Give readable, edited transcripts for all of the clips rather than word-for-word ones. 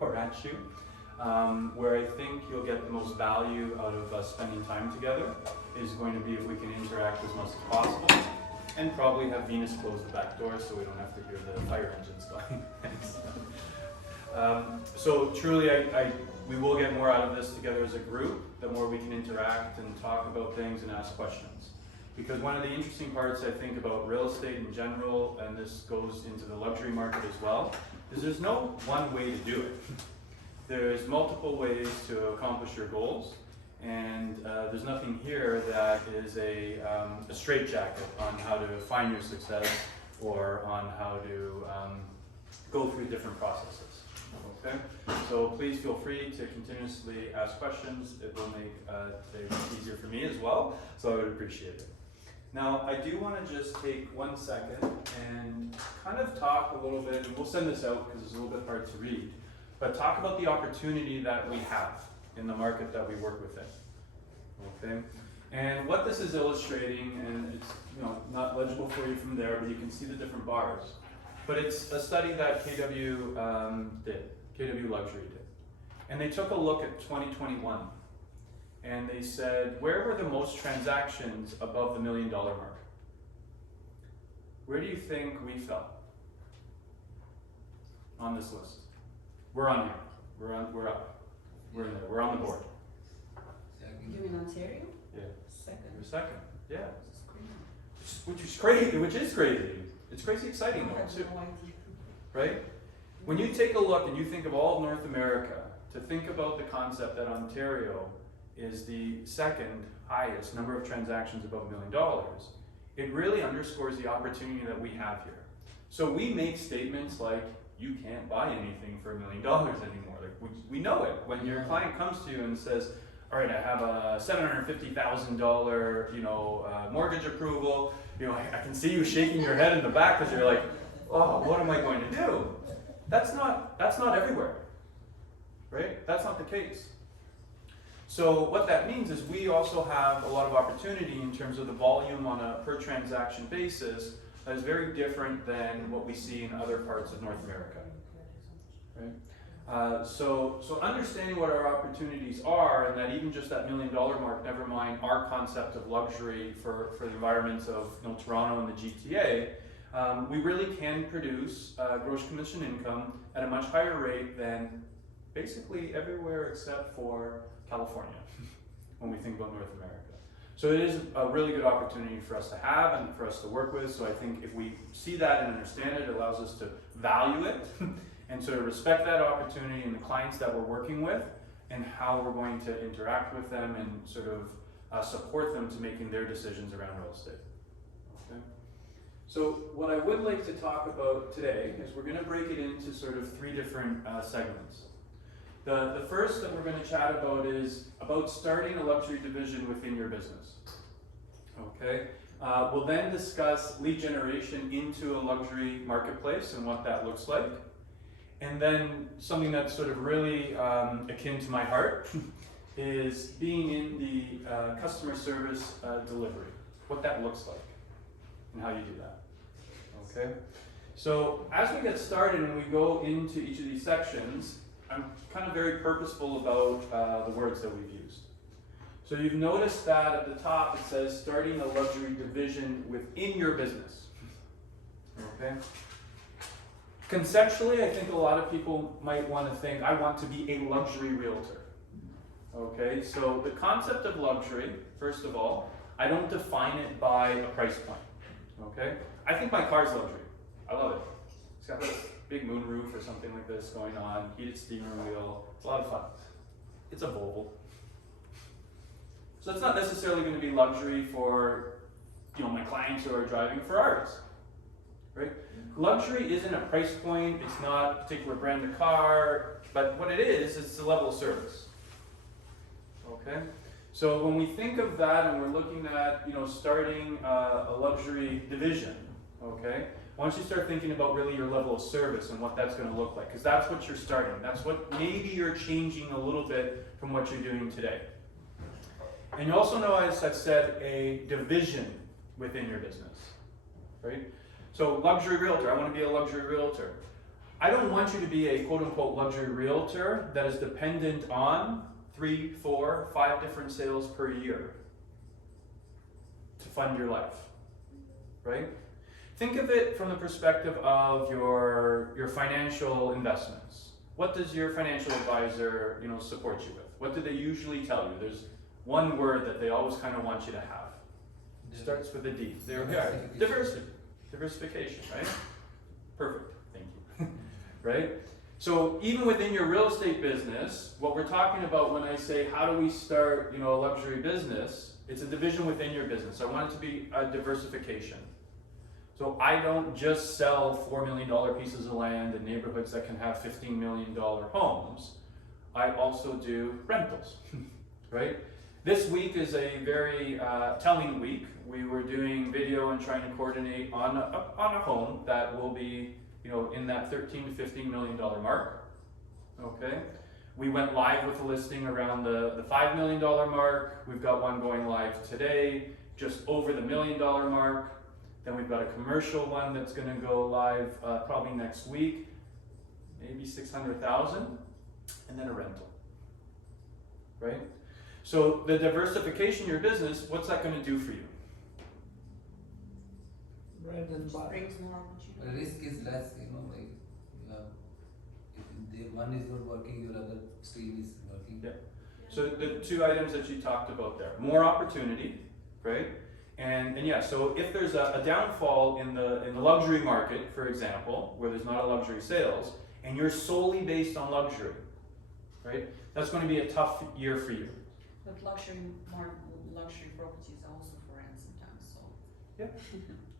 or at you. Where I think you'll get the most value out of us spending time together is going to be if we can interact as much as possible, and probably have Venus close the back door so we don't have to hear the fire engines going. So truly, we will get more out of this together as a group, the more we can interact and talk about things and ask questions. Because one of the interesting parts I think about real estate in general, and this goes into the luxury market as well, is there's no one way to do it. There's multiple ways to accomplish your goals, and there's nothing here that is a straitjacket on how to find your success or on how to go through different processes. Okay, so please feel free to continuously ask questions. It will make today easier for me as well, so I would appreciate it. Now, I do want to just take 1 second and kind of talk a little bit, and we'll send this out because it's a little bit hard to read, but talk about the opportunity that we have in the market that we work within. Okay, and what this is illustrating, and it's not legible for you from there, but you can see the different bars. But it's a study that KW Luxury did. And they took a look at 2021. And they said, where were the most transactions above the $1 million mark? Where do you think we fell on this list? We're on here. We're up. We're in there. We're on the board. You mean Ontario? Yeah. Second. We're second. Yeah. Which is crazy. It's crazy exciting though, too. Right? When you take a look and you think of all of North America, to think about the concept that Ontario is the second highest number of transactions above $1 million, it really underscores the opportunity that we have here. So we make statements like, you can't buy anything for $1 million anymore. Like we know it. When your client comes to you and says, all right, I have a $750,000, mortgage approval. I can see you shaking your head in the back because you're like, oh, what am I going to do? That's not everywhere, right? That's not the case. So what that means is we also have a lot of opportunity in terms of the volume on a per transaction basis that is very different than what we see in other parts of North America, right? So understanding what our opportunities are, and that even just that $1 million mark, never mind our concept of luxury for the environments of Toronto and the GTA, we really can produce gross commission income at a much higher rate than basically everywhere except for California when we think about North America. So it is a really good opportunity for us to have and for us to work with. So I think if we see that and understand it, it allows us to value it and sort of respect that opportunity and the clients that we're working with and how we're going to interact with them and sort of support them to making their decisions around real estate. Okay? So what I would like to talk about today is we're going to break it into sort of 3 different segments. The first that we're going to chat about is about starting a luxury division within your business. Okay? We'll then discuss lead generation into a luxury marketplace and what that looks like. And then something that's sort of really akin to my heart is being in the customer service delivery, what that looks like and how you do that. Okay? So as we get started and we go into each of these sections, I'm kind of very purposeful about the words that we've used. So you've noticed that at the top it says starting a luxury division within your business. Okay? Conceptually, I think a lot of people might want to think, I want to be a luxury realtor. Okay, so the concept of luxury, first of all, I don't define it by a price point. Okay? I think my car's luxury. I love it. It's got this big moonroof or something like this going on, heated steering wheel. It's a lot of fun. It's a Volvo. So it's not necessarily going to be luxury for my clients who are driving Ferraris. Right? Luxury isn't a price point, it's not a particular brand of car, but what it is, it's the level of service. Okay? So when we think of that and we're looking at, starting a luxury division, okay? Why don't you start thinking about really your level of service and what that's going to look like, because that's what you're starting. That's what maybe you're changing a little bit from what you're doing today. And you also know, as I've said, a division within your business, right? So luxury realtor, I want to be a luxury realtor. I don't want you to be a quote unquote luxury realtor that is dependent on 3, 4, 5 different sales per year to fund your life, right? Think of it from the perspective of your financial investments. What does your financial advisor, support you with? What do they usually tell you? There's one word that they always kind of want you to have. It starts with a D. There we are. Diversification, right? Perfect. Thank you. Right? So even within your real estate business, what we're talking about when I say how do we start, a luxury business, it's a division within your business. I want it to be a diversification. So I don't just sell $4 million pieces of land in neighborhoods that can have $15 million homes. I also do rentals, right? This week is a very telling week. We were doing video and trying to coordinate on a home that will be, in that $13 to $15 million mark. Okay, we went live with a listing around the $5 million mark. We've got one going live today, just over the $1 million mark. Then we've got a commercial one that's going to go live probably next week, maybe 600,000, and then a rental, right? So the diversification of your business, what's that going to do for you? Brings more opportunity. Risk is less, like if one is not working, your other stream is working. Yeah. So the two items that you talked about there, more opportunity, right? And yeah, so if there's a downfall in the luxury market, for example, where there's not a luxury sales, and you're solely based on luxury, right? That's going to be a tough year for you. But more luxury properties are also for rent sometimes, so. Yeah,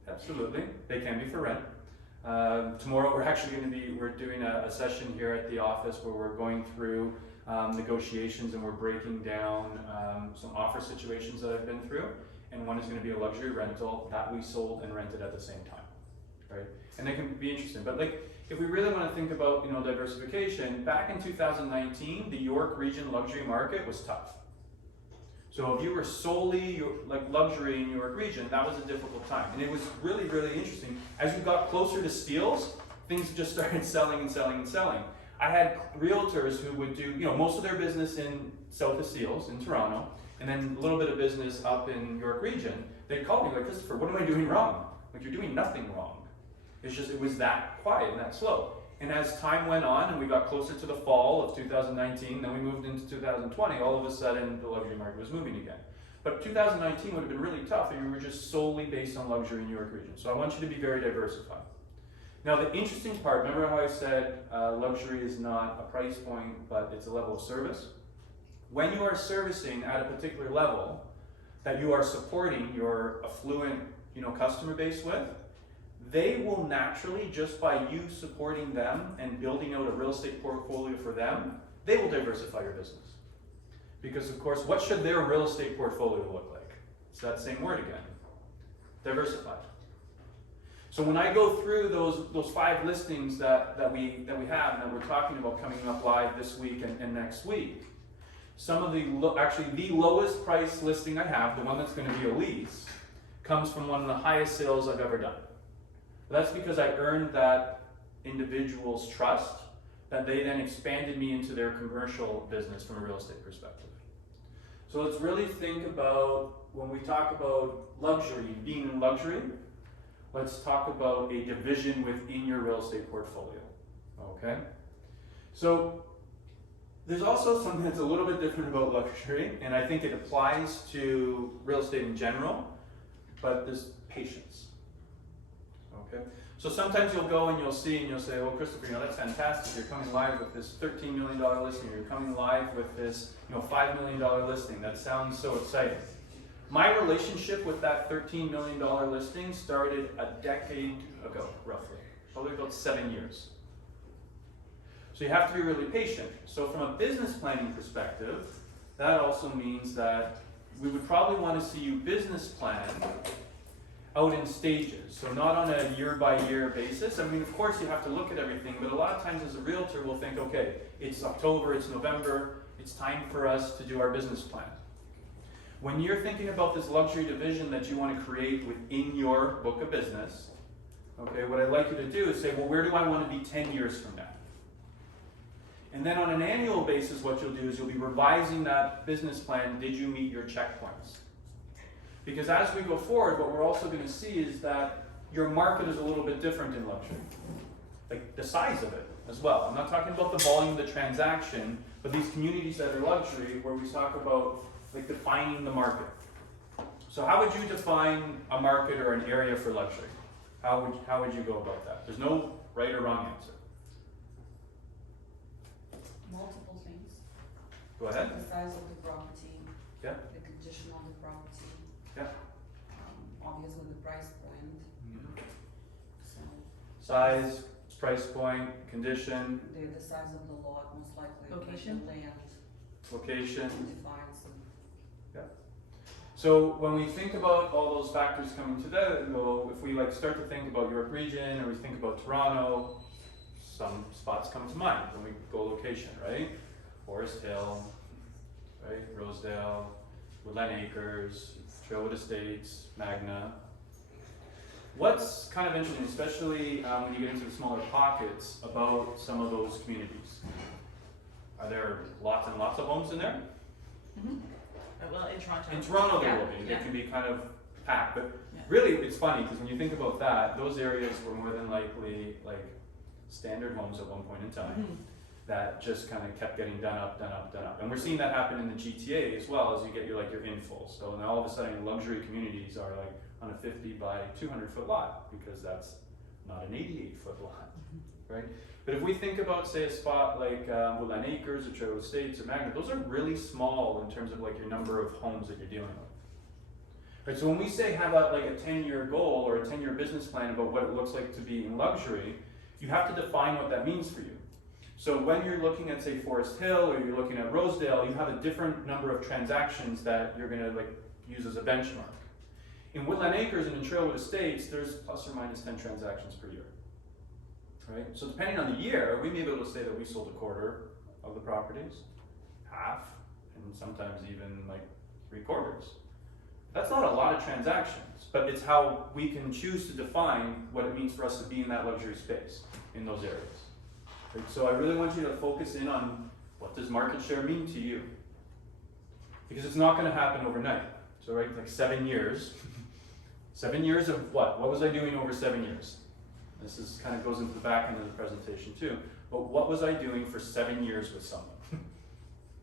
absolutely. They can be for rent. Tomorrow we're doing a session here at the office where we're going through negotiations and we're breaking down some offer situations that I've been through. And one is going to be a luxury rental that we sold and rented at the same time, right? And they can be interesting. But if we really want to think about diversification, back in 2019, the York region luxury market was tough. So if you were solely luxury in York region, that was a difficult time. And it was really, really interesting. As you got closer to steals, things just started selling and selling and selling. I had realtors who would do most of their business in south of Steeles in Toronto, and then a little bit of business up in York region. They'd call me like, Christopher, what am I doing wrong? Like, you're doing nothing wrong. It's just, it was that quiet and that slow. And as time went on and we got closer to the fall of 2019, then we moved into 2020, all of a sudden the luxury market was moving again. But 2019 would have been really tough if you were just solely based on luxury in York region. So I want you to be very diversified. Now the interesting part, remember how I said luxury is not a price point, but it's a level of service? When you are servicing at a particular level that you are supporting your affluent, customer base with, they will naturally, just by you supporting them and building out a real estate portfolio for them, they will diversify your business. Because of course, what should their real estate portfolio look like? It's that same word again, diversified. So when I go through those 5 listings that we have and that we're talking about coming up live this week and next week, some of the lowest price listing I have, the one that's going to be a lease, comes from one of the highest sales I've ever done. That's because I earned that individual's trust, that they then expanded me into their commercial business from a real estate perspective. So let's really think about, when we talk about luxury, being in luxury, let's talk about a division within your real estate portfolio, okay? So there's also something that's a little bit different about luxury, and I think it applies to real estate in general, but there's patience, okay? So sometimes you'll go and you'll see and you'll say, well, Christopher, that's fantastic. You're coming live with this $13 million listing. You're coming live with this, $5 million listing. That sounds so exciting. My relationship with that $13 million listing started a decade ago, roughly, probably about 7 years. So you have to be really patient. So from a business planning perspective, that also means that we would probably want to see you business plan out in stages. So not on a year-by-year basis. I mean, of course you have to look at everything, but a lot of times as a realtor we'll think, okay, it's October, it's November, it's time for us to do our business plan. When you're thinking about this luxury division that you want to create within your book of business, Okay, what I'd like you to do is say, well, where do I want to be 10 years from now? And then on an annual basis, what you'll do is you'll be revising that business plan. Did you meet your checkpoints? Because as we go forward, what we're also going to see is that your market is a little bit different in luxury. Like the size of it as well. I'm not talking about the volume of the transaction, but these communities that are luxury, where we talk about like defining the market. So how would you define a market or an area for luxury? How would you go about that? There's no right or wrong answer. Multiple things. Go ahead. The size of the property. Yeah. The condition of the property. Yeah. Obviously the price point. So Size, price point, condition, the size of the lot, most likely. Location? The land location. defines them. So when we think about all those factors coming together, if we like start to think about York Region or we think about Toronto, some spots come to mind when we go location, right? Forest Hill, right? Rosedale, Woodland Acres, Trailwood Estates, Magna. What's kind of interesting, especially when you get into the smaller pockets, about some of those communities? Are there lots and lots of homes in there? Well, in Toronto. In Toronto there Yeah, will be. They yeah. can be kind of packed, but Yeah. really it's funny because when you think about that, those areas were more than likely like standard homes at one point in time Mhm. that just kind of kept getting done up. And we're seeing that happen in the GTA as well as you get your infills. So now all of a sudden luxury communities are like on a 50 by 200 foot lot because that's not an 88 foot lot, right? But if we think about, say, a spot like Woodland Acres or Trailwood Estates or Magna, those are really small in terms of like your number of homes that you're dealing with. Right, so when we say have like a 10-year goal or a 10-year business plan about what it looks like to be in luxury, you have to define what that means for you. So when you're looking at, say, Forest Hill or you're looking at Rosedale, you have a different number of transactions that you're going to like use as a benchmark. In Woodland Acres and in Trailwood Estates, there's plus or minus 10 transactions per year. Right? So depending on the year, we may be able to say that we sold a quarter of the properties, half, and sometimes even like 3/4. That's not a lot of transactions, but it's how we can choose to define what it means for us to be in that luxury space in those areas. Right? So I really want you to focus in on what does market share mean to you? Because it's not going to happen overnight. So right, like 7 years. 7 years of what? What was I doing over 7 years? This is kind of goes into the back end of the presentation too. But what was I doing for 7 years with someone?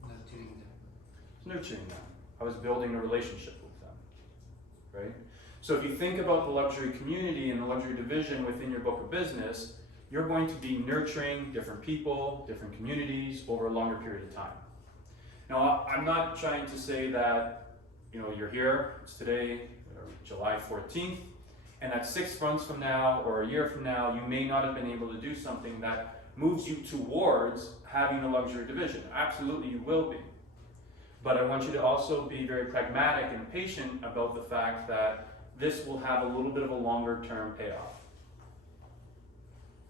Nurturing them. Nurturing them. I was building a relationship with them, right? So if you think about the luxury community and the luxury division within your book of business, you're going to be nurturing different people, different communities over a longer period of time. Now, I'm not trying to say that, you're here, it's today, July 14th, and that 6 months from now or a year from now, you may not have been able to do something that moves you towards having a luxury division. Absolutely, you will be. But I want you to also be very pragmatic and patient about the fact that this will have a little bit of a longer term payoff.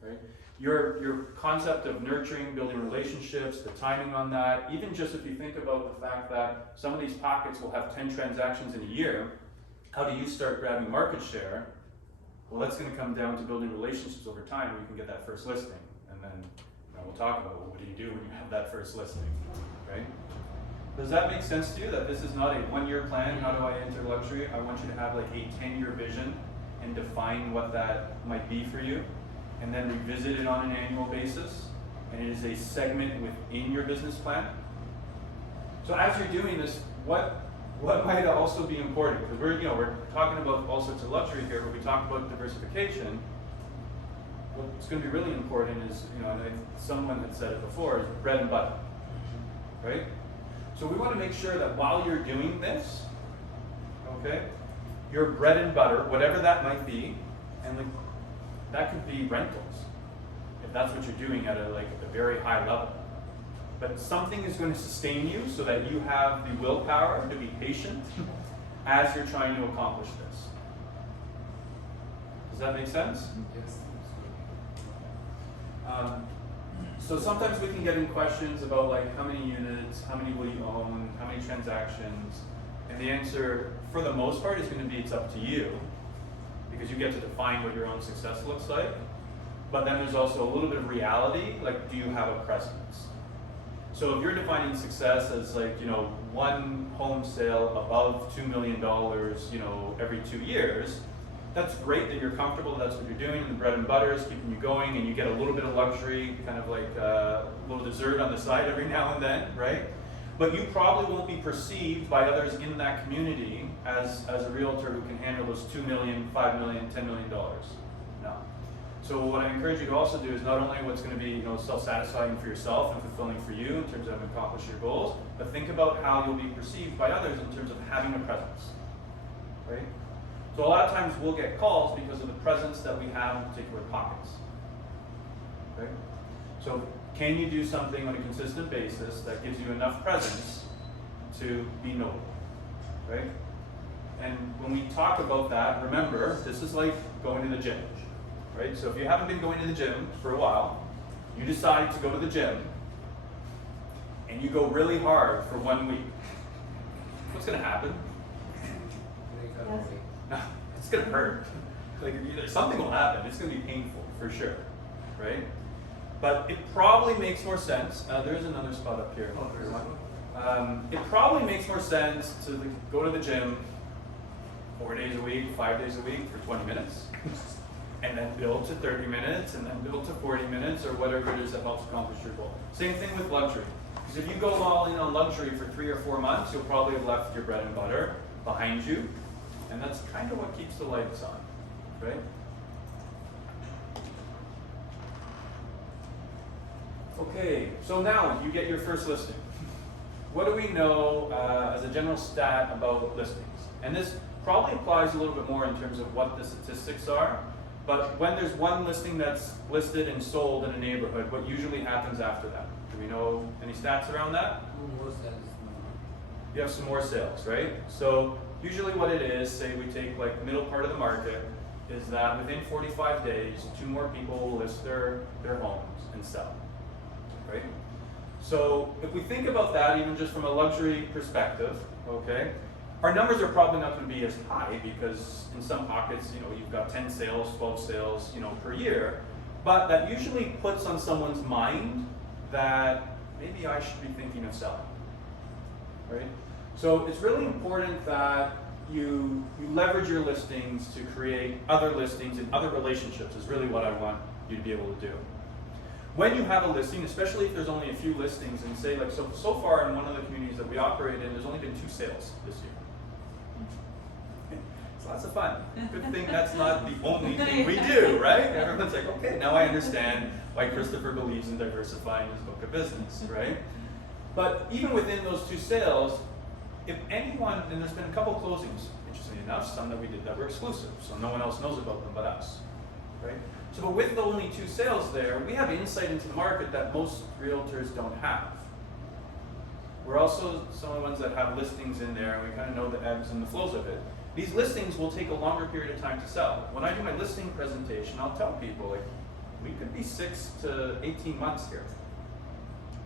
Right? Your concept of nurturing, building relationships, the timing on that, even just if you think about the fact that some of these pockets will have 10 transactions in a year, how do you start grabbing market share? Well, that's going to come down to building relationships over time where you can get that first listing. And then we'll talk about what do you do when you have that first listing, right? Does that make sense to you that this is not a one-year plan? How do I enter luxury? I want you to have like a 10-year vision and define what that might be for you, and then revisit it on an annual basis. And it is a segment within your business plan. So as you're doing this, what might also be important? Because we're talking about all sorts of luxury here, but we talk about diversification. What's going to be really important is, and someone had said it before, is bread and butter, right? So we want to make sure that while you're doing this, okay, your bread and butter, whatever that might be, and that could be rentals, if that's what you're doing at a very high level. But something is going to sustain you so that you have the willpower to be patient as you're trying to accomplish this. Does that make sense? Yes. So sometimes we can get in questions about how many units, how many will you own, how many transactions, and the answer for the most part is going to be it's up to you, because you get to define what your own success looks like. But then there's also a little bit of reality, like, do you have a presence? So if you're defining success as like, you know, one home sale above $2 million, you know, every 2 years, that's great that you're comfortable, that's what you're doing, and the bread and butter is keeping you going, and you get a little bit of luxury, kind of like a little dessert on the side every now and then, right? But you probably won't be perceived by others in that community as a realtor who can handle those $2 million, $5 million, $10 million. No. So what I encourage you to also do is not only what's going to be, you know, self-satisfying for yourself and fulfilling for you in terms of having accomplished your goals, but think about how you'll be perceived by others in terms of having a presence, right? So a lot of times we'll get calls because of the presence that we have in particular pockets, right? So can you do something on a consistent basis that gives you enough presence to be notable, right? And when we talk about that, remember, this is like going to the gym, right? So if you haven't been going to the gym for a while, you decide to go to the gym, and you go really hard for 1 week, what's going to happen? It's going to hurt. Like, something will happen. It's going to be painful for sure, right? But it probably makes more sense. There is another spot up here. Oh, there's one. It probably makes more sense to go to the gym 4 days a week, 5 days a week for 20 minutes, and then build to 30 minutes, and then build to 40 minutes, or whatever it is that helps accomplish your goal. Same thing with luxury. Because if you go all in on luxury for 3 or 4 months, you'll probably have left your bread and butter behind you, and that's kind of what keeps the lights on, right? Okay, so now you get your first listing. What do we know as a general stat about listings? And this probably applies a little bit more in terms of what the statistics are, but when there's one listing that's listed and sold in a neighborhood, what usually happens after that? Do we know any stats around that? You have some more sales, right? So usually what it is, say we take like the middle part of the market, is that within 45 days, 2 more people will list their homes and sell. Right? So if we think about that, even just from a luxury perspective, okay, our numbers are probably not going to be as high because in some pockets, you know, you've got 10 sales, 12 sales, you know, per year, but that usually puts on someone's mind that maybe I should be thinking of selling, right? So it's really important that you leverage your listings to create other listings and other relationships is really what I want you to be able to do. When you have a listing, especially if there's only a few listings, and say like, so far in one of the communities that we operate in, there's only been 2 sales this year. It's lots of fun. Good thing that's not the only thing we do, right? Everyone's like, okay, now I understand why Christopher believes in diversifying his book of business, right? But even within those 2 sales, if anyone, and there's been a couple closings, interestingly enough, some that we did that were exclusive, so no one else knows about them but us, right? So, but with the only 2 sales there, we have insight into the market that most realtors don't have. We're also some of the ones that have listings in there, and we kind of know the ebbs and the flows of it. These listings will take a longer period of time to sell. When I do my listing presentation, I'll tell people, like, we could be 6 to 18 months here.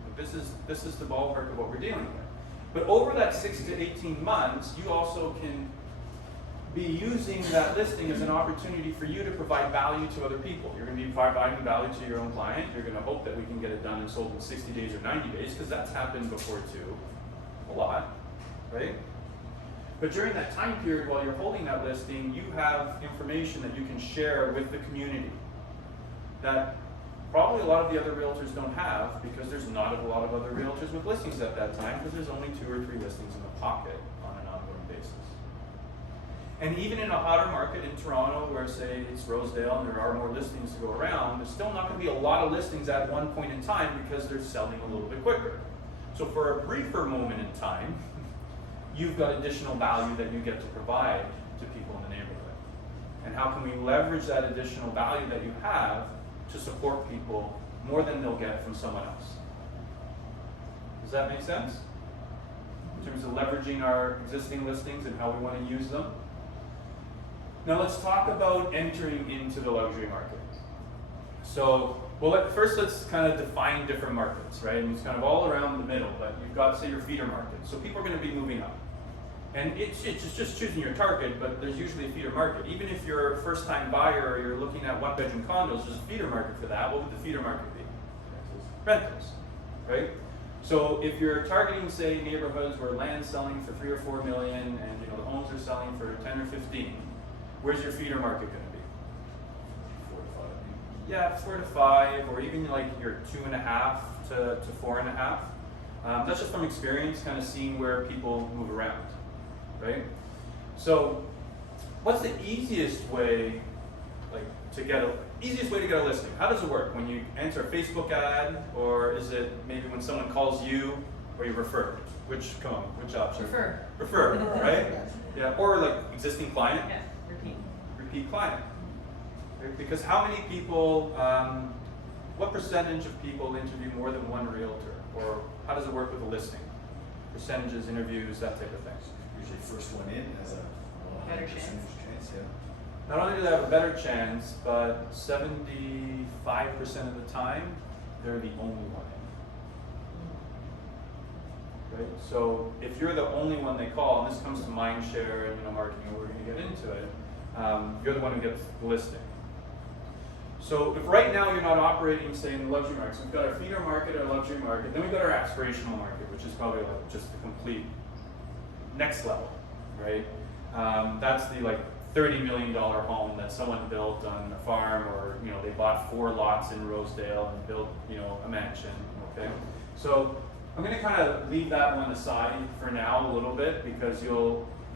But this is the ballpark of what we're dealing with. But over that 6 to 18 months, you also can be using that listing as an opportunity for you to provide value to other people. You're going to be providing value to your own client. You're going to hope that we can get it done and sold in 60 days or 90 days, because that's happened before too, a lot, right? But during that time period while you're holding that listing, you have information that you can share with the community that probably a lot of the other realtors don't have, because there's not a lot of other realtors with listings at that time, because there's only 2 or 3 listings in the pocket on an ongoing basis. And even in a hotter market in Toronto, where say it's Rosedale and there are more listings to go around, there's still not going to be a lot of listings at one point in time because they're selling a little bit quicker. So for a briefer moment in time, you've got additional value that you get to provide to people in the neighborhood. And how can we leverage that additional value that you have to support people more than they'll get from someone else? Does that make sense? In terms of leveraging our existing listings and how we want to use them. Now let's talk about entering into the luxury market. So, well, first let's kind of define different markets, right? And it's kind of all around the middle, but you've got, say, your feeder market. So people are going to be moving up. And it's just choosing your target, but there's usually a feeder market. Even if you're a first-time buyer or you're looking at one-bedroom condos, there's a feeder market for that. What would the feeder market be? Rentals, right? So if you're targeting, say, neighborhoods where land's selling for 3 or 4 million, and the homes are selling for 10 or 15, where's your feeder market going to be? 4 to 5. Yeah, 4 to 5, or even like your 2.5 to 4.5. That's just from experience, kind of seeing where people move around, right? So, what's the easiest way, to get a listing? How does it work? When you enter a Facebook ad, or is it maybe when someone calls you, or you refer? Which option? Refer, right? Yeah, or like existing client. Yeah, Repeat client. Right? Because how many people, what percentage of people interview more than one realtor? Or how does it work with a listing? Percentages, interviews, that type of thing. Usually first one in has a Better 100% chance. yeah. Not only do they have a better chance, but 75% of the time, they're the only one in. Right? So if you're the only one they call, and this comes to mindshare and marketing, and we're going to get into it, you're the one who gets the listing. So if right now you're not operating, say, in the luxury market, so we've got our feeder market, our luxury market, then we've got our aspirational market, which is probably like just the complete next level, right? That's the $30 million home that someone built on a farm, or they bought 4 lots in Rosedale and built a mansion. Okay, so I'm going to kind of leave that one aside for now a little bit, because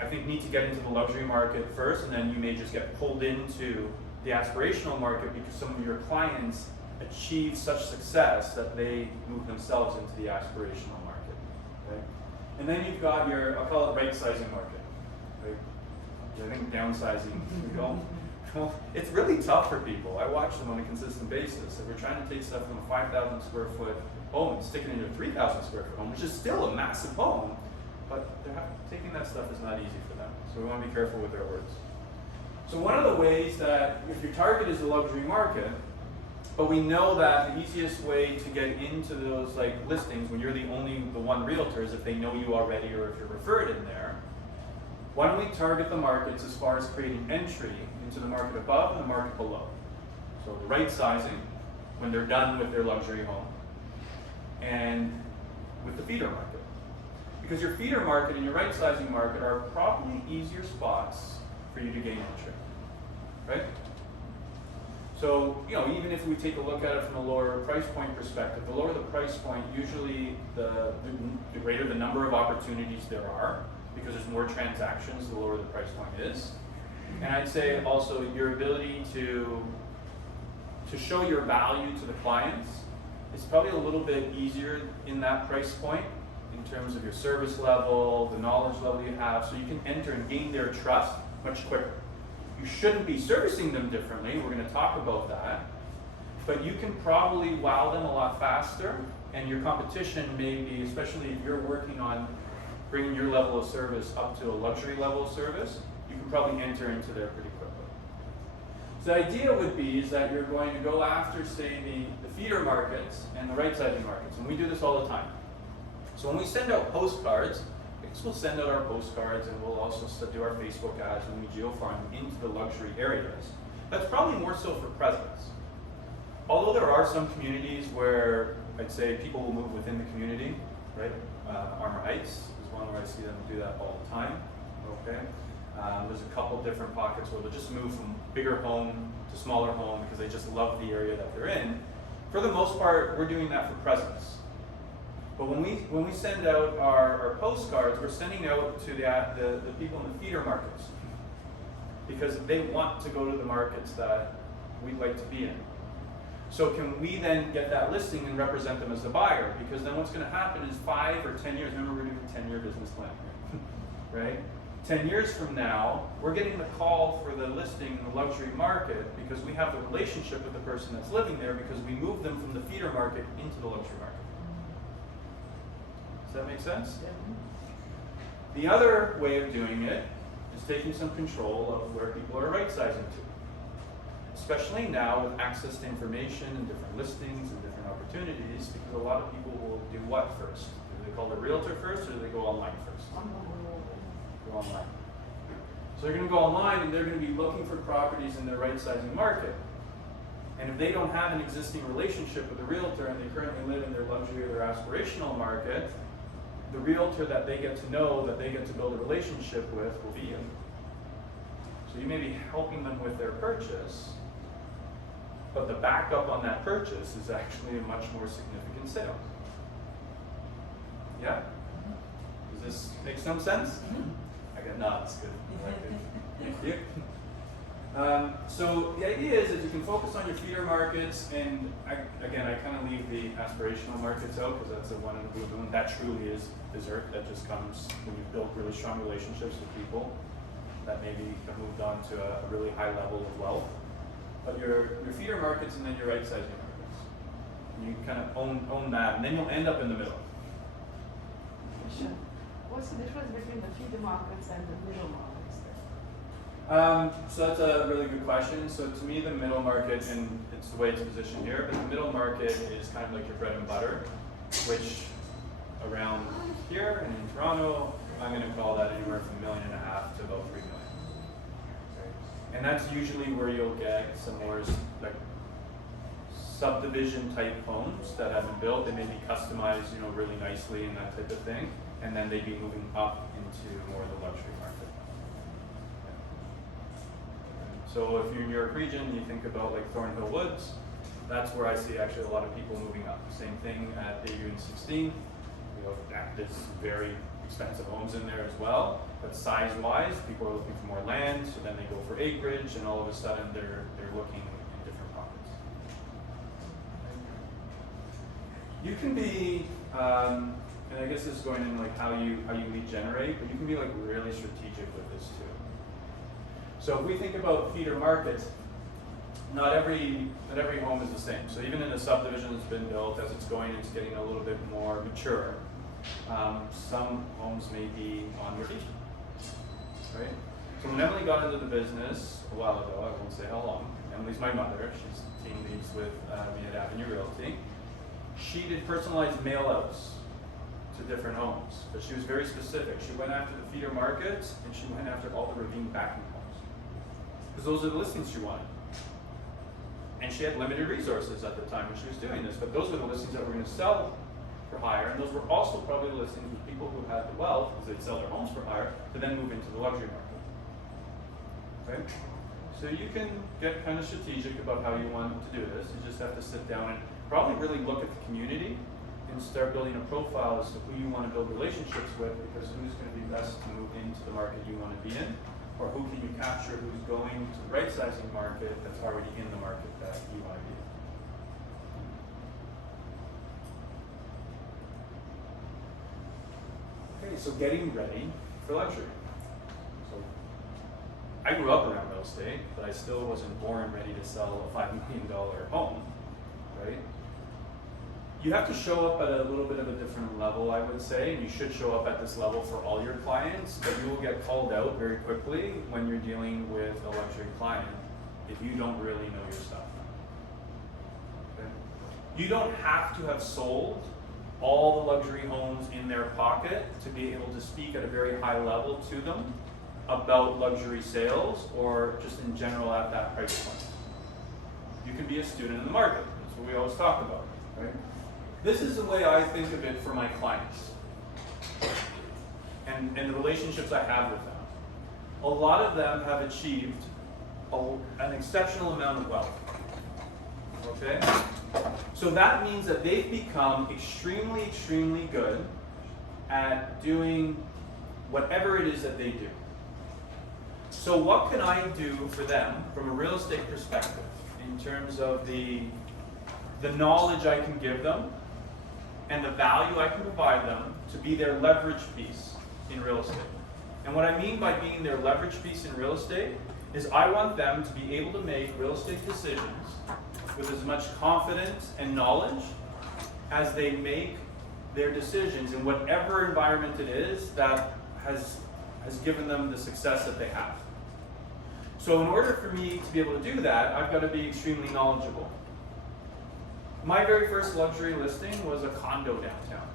I think need to get into the luxury market first, and then you may just get pulled into the aspirational market because some of your clients achieve such success that they move themselves into the aspirational market. Okay? And then you've got I'll call it right sizing market. Right? I think downsizing, well, it's really tough for people. I watch them on a consistent basis. If we're trying to take stuff from a 5,000 square foot home and stick it into a 3,000 square foot home, which is still a massive home, but taking that stuff is not easy for them. So we want to be careful with our words. So one of the ways that, if your target is the luxury market, but we know that the easiest way to get into those listings when you're the one realtor is if they know you already, or if you're referred in there. Why don't we target the markets as far as creating entry into the market above and the market below? So the right sizing, when they're done with their luxury home, and with the feeder market. Because your feeder market and your right sizing market are probably easier spots for you to gain entry, right? So, even if we take a look at it from a lower price point perspective, the lower the price point, usually the greater the number of opportunities there are, because there's more transactions, the lower the price point is. And I'd say also your ability to show your value to the clients is probably a little bit easier in that price point in terms of your service level, the knowledge level you have, so you can enter and gain their trust much quicker. You shouldn't be servicing them differently, we're going to talk about that, but you can probably wow them a lot faster, and your competition may be, especially if you're working on bringing your level of service up to a luxury level of service, you can probably enter into there pretty quickly. So the idea would be is that you're going to go after, say, the feeder markets and the right sizing markets, and we do this all the time. So when we send out postcards, we'll send out our postcards, and we'll also do our Facebook ads when we geofarm into the luxury areas. That's probably more so for presence. Although there are some communities where I'd say people will move within the community, right? Armor Heights is one where I see them do that all the time. Okay. There's a couple different pockets where they'll just move from bigger home to smaller home because they just love the area that they're in. For the most part, we're doing that for presence. But when we send out our postcards, we're sending out to the people in the feeder markets because they want to go to the markets that we'd like to be in. So can we then get that listing and represent them as the buyer? Because then what's going to happen is 5 or 10 years, remember we're doing a 10-year business plan here, right? 10 years from now, we're getting the call for the listing in the luxury market because we have the relationship with the person that's living there because we moved them from the feeder market into the luxury market. Does that make sense? Yeah. The other way of doing it is taking some control of where people are right sizing to. Especially now with access to information and different listings and different opportunities, because a lot of people will do what first? Do they call the realtor first or do they go online first? Go online. So they're going to go online and they're going to be looking for properties in the right sizing market. And if they don't have an existing relationship with a realtor and they currently live in their luxury or their aspirational market, the realtor that they get to know, that they get to build a relationship with, will be you. So you may be helping them with their purchase, but the backup on that purchase is actually a much more significant sale. Yeah? Does this make some sense? I got nods, good. I like it. Thank you. So the idea is that you can focus on your feeder markets, and I kind of leave the aspirational markets out because that's the one in the blue moon. That truly is dessert that just comes when you've built really strong relationships with people that maybe have moved on to a really high level of wealth. But your feeder markets and then your right sizing markets. You kind of own that, and then you'll end up in the middle. Sure. What's the difference between the feeder markets and the middle markets? So that's a really good question. So to me, the middle market, and it's the way it's positioned here, but the middle market is kind of like your bread and butter, which around here and in Toronto, I'm going to call that anywhere from $1.5 million to about $3 million. And that's usually where you'll get some more like subdivision type homes that have been built. They may be customized, really nicely and that type of thing, and then they'd be moving up into more of the luxury market. So if you're in New York region, you think about like Thornhill Woods, that's where I see actually a lot of people moving up. Same thing at Bayview and 16. There's very expensive homes in there as well, but size-wise, people are looking for more land, so then they go for acreage, and all of a sudden they're looking in different pockets. You can be, and I guess this is going in like how you lead generate, but you can be like really strategic with this too. So if we think about feeder markets, not every home is the same. So even in a subdivision that's been built, as it's going, it's getting a little bit more mature. Some homes may be on your feet, right? So when Emily got into the business a while ago, I won't say how long, Emily's my mother, she's team leads with me at Avenue Realty. She did personalized mail outs to different homes, but she was very specific. She went after the feeder markets, and she went after all the ravine backing homes, because those are the listings she wanted. And she had limited resources at the time when she was doing this, but those were the listings that were going to sell for higher, and those were also probably the listings with people who had the wealth, because they'd sell their homes for higher, to then move into the luxury market. Right? So you can get kind of strategic about how you want to do this. You just have to sit down and probably really look at the community and start building a profile as to who you want to build relationships with, because who's going to be best to move into the market you want to be in, or who can you capture who's going to the right sizing market that's already in the market that you want to be in. Okay, so getting ready for luxury. So I grew up around real estate, but I still wasn't born ready to sell a $5 million home, right? You have to show up at a little bit of a different level, I would say, and you should show up at this level for all your clients, but you will get called out very quickly when you're dealing with a luxury client if you don't really know your stuff. Okay? You don't have to have sold all the luxury homes in their pocket to be able to speak at a very high level to them about luxury sales or just in general at that price point. You can be a student in the market. That's what we always talk about, right? This is the way I think of it for my clients and the relationships I have with them. A lot of them have achieved an exceptional amount of wealth. Okay? So that means that they've become extremely, extremely good at doing whatever it is that they do. So what can I do for them from a real estate perspective in terms of the knowledge I can give them and the value I can provide them to be their leverage piece in real estate? And what I mean by being their leverage piece in real estate is I want them to be able to make real estate decisions with as much confidence and knowledge as they make their decisions in whatever environment it is that has given them the success that they have. So in order for me to be able to do that, I've got to be extremely knowledgeable. My very first luxury listing was a condo downtown.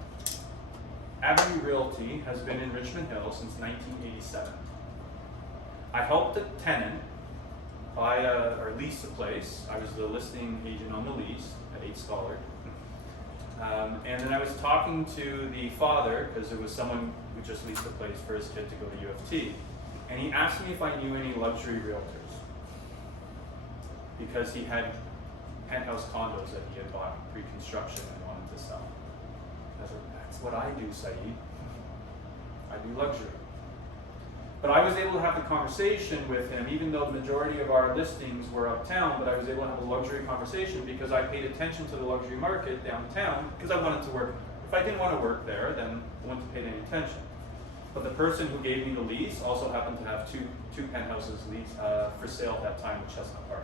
Avenue Realty has been in Richmond Hill since 1987. I helped a tenant buy or lease a place. I was the listing agent on the lease at 8 Scholar. And then I was talking to the father, because it was someone who just leased a place for his kid to go to U of T. And he asked me if I knew any luxury realtors. Because he had penthouse condos that he had bought pre-construction and wanted to sell. I was like, that's what I do, Saeed. I do luxury. But I was able to have the conversation with him, even though the majority of our listings were uptown, but I was able to have a luxury conversation because I paid attention to the luxury market downtown because I wanted to work. If I didn't want to work there, then I wouldn't have paid any attention. But the person who gave me the lease also happened to have two penthouses for sale at that time in Chestnut Park.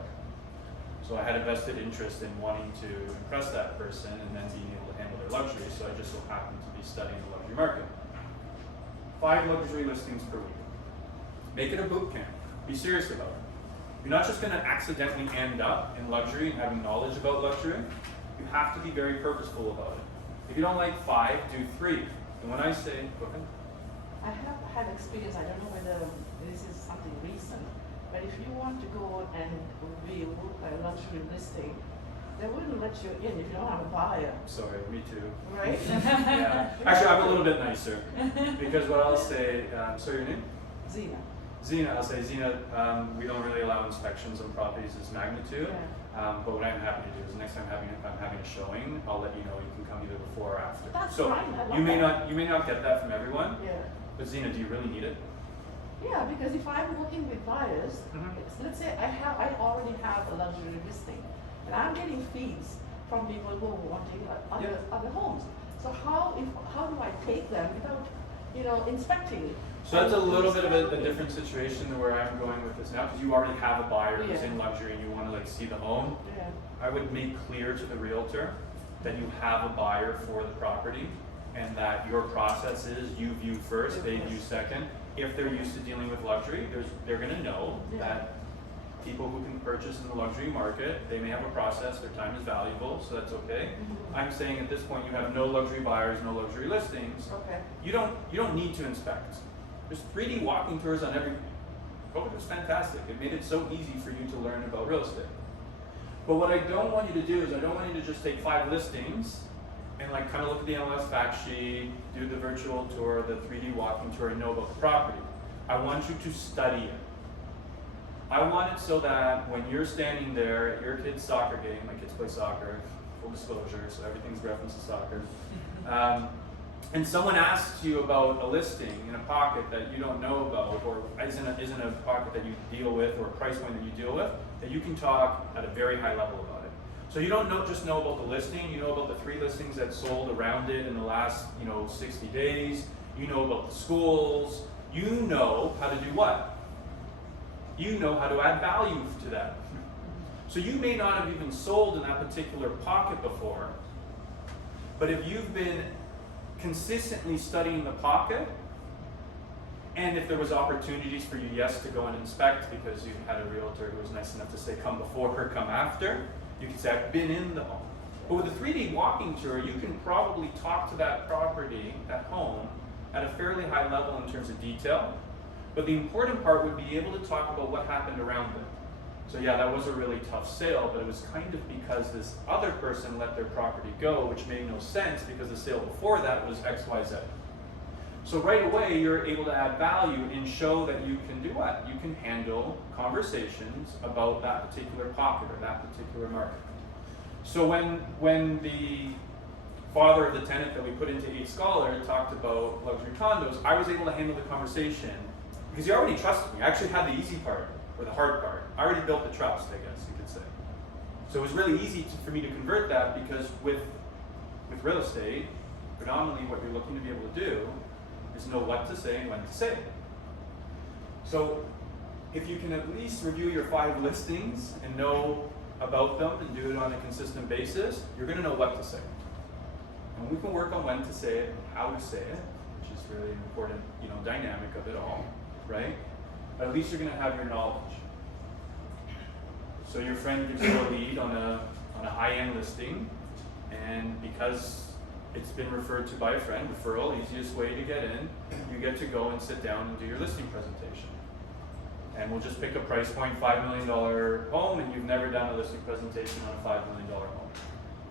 So I had a vested interest in wanting to impress that person and then being able to handle their luxury, so I just so happened to be studying the luxury market. 5 luxury listings per week. Make it a boot camp. Be serious about it. You're not just going to accidentally end up in luxury and having knowledge about luxury. You have to be very purposeful about it. If you don't like 5, do 3. And when I say, okay. I have had experience, I don't know whether this is something recent, but if you want to go and view a luxury listing, they wouldn't let you in if you don't have a buyer, Sorry, me too. right? Yeah. Actually, I'm a little bit nicer. Because what I'll say, so your name? Zena. Zena, I'll say, Zena, we don't really allow inspections on properties as magnitude. Yeah. But what I'm happy to do is next time I'm having a showing, I'll let you know. You can come either before or after. That's so fine, I love you may that. not get that from everyone. Yeah. But Zena, do you really need it? Yeah, because if I'm working with buyers, Mhm. let's say I already have a luxury listing, and I'm getting fees from people who are wanting other homes. So how do I take them without, inspecting it? So that's a little bit of a different situation than where I'm going with this now, because you already have a buyer who's Yeah. in luxury and you want to see the home. Yeah. I would make clear to the realtor that you have a buyer for the property and that your process is you view first, they view second. If they're used to dealing with luxury, they're going to know Yeah. that people who can purchase in the luxury market, they may have a process, their time is valuable, so that's okay. Mhm. I'm saying at this point you have no luxury buyers, no luxury listings. Okay. You don't need to inspect. There's 3D walking tours on everything. COVID was fantastic. It made it so easy for you to learn about real estate. But what I don't want you to do is I don't want you to just take 5 listings and kind of look at the MLS fact sheet, do the virtual tour, the 3D walking tour, and know about the property. I want you to study it. I want it so that when you're standing there at your kid's soccer game, my kids play soccer, full disclosure, so everything's reference to soccer, and someone asks you about a listing in a pocket that you don't know about, or isn't a pocket that you deal with, or a price point that you deal with, that you can talk at a very high level about it. So you don't just know about the listing, you know about the 3 listings that sold around it in the last 60 days, you know about the schools, you know how to do what? You know how to add value to that. So you may not have even sold in that particular pocket before, but if you've been consistently studying the pocket, and if there was opportunities for you, yes, to go and inspect because you had a realtor who was nice enough to say come before or come after, you could say I've been in the home. But with a 3D walking tour, you can probably talk to that property, that home, at a fairly high level in terms of detail. But the important part would be able to talk about what happened around it. So yeah, that was a really tough sale, but it was kind of because this other person let their property go, which made no sense because the sale before that was XYZ. So right away, you're able to add value and show that you can do what? You can handle conversations about that particular pocket or that particular market. So when the father of the tenant that we put into 8 Scholar talked about luxury condos, I was able to handle the conversation because he already trusted me. I actually had the easy part, or the hard part. I already built the trust, I guess you could say. So it was really easy for me to convert that because with real estate, predominantly what you're looking to be able to do is know what to say and when to say it. So if you can at least review your 5 listings and know about them and do it on a consistent basis, you're going to know what to say. And we can work on when to say it and how to say it, which is really an important, dynamic of it all, right? But at least you're going to have your knowledge. So your friend gives you a lead on a high-end listing, and because it's been referred to by a friend, referral, easiest way to get in. You get to go and sit down and do your listing presentation. And we'll just pick a price point, $5 million home, and you've never done a listing presentation on a $5 million home.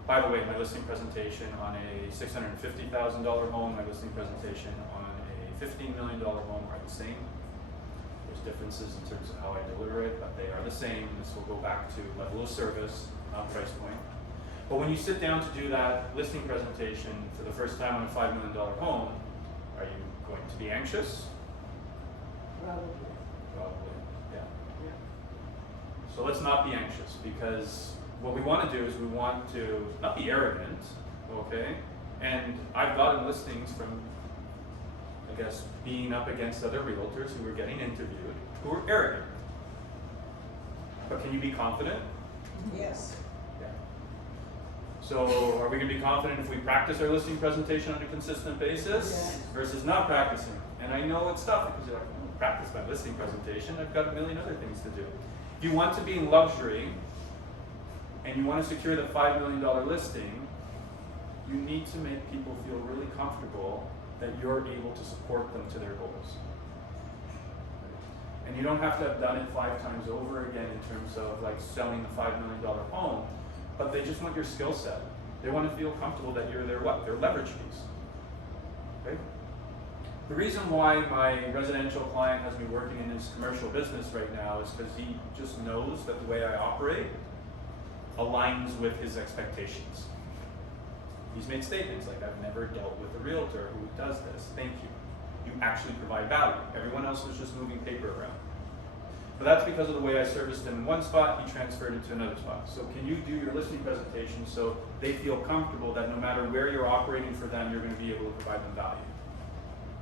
By the way, my listing presentation on a $650,000 home, my listing presentation on a $15 million home are the same. There's differences in terms of how I deliver it, but they are the same. This will go back to level of service, not price point. But when you sit down to do that listing presentation for the first time on a $5 million home, are you going to be anxious? Probably. Probably, yeah. Yeah. So let's not be anxious, because what we want to do is we want to not be arrogant, okay? And I've gotten listings from, I guess, being up against other realtors who were getting interviewed who were arrogant. But can you be confident? Yes. Yeah. So are we going to be confident if we practice our listing presentation on a consistent basis Yes. versus not practicing? And I know it's tough because you're like, practice my listing presentation, I've got a million other things to do. If you want to be in luxury and you want to secure the $5 million listing, you need to make people feel really comfortable that you're able to support them to their goals. And you don't have to have done it 5 times over again in terms of like selling the $5 million home, but they just want your skill set. They want to feel comfortable that you're their what? Their leverage piece. Okay? The reason why my residential client has me working in his commercial business right now is because he just knows that the way I operate aligns with his expectations. He's made statements like, I've never dealt with a realtor who does this. Thank you. You actually provide value. Everyone else was just moving paper around. But that's because of the way I serviced him in one spot, he transferred it to another spot. So can you do your listing presentation so they feel comfortable that no matter where you're operating for them, you're going to be able to provide them value?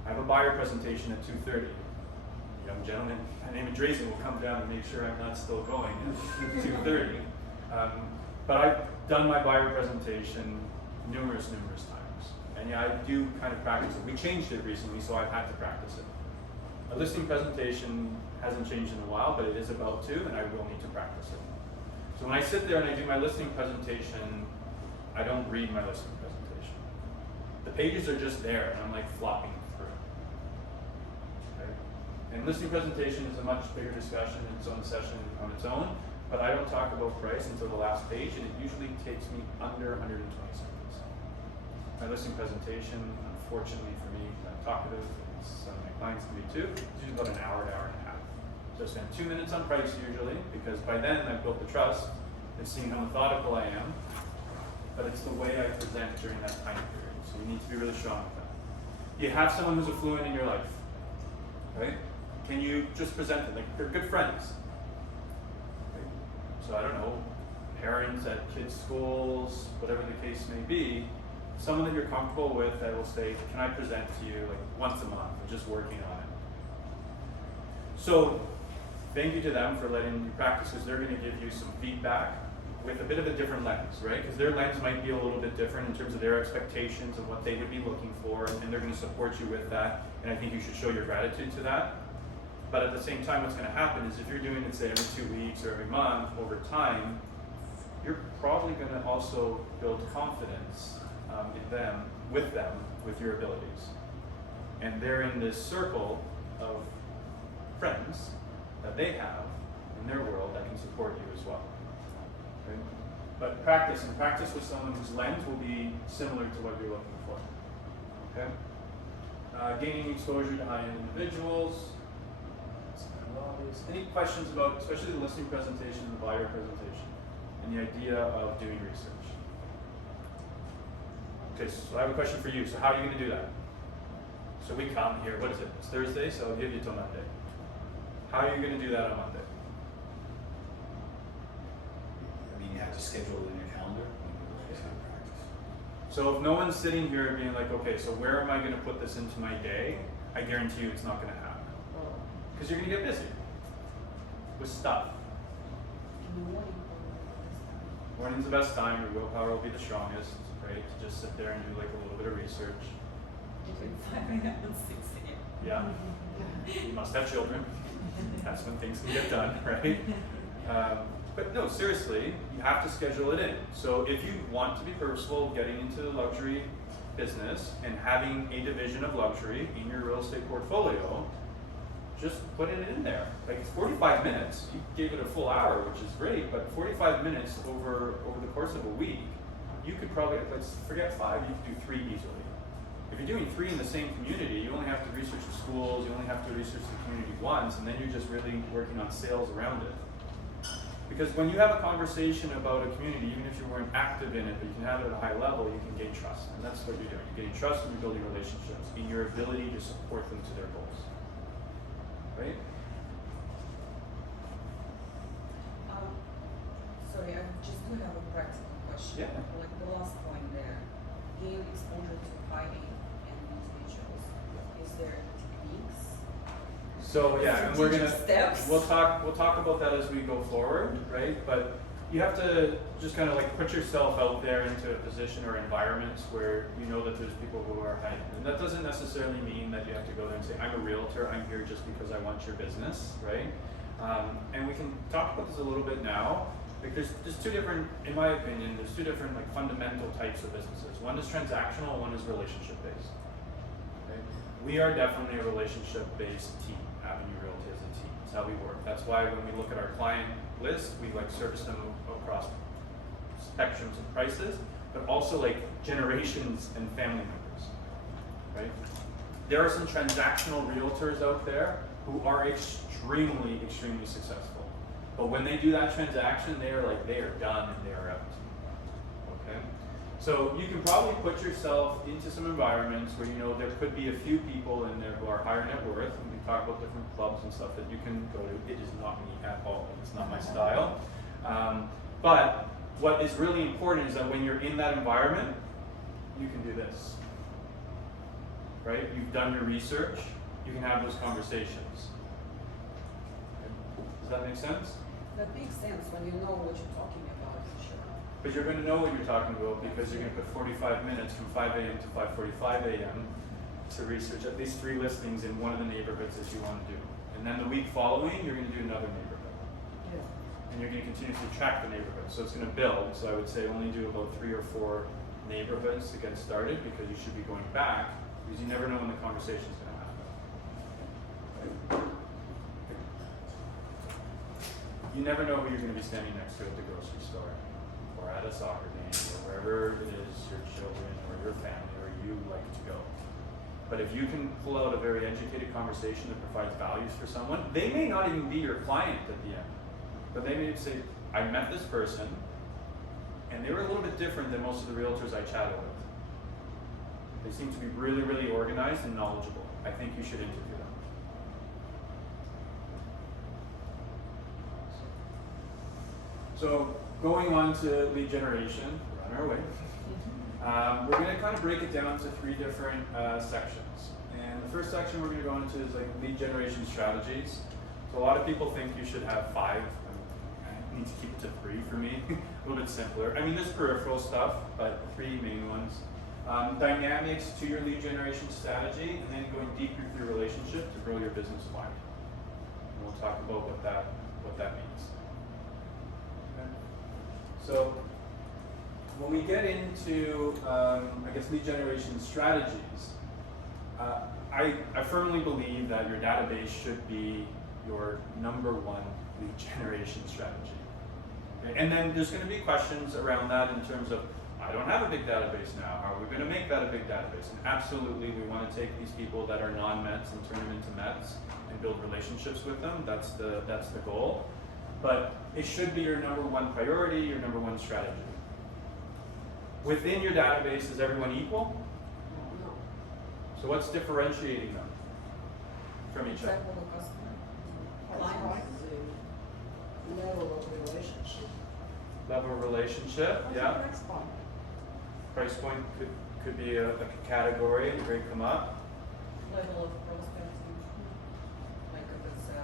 I have a buyer presentation at 2:30. A young gentleman, my name is Drazen, will come down and make sure I'm not still going at 2:30. But I've done my buyer presentation numerous times. And yeah, I do kind of practice it. We changed it recently, so I've had to practice it. A listing presentation hasn't changed in a while, but it is about to, and I will need to practice it. So when I sit there and I do my listing presentation, I don't read my listing presentation. The pages are just there, and I'm like flopping through. Okay? And listing presentation is a much bigger discussion in its own session on its own, but I don't talk about price until the last page, and it usually takes me under 120 seconds. My listing presentation, unfortunately for me, I'm talkative, some of my clients can be too, it's usually about an hour and a half. So I spend 2 minutes on price usually, because by then I've built the trust, and seeing how methodical I am, but it's the way I present during that time period, so you need to be really strong with that. You have someone who's affluent in your life, right? Can you just present it, like they're good friends? Right? So I don't know, parents at kids' schools, whatever the case may be, someone that you're comfortable with that will say, can I present to you like once a month, or just working on it. So thank you to them for letting you practice, because they're going to give you some feedback with a bit of a different lens, right? Because their lens might be a little bit different in terms of their expectations of what they would be looking for, and they're going to support you with that, and I think you should show your gratitude to that. But at the same time, what's going to happen is if you're doing it, say, every 2 weeks or every month, over time, you're probably going to also build confidence in them, with your abilities. And they're in this circle of friends that they have in their world that can support you as well. Okay? But practice, and practice with someone whose lens will be similar to what you're looking for. Okay? Gaining exposure to high-end individuals. That's kind of obvious. Any questions about, especially the listing presentation and the buyer presentation, and the idea of doing research? Okay, so I have a question for you. So how are you going to do that? So we come here, what is it? It's Thursday, so I'll give you till Monday. How are you going to do that on Monday? I mean, you have to schedule it in your calendar. You have to practice. So if no one's sitting here being like, okay, so where am I going to put this into my day? I guarantee you it's not going to happen. Because you're going to get busy with stuff. In the morning. Morning's the best time, your willpower will be the strongest, right? To just sit there and do like a little bit of research. Between 5 a.m. and 6 a.m. Yeah. You must have children. That's when things can get done, right? But no, seriously, you have to schedule it in. So if you want to be purposeful getting into luxury, business and having a division of luxury in your real estate portfolio, just put it in there. Like it's 45 minutes. You gave it a full hour, which is great, but 45 minutes over the course of a week, you could probably, let's forget 5, you could do 3 easily. If you're doing 3 in the same community, you only have to research the schools, you only have to research the community once, and then you're just really working on sales around it. Because when you have a conversation about a community, even if you weren't active in it, but you can have it at a high level, you can gain trust. And that's what you're doing. You're getting trust and you're building relationships in your ability to support them to their goals. Right? Sorry, I just do have a practical question. Yeah. Like the last point there, gain exposure to high-end individuals. Is there techniques? So yeah, and we're gonna Steps? we'll talk about that as we go forward, right? But you have to just kind of like put yourself out there into a position or environments where you know that there's people who are high end. And that doesn't necessarily mean that you have to go there and say, I'm a realtor, I'm here just because I want your business, right? And we can talk about this a little bit now. Like there's 2 different, in my opinion, there's 2 different like fundamental types of businesses. One is transactional, one is relationship based. Okay? We are definitely a relationship based team. Avenue Realty as a team. That's how we work. That's why when we look at our client list, we like service them across spectrums of prices, but also like generations and family members, right? There are some transactional realtors out there who are extremely successful. But when they do that transaction, they are done and they are out. Okay? So you can probably put yourself into some environments where you know there could be a few people in there who are higher net worth. And we talk about different clubs and stuff that you can go to. It is not me at all. It's not my style. But what is really important is that when you're in that environment, you can do this. Right? You've done your research. You can have those conversations. Does that make sense? That makes sense when you know what you're talking about, for sure. But you're going to know what you're talking about because you're going to put 45 minutes from 5 a.m. to 5:45 a.m. to research at least 3 listings in one of the neighborhoods that you want to do. And then the week following, you're going to do another neighborhood. Yeah. And you're going to continuously track the neighborhood. So it's going to build. So I would say only do about 3 or 4 neighborhoods to get started because you should be going back because you never know when the conversation is going to happen. You never know who you're going to be standing next to at the grocery store or at a soccer game or wherever it is your children or your family or you like to go. But if you can pull out a very educated conversation that provides values for someone, they may not even be your client at the end. But they may say, I met this person and they were a little bit different than most of the realtors I chatted with. They seem to be really organized and knowledgeable. I think you should interview them. So going on to lead generation, we're on our way. We're going to kind of break it down to 3 different sections. And the first section we're going to go into is like lead generation strategies. So a lot of people think you should have 5. I need to keep it to 3 for me, a little bit simpler. I mean, there's peripheral stuff, but 3 main ones. Dynamics to your lead generation strategy, and then going deeper through relationship to grow your business wide. And we'll talk about what that means. Okay. So when we get into, I guess, lead generation strategies, I firmly believe that your database should be your number 1 lead generation strategy. Okay? And then there's going to be questions around that in terms of, I don't have a big database now. How are we going to make that a big database? And absolutely, we want to take these people that are non-Mets and turn them into Mets and build relationships with them. That's the goal. But it should be your number 1 priority, your number 1 strategy. Within your database, is everyone equal? No. So what's differentiating them from each other? Example of customer. Clients. Level of relationship. Level of relationship, What's yeah. the next one? Price point could be a category, great come up. Level of prospecting. Like if it's a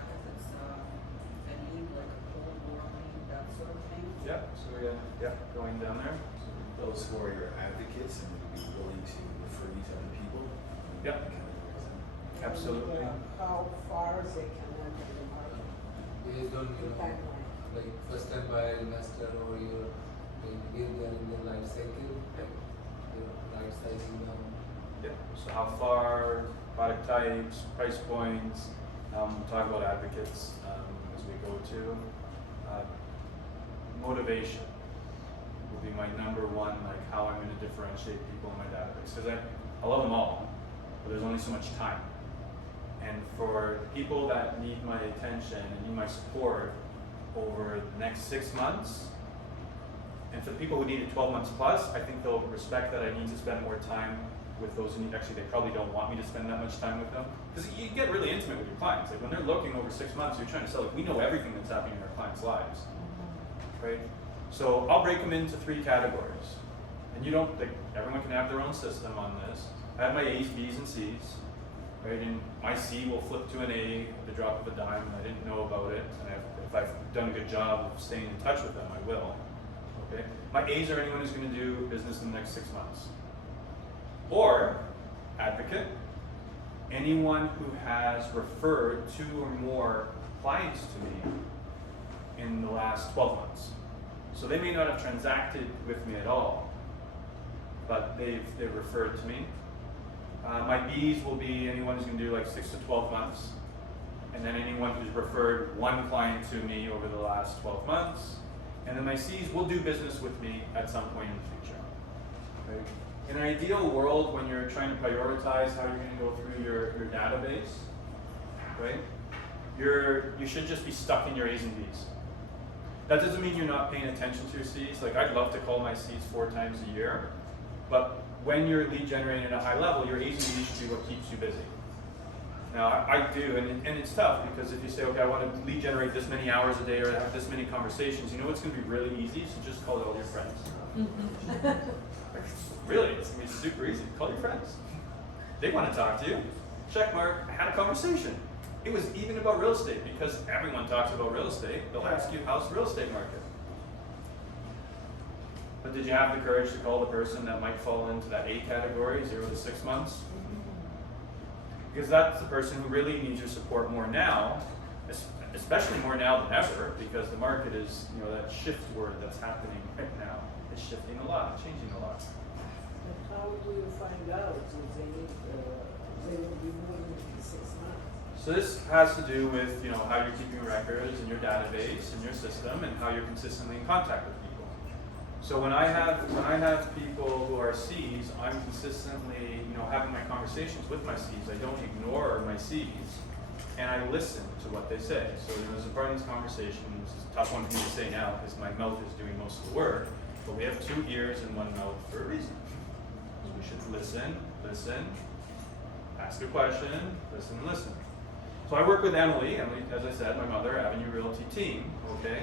lead, like a cold war lead, that sort of thing. Yep, so going down there. Those who are your advocates and would be willing to refer you to other people. Yep. Absolutely. How far they can enter the market. Based on, The pipeline. like first time buyer investor or your behavior in their life cycle, like, product sizing down. Yep. So how far, product types, price points, we'll talk about advocates as we go to. Motivation will be my number one, like how I'm going to differentiate people in my database. Because I love them all, but there's only so much time. And for people that need my attention and need my support over the next 6 months, and for the people who need it 12 months plus, I think they'll respect that I need to spend more time with those who need, actually they probably don't want me to spend that much time with them. Because you get really intimate with your clients. Like when they're looking over 6 months, you're trying to sell, like we know everything that's happening in our clients' lives, right? So I'll break them into 3 categories. And you don't, like, everyone can have their own system on this. I have my A's, B's, and C's, right? And my C will flip to an A at the drop of a dime, and I didn't know about it. And if I've done a good job of staying in touch with them, I will. Okay? My A's are anyone who's going to do business in the next 6 months. Or, advocate, anyone who has referred 2 or more clients to me in the last 12 months. So they may not have transacted with me at all, but they've referred to me. My B's will be anyone who's going to do like 6 to 12 months, and then anyone who's referred 1 client to me over the last 12 months. And then my C's will do business with me at some point in the future. Okay? In an ideal world, when you're trying to prioritize how you're going to go through your database, right? You should just be stuck in your A's and B's. That doesn't mean you're not paying attention to your C's. Like I'd love to call my C's 4 times a year, but when you're lead generating at a high level, your A's and B's should be what keeps you busy. Now I do, and it's tough because if you say, okay, I want to lead generate this many hours a day or have this many conversations, you know what's going to be really easy? So just call all your friends. Really, it's going to be super easy. Call your friends. They want to talk to you. Check mark, I had a conversation. It was even about real estate because everyone talks about real estate. They'll ask you, how's the real estate market? But did you have the courage to call the person that might fall into that A category, 0 to 6 months? Because that's the person who really needs your support more now, especially more now than ever, because the market is, that shift word that's happening right now. It's shifting a lot, changing a lot. But how do you find out if they will be moving in 6 months? So this has to do with, how you're keeping records in your database and your system, and how you're consistently in contact with people. So when I have people who are C's, I'm consistently, having my conversations with my C's. I don't ignore my C's, and I listen to what they say. So as a part of this conversation, this is a tough one for me to say now because my mouth is doing most of the work, but we have 2 ears and 1 mouth for a reason. So we should listen, ask a question, listen. So I work with Emily, as I said, my mother, Avenue Realty team, okay?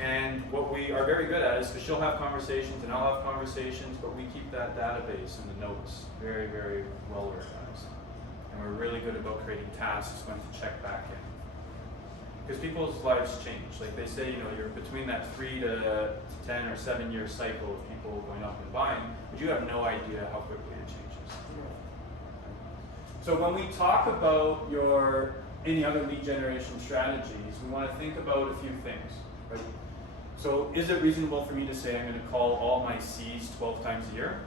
And what we are very good at is because she'll have conversations and I'll have conversations, but we keep that database and the notes very, very well organized. And we're really good about creating tasks when to check back in. Because people's lives change. Like they say, you're between that 3 to 10 or 7 year cycle of people going up and buying, but you have no idea how quickly it changes. So when we talk about any other lead generation strategies, we want to think about a few things, right? So is it reasonable for me to say I'm going to call all my C's 12 times a year?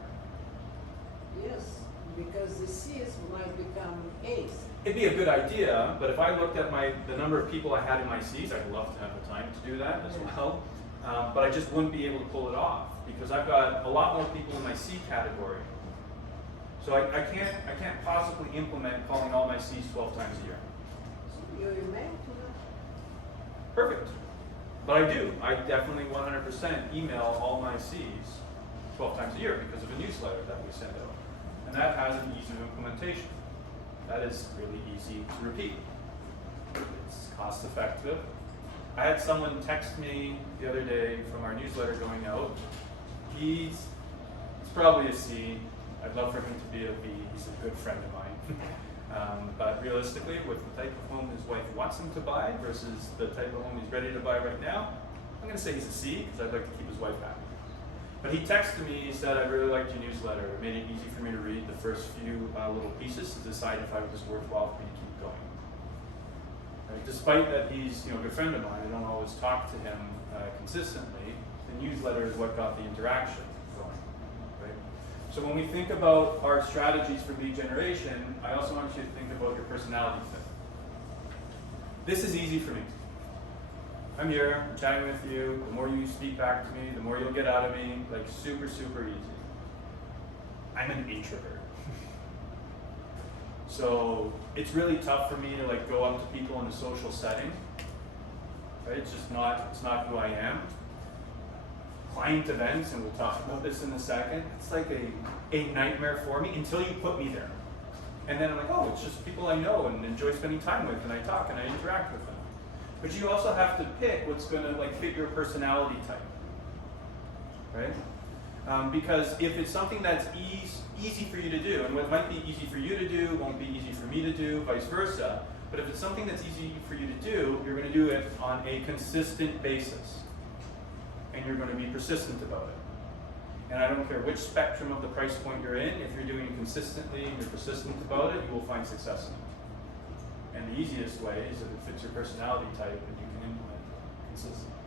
Yes, because the C's might become A's. It'd be a good idea, but if I looked at the number of people I had in my C's, I'd love to have the time to do that as well. But I just wouldn't be able to pull it off because I've got a lot more people in my C category. So I can't possibly implement calling all my C's 12 times a year. So you're email to them? Perfect. But I do. I definitely 100% email all my C's 12 times a year because of a newsletter that we send out. And that has an ease of implementation. That is really easy to repeat. It's cost effective. I had someone text me the other day from our newsletter going out. He's probably a C. I'd love for him to be a B. He's a good friend of mine. But realistically, with the type of home his wife wants him to buy versus the type of home he's ready to buy right now, I'm going to say he's a C because I'd like to keep his wife happy. But he texted me, he said, I really liked your newsletter. It made it easy for me to read the first few little pieces to decide if it was worthwhile for me to keep going. Right? Despite that he's a good friend of mine, I don't always talk to him consistently, the newsletter is what got the interaction going. Right? So when we think about our strategies for lead generation, I also want you to think about your personality fit. This is easy for me. I'm here, I'm chatting with you. The more you speak back to me, the more you'll get out of me. Like super, super easy. I'm an introvert. So it's really tough for me to like go up to people in a social setting. Right? It's not who I am. Client events, and we'll talk about this in a second, it's like a nightmare for me until you put me there. And then I'm like, oh, it's just people I know and enjoy spending time with, and I talk and I interact with them. But you also have to pick what's gonna like fit your personality type, right? Because if it's something that's easy for you to do, and what might be easy for you to do won't be easy for me to do, vice versa. But if it's something that's easy for you to do, you're gonna do it on a consistent basis. And you're going to be persistent about it. And I don't care which spectrum of the price point you're in, if you're doing it consistently and you're persistent about it, you will find success in it. And the easiest way is if it fits your personality type and you can implement it consistently.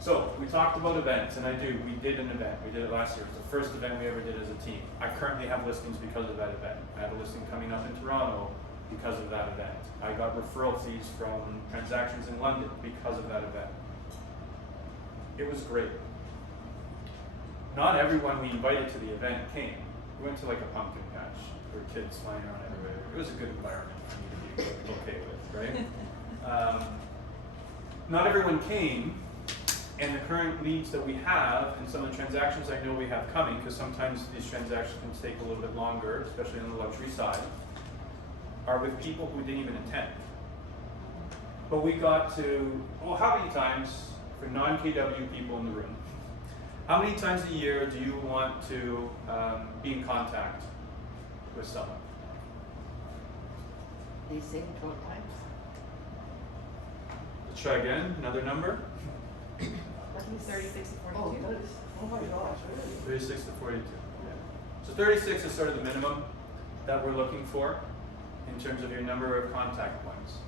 So we talked about events, and we did an event. We did it last year. It was the first event we ever did as a team. I currently have listings because of that event. I have a listing coming up in Toronto because of that event. I got referral fees from transactions in London because of that event. It was great. Not everyone we invited to the event came. We went to like a pumpkin patch. There were kids flying around everywhere. It was a good environment for me to be okay with, right? Not everyone came, and the current leads that we have and some of the transactions I know we have coming, because sometimes these transactions can take a little bit longer, especially on the luxury side, are with people who didn't even attend. But we got to, how many times, for non-KW people in the room, how many times a year do you want to be in contact with someone? They say 12 times. Let's try again, another number. At least 36 to 42. Oh, that is, oh my gosh, really? 36 to 42. Yeah. So 36 is sort of the minimum that we're looking for in terms of your number of contact points.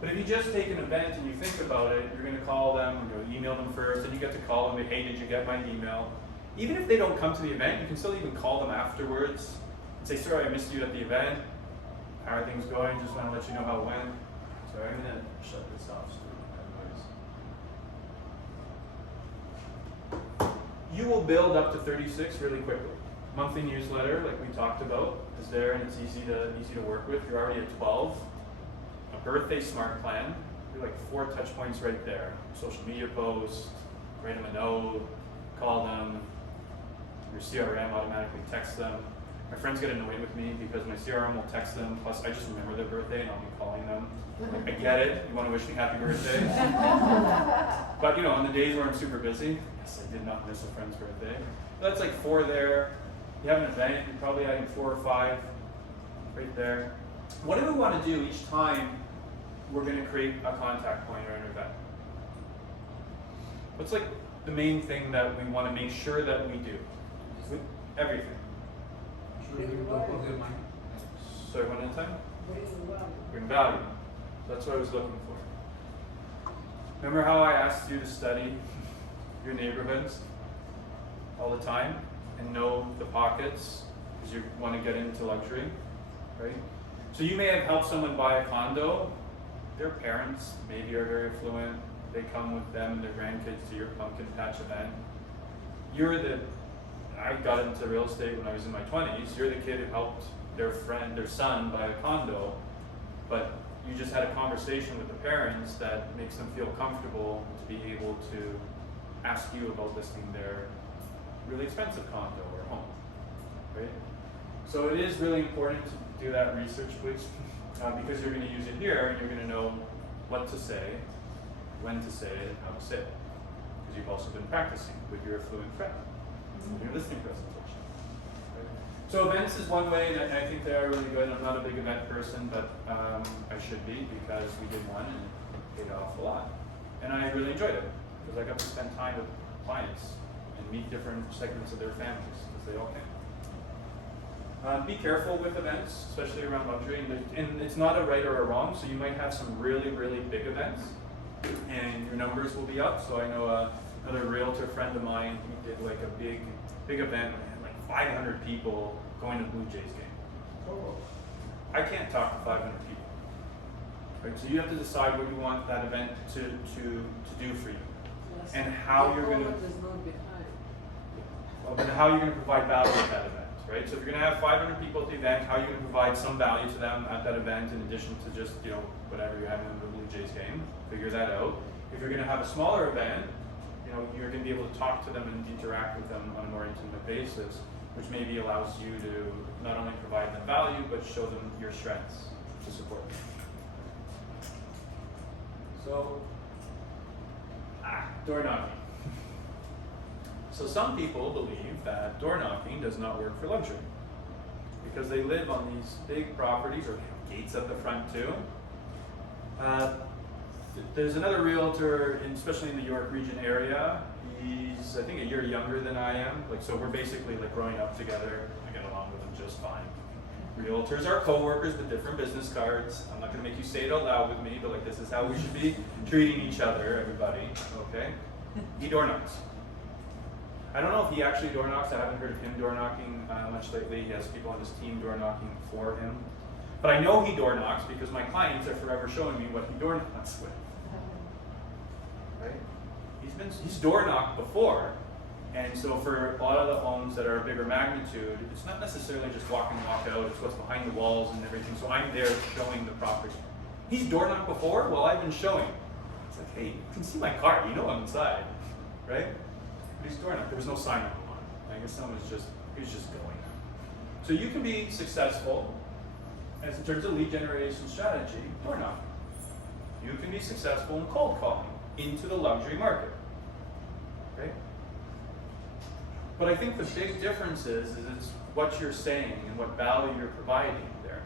But if you just take an event and you think about it, you're going to call them, or you'll email them first, and you get to call them, hey, did you get my email? Even if they don't come to the event, you can still even call them afterwards and say, sorry, I missed you at the event. How are things going? Just want to let you know how it went. Sorry, I'm going to shut this off so we don't have noise. You will build up to 36 really quickly. Monthly newsletter, like we talked about, is there, and it's easy to work with. You're already at 12. A birthday smart plan, you're like 4 touch points right there. Social media post, write them a note, call them, your CRM automatically texts them. My friends get annoyed with me because my CRM will text them, plus I just remember their birthday and I'll be calling them. Like, I get it, you want to wish me happy birthday. But you know, on the days where I'm super busy, yes, I did not miss a friend's birthday. That's like 4 there. You have an event, you're probably adding 4 or 5 right there. What do we want to do each time we're going to create a contact point or an event? What's like the main thing that we want to make sure that we do with everything? Sure, you top of their mind. Sorry, one at a time? Bring value. Bring value. That's what I was looking for. Remember how I asked you to study your neighborhoods all the time and know the pockets because you want to get into luxury, right? So you may have helped someone buy a condo. Their parents maybe are very affluent. They come with them and their grandkids to your pumpkin patch event. I got into real estate when I was in my 20s. You're the kid who helped their son buy a condo, but you just had a conversation with the parents that makes them feel comfortable to be able to ask you about listing their really expensive condo or home, right? So it is really important to do that research, please, because you're going to use it here and you're going to know what to say, when to say it, and how to say it. Because you've also been practicing with your affluent friend in your listing presentation. Right? So events is one way that I think they are really good. I'm not a big event person, but I should be because we did one and it paid off a lot. And I really enjoyed it because I got to spend time with clients and meet different segments of their families because they all came. Be careful with events, especially around luxury, and it's not a right or a wrong, so you might have some really, really big events, and your numbers will be up. So I know another realtor friend of mine, he did like a big event, and had like 500 people going to the Blue Jays game. Oh, I can't talk to 500 people. Right? So you have to decide what you want that event to do for you. yes. And how you're gonna- There's no behind. And how you're going to provide value at that event, right? So if you're going to have 500 people at the event, how are you going to provide some value to them at that event in addition to just, whatever you're having in the Blue Jays game? Figure that out. If you're going to have a smaller event, you're going to be able to talk to them and interact with them on a more intimate basis, which maybe allows you to not only provide them value, but show them your strengths to support them. So, door knocking. So some people believe that door knocking does not work for luxury because they live on these big properties or they have gates at the front too. There's another realtor, especially in the York region area. He's, I think, a year younger than I am. So we're basically growing up together. I get along with him just fine. Realtors are co-workers with different business cards. I'm not going to make you say it out loud with me, but this is how we should be treating each other, everybody. Okay? He door knocks. I don't know if he actually door knocks. I haven't heard of him door knocking much lately. He has people on his team door knocking for him. But I know he door knocks because my clients are forever showing me what he door knocks with. Right? He's door knocked before. And so for a lot of the homes that are a bigger magnitude, it's not necessarily just walk in, walk out. It's what's behind the walls and everything. So I'm there showing the property. He's door knocked before? Well, I've been showing. It's like, hey, you can see my car. You know I'm inside. Right? But he's door knocked. There was no sign on the line. I guess he was just going. So you can be successful as in terms of lead generation strategy, door knocking. You can be successful in cold calling into the luxury market. Okay? But I think the big difference is it's what you're saying and what value you're providing there.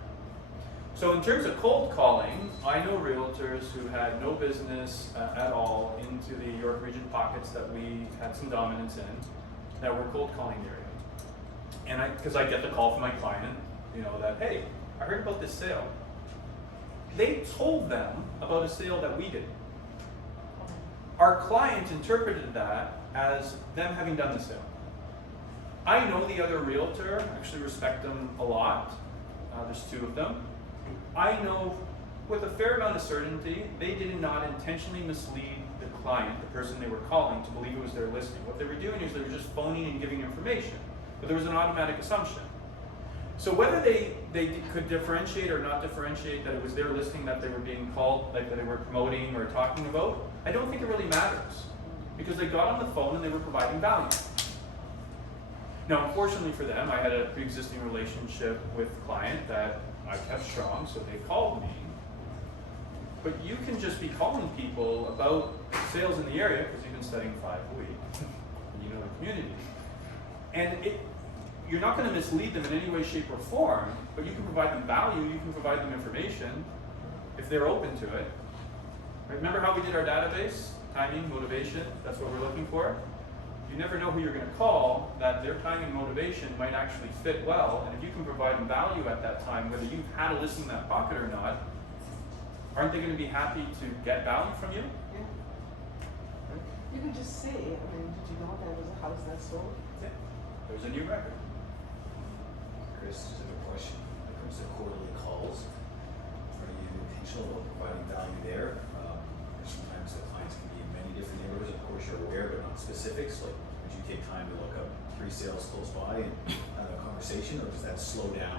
So in terms of cold calling, I know realtors who had no business at all into the York region pockets that we had some dominance in that were cold calling the area. And because I get the call from my client, that, hey, I heard about this sale. They told them about a sale that we did. Our client interpreted that as them having done the sale. I know the other realtor, actually respect them a lot. There's two of them. I know with a fair amount of certainty, they did not intentionally mislead the client, the person they were calling, to believe it was their listing. What they were doing is they were just phoning and giving information, but there was an automatic assumption. So whether they could differentiate or not differentiate that it was their listing that they were being called, that they were promoting or talking about, I don't think it really matters, because they got on the phone and they were providing value. Now, unfortunately for them, I had a pre-existing relationship with the client that I kept strong, so they called me. But you can just be calling people about sales in the area, because you've been studying 5 weeks, and you know the community. And you're not going to mislead them in any way, shape, or form, but you can provide them value, you can provide them information, if they're open to it. Right? Remember how we did our database? Timing, motivation, that's what we're looking for. You never know who you're going to call, that their timing and motivation might actually fit well, and if you can provide them value at that time, whether you've had a listing in that pocket or not, aren't they going to be happy to get value from you? Yeah. You could just say, did you know there was a house that sold? Yeah. There's a new record. Chris, just have a question. When it comes to quarterly calls, are you intentional about providing value there? Sometimes the clients can be in many different neighborhoods. Of course, you're aware, but not specifics. Would you take time to look up 3 sales close by and have a conversation, or does that slow down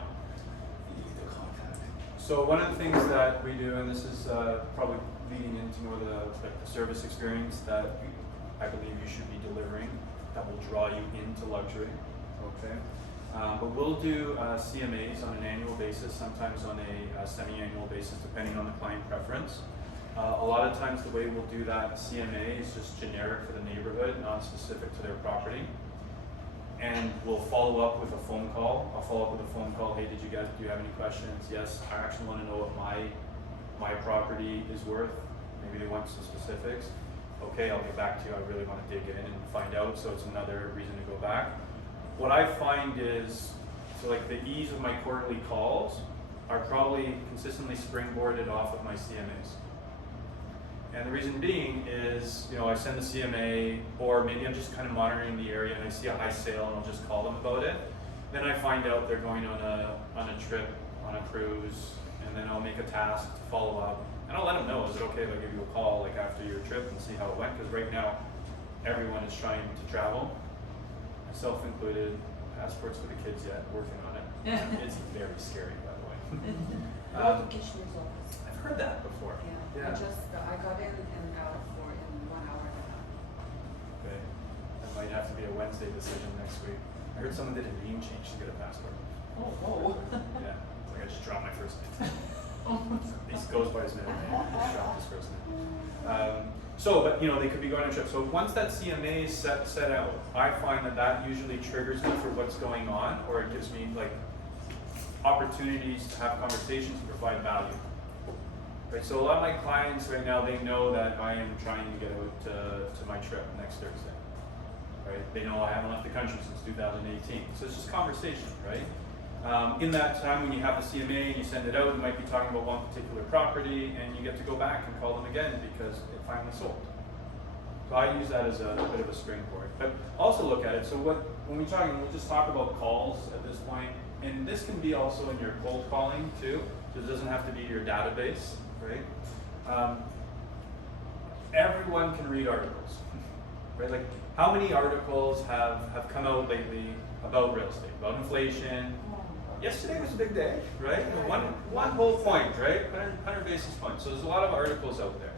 the contact? So one of the things that we do, and this is probably leading into more of the service experience that I believe you should be delivering, that will draw you into luxury. Okay. But we'll do CMAs on an annual basis, sometimes on a semi-annual basis, depending on the client preference. A lot of times the way we'll do that CMA is just generic for the neighborhood, not specific to their property. And we'll follow up with a phone call. I'll follow up with a phone call. Hey, do you have any questions? Yes, I actually want to know what my property is worth. Maybe they want some specifics. Okay, I'll get back to you. I really want to dig in and find out. So it's another reason to go back. What I find is, the ease of my quarterly calls are probably consistently springboarded off of my CMAs. And the reason being is, I send the CMA, or maybe I'm just kind of monitoring the area and I see a high sale and I'll just call them about it. Then I find out they're going on a trip, on a cruise, and then I'll make a task to follow up. And I'll let them know, is it okay if I give you a call like after your trip and see how it went? Because right now, everyone is trying to travel, myself included. Passports for the kids yet, working on it. It's very scary, by the way. Go to Kitchener's office. I've heard that before. Yeah, I got in and out in 1 hour and a half. Okay. That might have to be a Wednesday decision next week. I heard someone did a name change to get a passport. Oh. Yeah, it's like I just dropped my first name. He goes by his middle name, I just dropped his first name. But they could be going on a trip. So once that CMA is set out, I find that usually triggers me for what's going on, or it gives me like opportunities to have conversations and provide value. Right. So a lot of my clients right now, they know that I am trying to get out to my trip next Thursday. Right. They know I haven't left the country since 2018. So it's just conversation, right? In that time when you have the CMA and you send it out, you might be talking about one particular property and you get to go back and call them again because it finally sold. So I use that as a bit of a springboard. But also look at it, so when we're talking, we'll just talk about calls at this point, and this can be also in your cold calling too, so it doesn't have to be your database, right? Everyone can read articles, right? Like how many articles have come out lately about real estate, about inflation? Yesterday was a big day, right? One whole point, right? 100 basis points. So there's a lot of articles out there.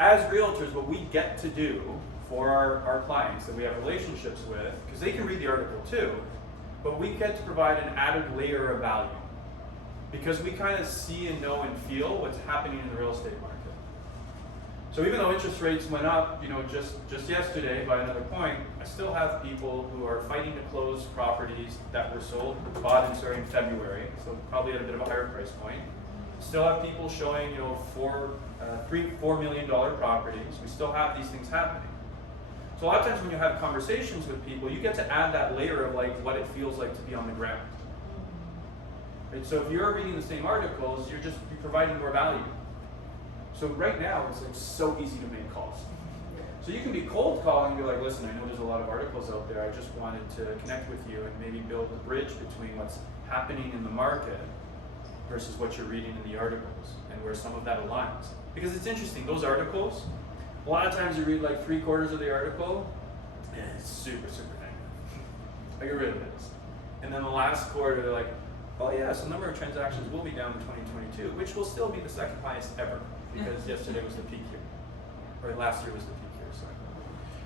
As realtors, what we get to do for our clients that we have relationships with, because they can read the article too, but we get to provide an added layer of value. Because we kind of see and know and feel what's happening in the real estate market. So even though interest rates went up, just yesterday by another point, I still have people who are fighting to close properties that were bought in February, so probably at a bit of a higher price point. Still have people showing, $4 million properties. We still have these things happening. So a lot of times when you have conversations with people, you get to add that layer of like what it feels like to be on the ground. Right? So if you're reading the same articles, you're providing more value. So right now, it's like so easy to make calls. So you can be cold calling and be like, listen, I know there's a lot of articles out there. I just wanted to connect with you and maybe build a bridge between what's happening in the market versus what you're reading in the articles and where some of that aligns. Because it's interesting, those articles, a lot of times you read like 3/4 of the article, and it's super, super negative. Like it really is. And then the last quarter, they're like, oh yeah, so the number of transactions will be down in 2022, which will still be the second highest ever. Because yesterday was the peak year, or last year was the peak year, sorry.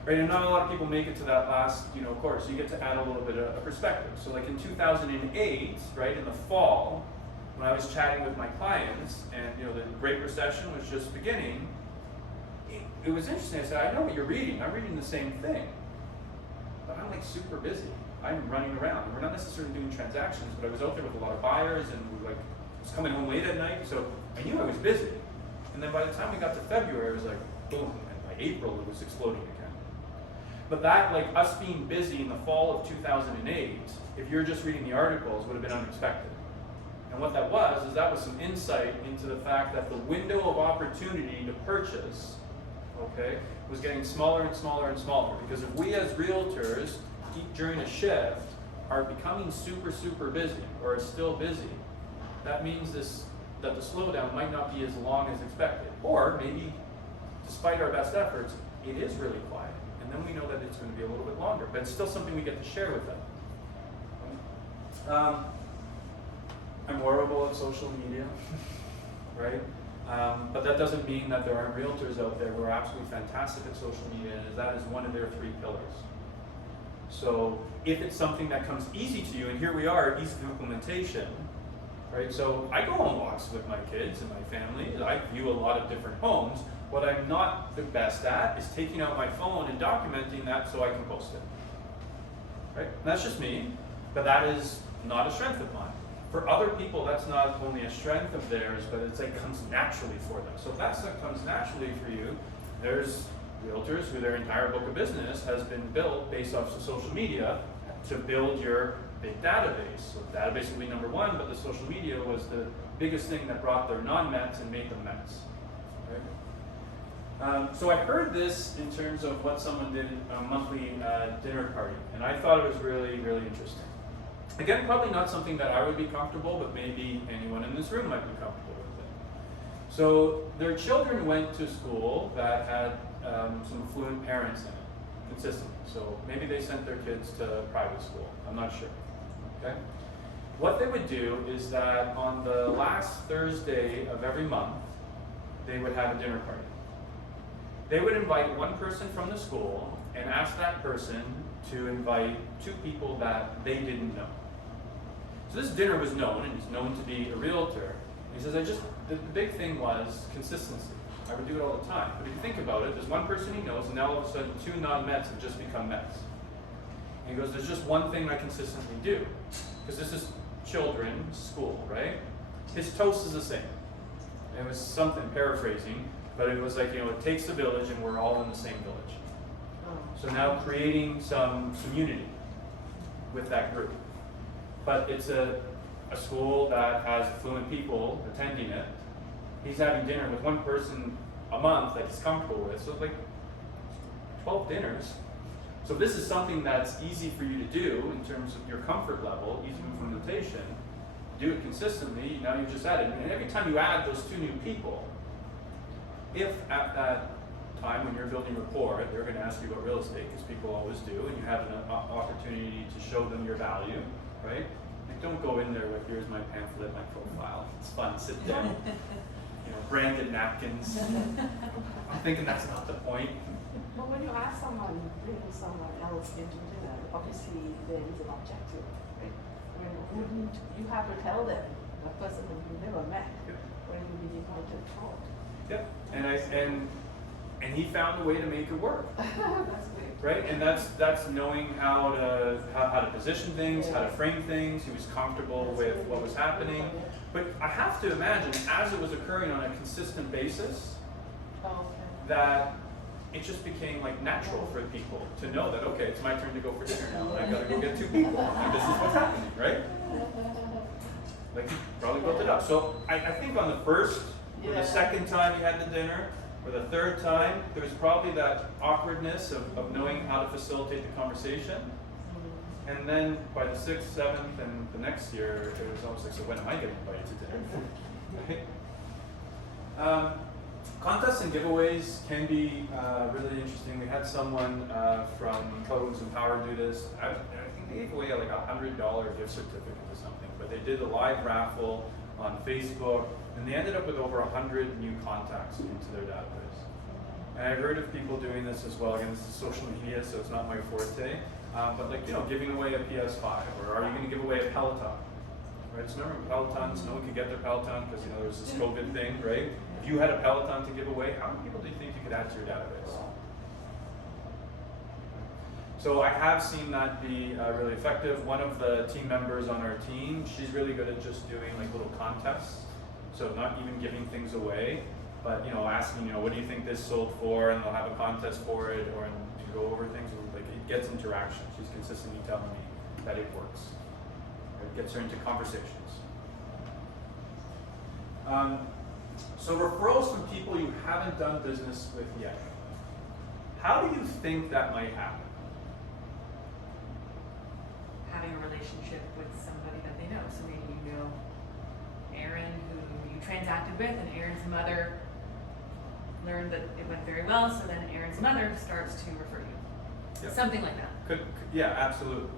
Right, and not a lot of people make it to that last, quarter, so you get to add a little bit of perspective. So like in 2008, right, in the fall, when I was chatting with my clients, and the Great Recession was just beginning, it was interesting. I said, I know what you're reading. I'm reading the same thing, but I'm like super busy. I'm running around. We're not necessarily doing transactions, but I was out there with a lot of buyers, and I was coming home late at night, so I knew I was busy. And then by the time we got to February, it was like, boom, and by April, it was exploding again. But that, like us being busy in the fall of 2008, if you're just reading the articles, would have been unexpected. And what that was, is that was some insight into the fact that the window of opportunity to purchase, was getting smaller and smaller and smaller. Because if we as realtors, during a shift, are becoming super, super busy, or are still busy, that means that the slowdown might not be as long as expected. Or maybe, despite our best efforts, it is really quiet. And then we know that it's going to be a little bit longer. But it's still something we get to share with them. I'm horrible at social media, right? But that doesn't mean that there aren't realtors out there who are absolutely fantastic at social media, and that is one of their 3 pillars. So if it's something that comes easy to you, and here we are, ease of implementation, right? So I go on walks with my kids and my family. I view a lot of different homes. What I'm not the best at is taking out my phone and documenting that so I can post it. Right? And that's just me, but that is not a strength of mine. For other people, that's not only a strength of theirs, but it's like comes naturally for them. So if that's what comes naturally for you, there's realtors who their entire book of business has been built based off of social media to build your big database. So the database will be number one, but the social media was the biggest thing that brought their non-Mets and made them Mets. Right? So I heard this in terms of what someone did at a monthly dinner party, and I thought it was really, really interesting. Again, probably not something that I would be comfortable, but maybe anyone in this room might be comfortable with it. So their children went to school that had some affluent parents in it, consistently. So maybe they sent their kids to private school. I'm not sure. Okay. What they would do is that on the last Thursday of every month, they would have a dinner party. They would invite one person from the school and ask that person to invite 2 people that they didn't know. So this dinner was known, and he's known to be a realtor. He says, the big thing was consistency. I would do it all the time. But if you think about it, there's one person he knows, and now all of a sudden 2 non-Mets have just become Mets. And he goes, there's just one thing I consistently do. Because this is children's school, right? His toast is the same. It was something, paraphrasing, but it was like, it takes a village and we're all in the same village. So now creating some unity with that group. But it's a school that has affluent people attending it. He's having dinner with one person a month that he's comfortable with. So like 12 dinners. So this is something that's easy for you to do in terms of your comfort level, easy implementation. Do it consistently, now you've just added. And every time you add those 2 new people, if at that time when you're building rapport, they're going to ask you about real estate, because people always do, and you have an opportunity to show them your value, right? Like, don't go in there with, here's my pamphlet, my profile. It's fun, sit down. Branded napkins. I'm thinking that's not the point. But when you ask someone, bring someone else into dinner, obviously there is an objective, right? Wouldn't you have to tell them, the person who you never met, when you really want to talk? Yep. And he found a way to make it work. That's great. Right? And that's knowing how to position things, how to frame things. He was comfortable with what was happening. But I have to imagine, as it was occurring on a consistent basis, that it just became like natural for people to know that, okay, it's my turn to go for dinner now, and I gotta go get 2 people. And this is what's happening, right? Like, he probably built it up. So I think on the first or the second time he had the dinner, or the third time, there was probably that awkwardness of knowing how to facilitate the conversation. And then by the 6th, 7th, and the next year, it was almost like, so when am I getting invited to dinner? Right? Contests and giveaways can be really interesting. We had someone from Keller Williams Empowered do this. I think they gave away like a $100 gift certificate or something, but they did a live raffle on Facebook, and they ended up with over 100 new contacts into their database. And I've heard of people doing this as well. Again, this is social media, so it's not my forte. But like, giving away a PS5, or are you going to give away a Peloton? Right? So remember Pelotons, no one could get their Peloton because there's this COVID thing, right? If you had a Peloton to give away, how many people do you think you could add to your database? So I have seen that be really effective. One of the team members on our team, she's really good at just doing like little contests. So not even giving things away, but asking, what do you think this sold for, and they'll have a contest for it, or to go over things. Like, it gets interaction. She's consistently telling me that it works. It gets her into conversations. So referrals from people you haven't done business with yet. How do you think that might happen? Having a relationship with somebody that they know. So maybe you know Aaron, who you transacted with, and Aaron's mother learned that it went very well, so then Aaron's mother starts to refer you. Yep. Something like that. Yeah, absolutely.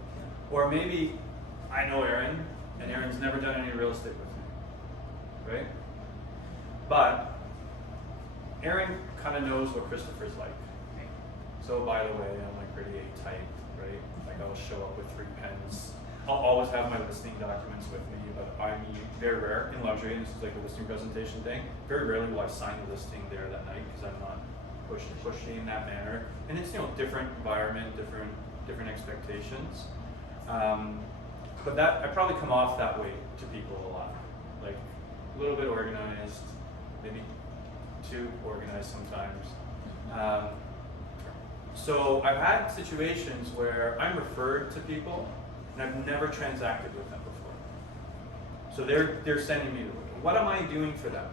Or maybe I know Aaron, and Aaron's never done any real estate with me, right? But Aaron kind of knows what Christopher's like. Right. So by the way, I'm like pretty A-type, right? Like I'll show up with 3 pens. I'll always have my listing documents with me, but I'm very rare in luxury, and this is like a listing presentation thing. Very rarely will I sign the listing there that night because I'm not pushy in that manner. And it's different environment, different expectations. But that I probably come off that way to people a lot, like a little bit organized, maybe too organized sometimes. So I've had situations where I'm referred to people and I've never transacted with them before. So they're sending me, what am I doing for them?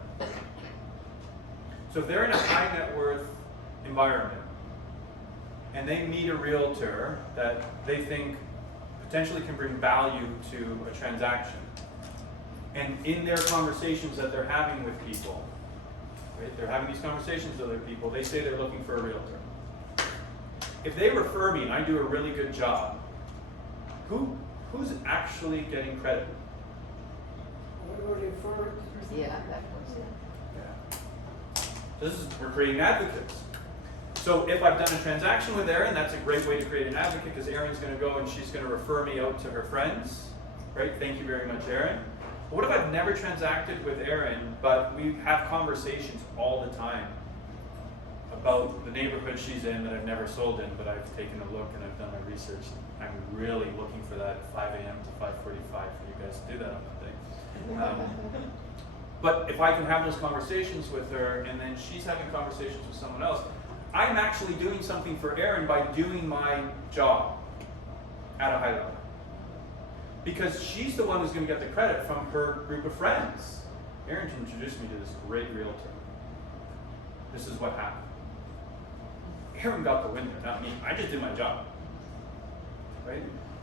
So if they're in a high net worth environment and they meet a realtor that they think potentially can bring value to a transaction. And in their conversations that they're having with people, right, they're having these conversations with other people, they say they're looking for a realtor. If they refer me and I do a really good job, who's actually getting credit? What were they for? Yeah, that was it. Yeah. We're creating advocates. So if I've done a transaction with Erin, that's a great way to create an advocate because Erin's going to go and she's going to refer me out to her friends. Right? Thank you very much, Erin. But what if I've never transacted with Erin, but we have conversations all the time about the neighborhood she's in that I've never sold in, but I've taken a look and I've done my research. I'm really looking for that at 5 a.m. to 5:45 for you guys to do that on Monday. But if I can have those conversations with her and then she's having conversations with someone else, I'm actually doing something for Erin by doing my job at a high level. Because she's the one who's going to get the credit from her group of friends. Erin introduced me to this great realtor. This is what happened. Erin got the win there, not me. I just did my job. Right?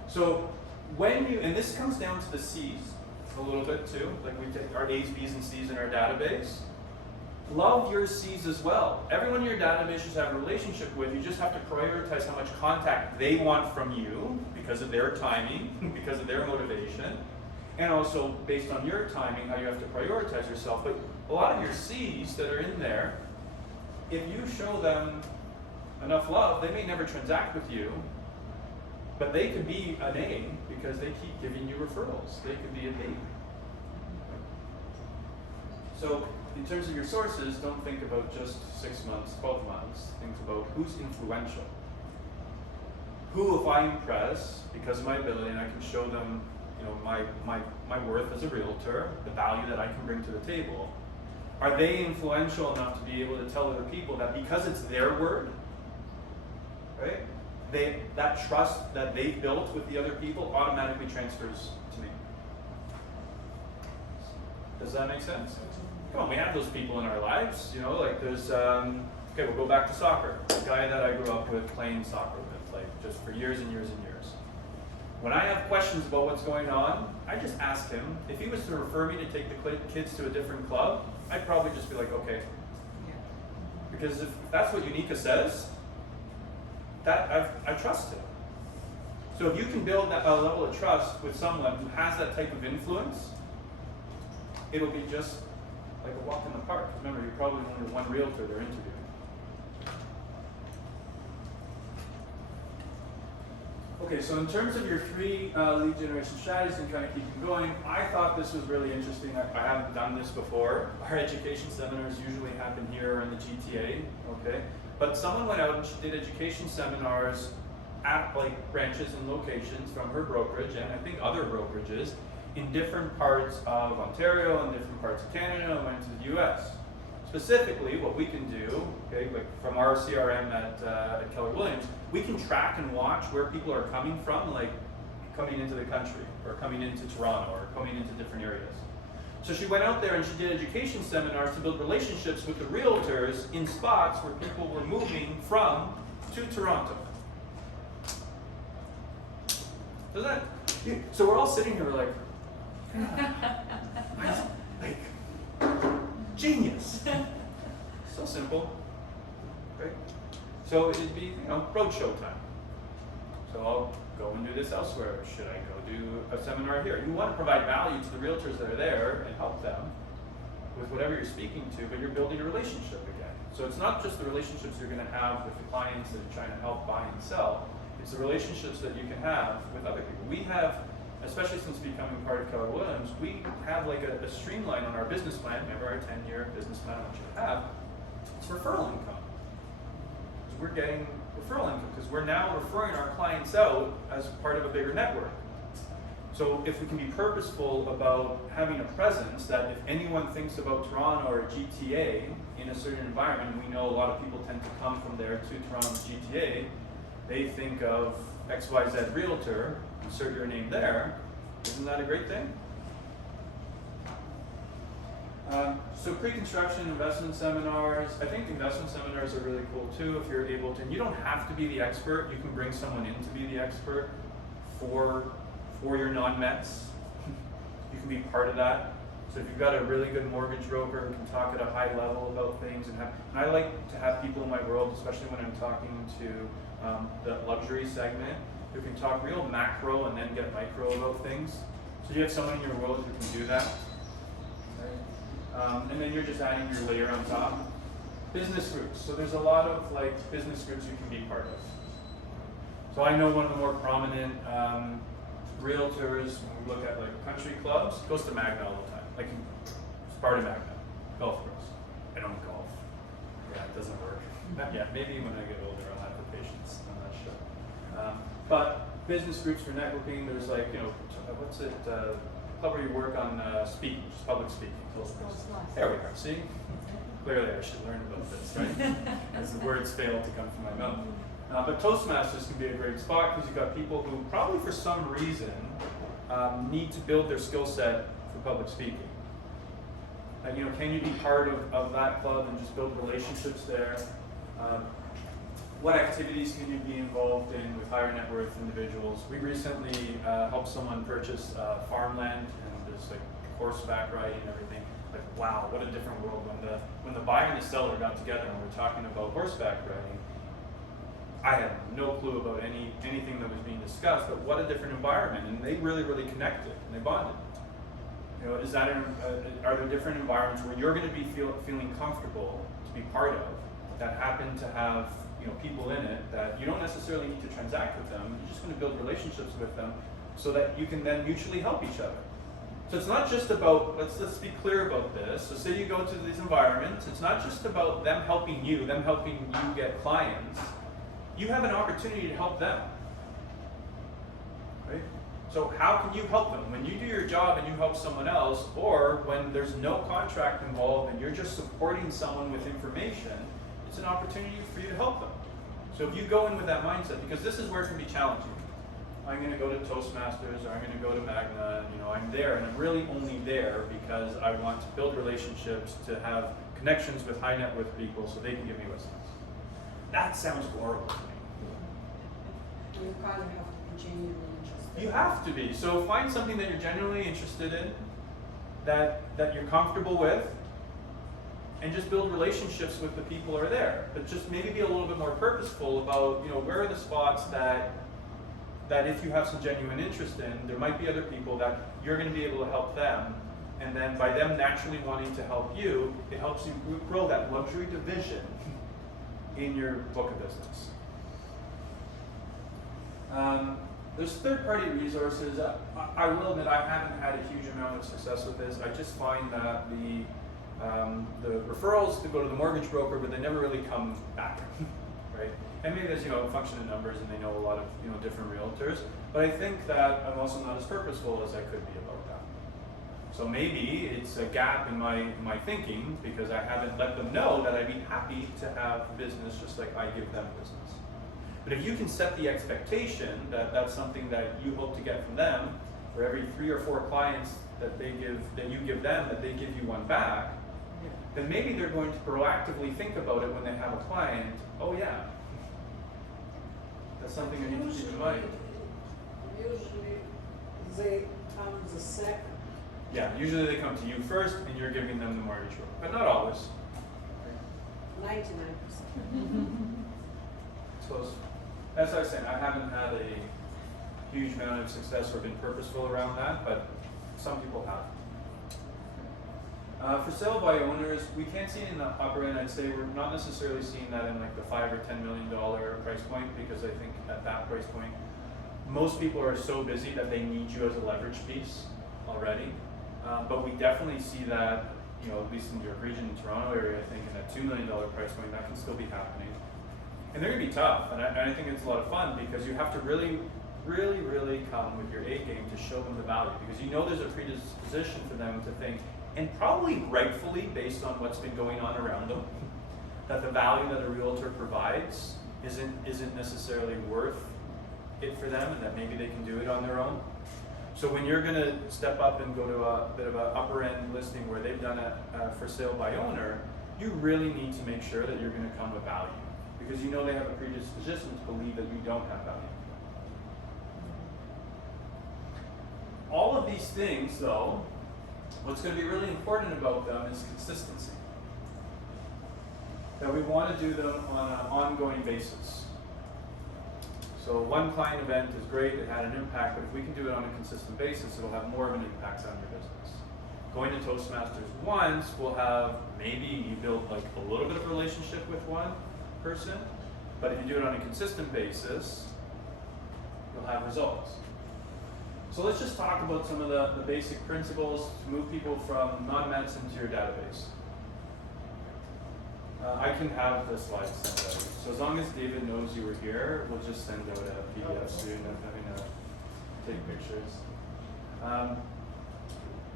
So when you, and this comes down to the C's a little bit too, like we take our A's, B's, and C's in our database. Love your C's as well. Everyone in your database should have a relationship with. You just have to prioritize how much contact they want from you because of their timing, because of their motivation, and also based on your timing, how you have to prioritize yourself. But a lot of your C's that are in there, if you show them enough love, they may never transact with you, but they could be an A because they keep giving you referrals. They could be a B. So in terms of your sources, don't think about just 6 months, 12 months. Think about who's influential. Who, if I impress, because of my ability, and I can show them, you know, my worth as a realtor, the value that I can bring to the table, are they influential enough to be able to tell other people that because it's their word, right? That trust that they've built with the other people automatically transfers to me. Does that make sense? Come on, we have those people in our lives, you know, like there's, okay, we'll go back to soccer. The guy that I grew up with playing soccer with, like just for years and years and years. When I have questions about what's going on, I just ask him. If he was to refer me to take the kids to a different club, I'd probably just be like, okay. Because if that's what Unica says, that I trust him. So if you can build that level of trust with someone who has that type of influence, it'll be just like a walk in the park. Remember, you're probably only one realtor they're interviewing. Okay, so in terms of your 3 lead generation strategies and kind of keep them going, I thought this was really interesting. I haven't done this before. Our education seminars usually happen here in the GTA, okay? But someone went out and she did education seminars at like branches and locations from her brokerage and I think other brokerages in different parts of Ontario and different parts of Canada and went to the US. Specifically, what we can do, okay, like from our CRM at Keller Williams, we can track and watch where people are coming from, like coming into the country or coming into Toronto or coming into different areas. So she went out there and she did education seminars to build relationships with the realtors in spots where people were moving from to Toronto. Does that? So we're all sitting here like, genius. So simple, right? So it'd be, you know, roadshow time. So I'll go and do this elsewhere. Should I go do a seminar here? You want to provide value to the realtors that are there and help them with whatever you're speaking to, but you're building a relationship again. So it's not just the relationships you're going to have with the clients that are trying to help buy and sell. It's the relationships that you can have with other people. We have, especially since becoming part of Keller Williams, we have like a streamline on our business plan. Remember our 10-year business plan, which you have. It's referral income. So we're getting referral income because we're now referring our clients out as part of a bigger network. So if we can be purposeful about having a presence that if anyone thinks about Toronto or GTA in a certain environment, we know a lot of people tend to come from there to Toronto's GTA, they think of XYZ Realtor, insert your name there. Isn't that a great thing? So pre-construction investment seminars, I think investment seminars are really cool too if you're able to, and you don't have to be the expert, you can bring someone in to be the expert. for your non-Mets. You can be part of that. So if you've got a really good mortgage broker who can talk at a high level about things, and I like to have people in my world, especially when I'm talking to the luxury segment, who can talk real macro and then get micro about things. So you have someone in your world who can do that. And then you're just adding your layer on top. Business groups. So there's a lot of like business groups you can be part of. So I know one of the more prominent realtors, when we look at like country clubs, goes to Magna all the time. Like it's part of Magna, golf course. I don't golf. Yeah, it doesn't work. Not yet. Maybe when I get older, I'll have the patience. I'm not sure. But business groups for networking. There's like what's it? Club where you work on speaking, just public speaking. There we go. See, clearly I should learn about this, right? As the words fail to come from my mouth. But Toastmasters can be a great spot because you've got people who probably for some reason need to build their skill set for public speaking. And can you be part of that club and just build relationships there? What activities can you be involved in with higher net worth individuals? We recently helped someone purchase farmland, and there's like horseback riding and everything. Like, wow, what a different world when the buyer and the seller got together and we're talking about horseback riding. I had no clue about anything that was being discussed, but what a different environment, and they really, really connected and they bonded. Is that are there different environments where you're going to be feeling comfortable to be part of that happen to have people in it that you don't necessarily need to transact with them? You're just going to build relationships with them so that you can then mutually help each other. So it's not just about, let's be clear about this. So say you go to these environments, it's not just about them helping you get clients. You have an opportunity to help them, right? So how can you help them? When you do your job and you help someone else, or when there's no contract involved and you're just supporting someone with information, it's an opportunity for you to help them. So if you go in with that mindset, because this is where it can be challenging. I'm going to go to Toastmasters, or I'm going to go to Magna, and I'm there, and I'm really only there because I want to build relationships, to have connections with high net worth people so they can give me listings. That sounds horrible to me. You kind of have to be genuinely interested. You have to be. So find something that you're genuinely interested in, that you're comfortable with, and just build relationships with the people who are there. But just maybe be a little bit more purposeful about, where are the spots that if you have some genuine interest in, there might be other people that you're going to be able to help them. And then by them naturally wanting to help you, it helps you grow that luxury division in your book of business. There's third-party resources. I will admit I haven't had a huge amount of success with this. I just find that the referrals to go to the mortgage broker, but they never really come back, right? And maybe there's a function of numbers, and they know a lot of different realtors. But I think that I'm also not as purposeful as I could be about that. So maybe it's a gap in my thinking because I haven't let them know that I'd be happy to have business just like I give them business. But if you can set the expectation that that's something that you hope to get from them, for every 3 or 4 clients that you give them, that they give you one back, then maybe they're going to proactively think about it when they have a client. Oh yeah, that's something I need to keep in mind. Usually they come the second. Yeah, usually they come to you first and you're giving them the mortgage broker, but not always. 99%. So as I was saying, I haven't had a huge amount of success or been purposeful around that, but some people have. For sale by owners, we can't see it in the upper end. I'd say we're not necessarily seeing that in like the $5 or $10 million price point, because I think at that price point, most people are so busy that they need you as a leverage piece already. But we definitely see that, at least in the York region and Toronto area, I think in that $2 million price point, that can still be happening. And they're gonna be tough, and I think it's a lot of fun because you have to really, really, really come with your A game to show them the value, because there's a predisposition for them to think, and probably rightfully based on what's been going on around them, that the value that a realtor provides isn't necessarily worth it for them, and that maybe they can do it on their own. So when you're going to step up and go to a bit of an upper end listing where they've done a for sale by owner, you really need to make sure that you're going to come with value, because they have a predisposition to believe that you don't have value. all of these things, though, what's going to be really important about them is consistency. That we want to do them on an ongoing basis. So one client event is great, it had an impact, but if we can do it on a consistent basis, it'll have more of an impact on your business. Going to Toastmasters once will have, maybe you build like a little bit of a relationship with one person, but if you do it on a consistent basis, you'll have results. So let's just talk about some of the basic principles to move people from non-medicine to your database. I can have the slides sent out. So as long as David knows you were here, we'll just send out a PDF so you're not having to take pictures.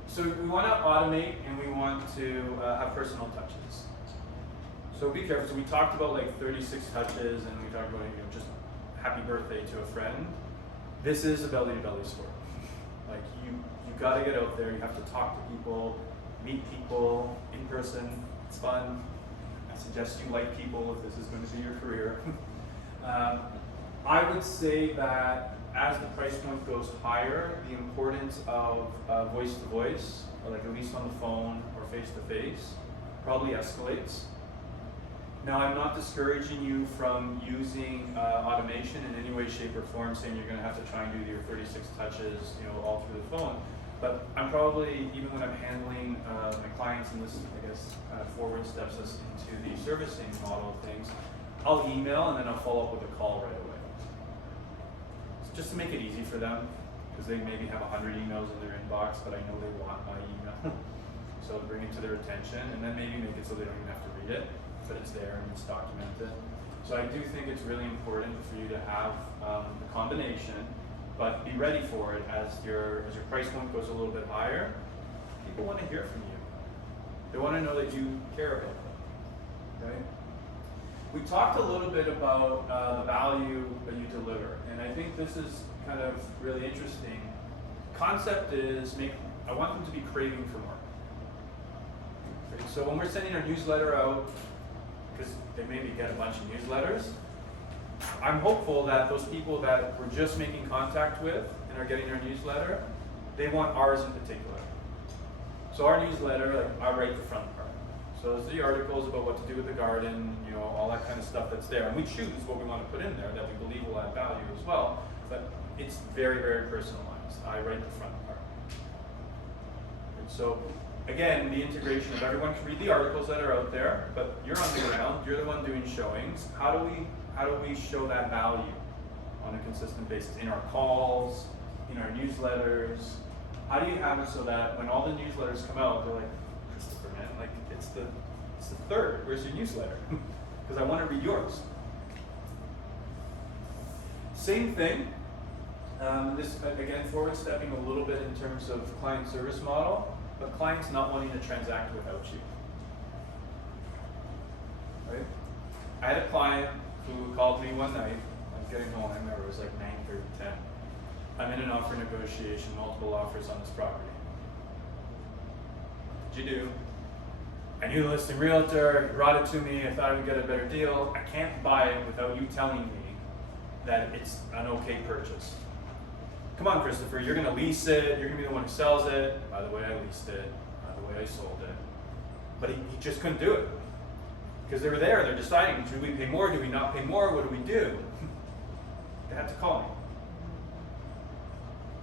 So we want to automate and we want to have personal touches. So be careful. So we talked about like 36 touches and we talked about just happy birthday to a friend. This is a belly-to-belly sport. Like you got to get out there. You have to talk to people, meet people in person. It's fun. I suggest you like people if this is going to be your career. I would say that as the price point goes higher, the importance of voice to voice, or like at least on the phone or face to face, probably escalates. Now, I'm not discouraging you from using automation in any way, shape, or form, saying you're going to have to try and do your 36 touches, all through the phone. But I'm probably, even when I'm handling my clients, and this, I guess, kind of forward steps us into the servicing model of things, I'll email and then I'll follow up with a call right away. So just to make it easy for them, because they maybe have 100 emails in their inbox, but I know they want my email. So bring it to their attention, and then maybe make it so they don't even have to read it, but it's there and it's documented. So I do think it's really important for you to have the combination, but be ready for it as your price point goes a little bit higher. People want to hear from you. They want to know that you care about them, right? We talked a little bit about the value that you deliver, and I think this is kind of really interesting. Concept is I want them to be craving for more. Right? So when we're sending our newsletter out, because they maybe get a bunch of newsletters, I'm hopeful that those people that we're just making contact with and are getting our newsletter, they want ours in particular. So our newsletter, I write the front part. So it's the articles about what to do with the garden, all that kind of stuff that's there. And we choose what we want to put in there that we believe will add value as well, but it's very, very personalized. I write the front part. And so again, the integration of everyone can read the articles that are out there, but you're on the ground, you're the one doing showings. How do we show that value on a consistent basis in our calls, in our newsletters? How do you have it so that when all the newsletters come out, they're like, Christopher, man, like it's the third. Where's your newsletter? Because I want to read yours. Same thing. This again, forward stepping a little bit in terms of client service model, but clients not wanting to transact without you. Right? I had a client who called me one night. I was getting home. I remember it was like 9:30, 10. I'm in an offer negotiation, multiple offers on this property. What'd you do? I knew the listing realtor, he brought it to me, I thought I would get a better deal. I can't buy it without you telling me that it's an okay purchase. Come on, Christopher, you're gonna lease it, you're gonna be the one who sells it. By the way, I leased it, by the way, I sold it. But he just couldn't do it. Because they were there, they're deciding, do we pay more, do we not pay more, what do we do? They had to call me.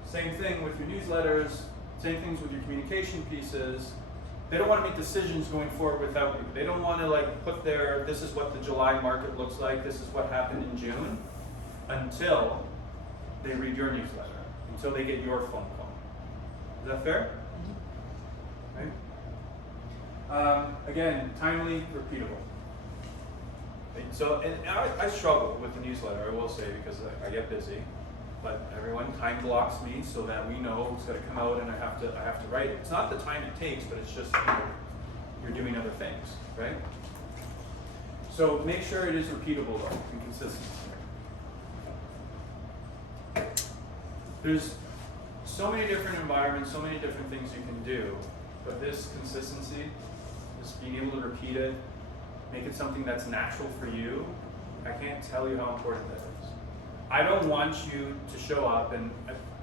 Same thing with your newsletters, same things with your communication pieces. They don't want to make decisions going forward without you. They don't want to put this is what the July market looks like, this is what happened in June, until they read your newsletter, until they get your phone call. Is that fair? Right? Again, timely, repeatable. So, and I struggle with the newsletter, I will say, because I get busy. But everyone time blocks me so that we know it's going to come out and I have to write it. It's not the time it takes, but it's just you're doing other things, right? So make sure it is repeatable though, and consistent. There's so many different environments, so many different things you can do, but this consistency, this being able to repeat it, make it something that's natural for you, I can't tell you how important that is. I don't want you to show up, and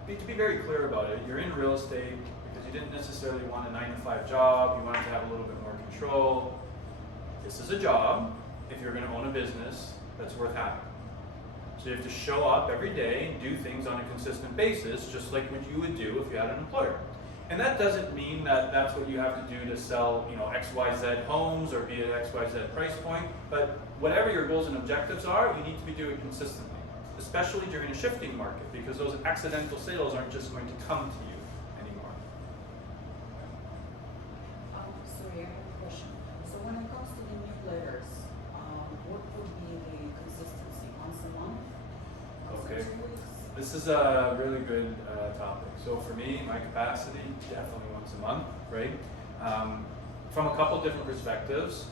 to be very clear about it, you're in real estate because you didn't necessarily want a 9-to-5 job, you wanted to have a little bit more control. This is a job, if you're gonna own a business, that's worth having. So you have to show up every day and do things on a consistent basis, just like what you would do if you had an employer. And that doesn't mean that that's what you have to do to sell, XYZ homes or be at XYZ price point, but whatever your goals and objectives are, you need to be doing consistently, especially during a shifting market, because those accidental sales aren't just going to come to you anymore. Sorry, I have a question. So when it comes to the newsletters, what would be the consistency, once a month? Once in Okay. 2 weeks? This is a really good topic. So for me, my capacity, definitely once a month, right? From a couple different perspectives.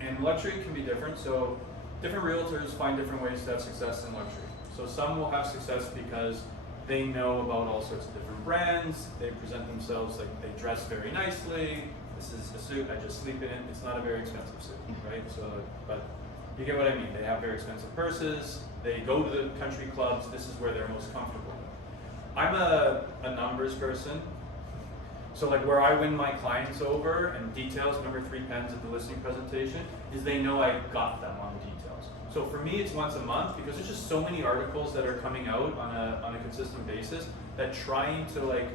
And luxury can be different, so different realtors find different ways to have success in luxury. So some will have success because they know about all sorts of different brands, they present themselves like they dress very nicely, this is a suit, I just sleep in it, it's not a very expensive suit, right? So, but you get what I mean, they have very expensive purses, they go to the country clubs, this is where they're most comfortable. I'm a numbers person, so like where I win my clients over and details, remember 3 pens at the listing presentation, is they know I got them on the details. So for me it's once a month because there's just so many articles that are coming out on a consistent basis that trying to like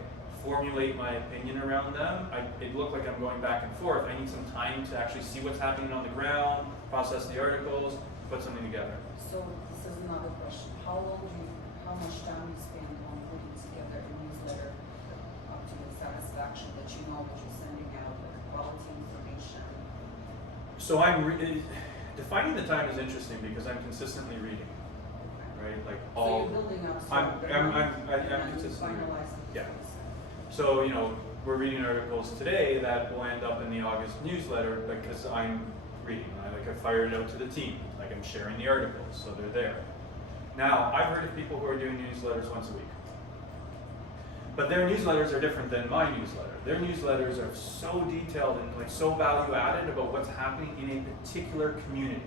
formulate my opinion around them, it looked like I'm going back and forth. I need some time to actually see what's happening on the ground, process the articles, put something together. So this is another question. How much time you spend on putting together a newsletter up to your satisfaction that you know that you're sending out, like quality information? So defining the time is interesting because I'm consistently reading, right? Like all. So you're building up. I'm consistently reading. Finalizing. Yeah. So we're reading articles today that will end up in the August newsletter because I'm reading. I fired it out to the team. Like I'm sharing the articles, so they're there. Now I've heard of people who are doing newsletters once a week. But their newsletters are different than my newsletter. Their newsletters are so detailed and like so value added about what's happening in a particular community.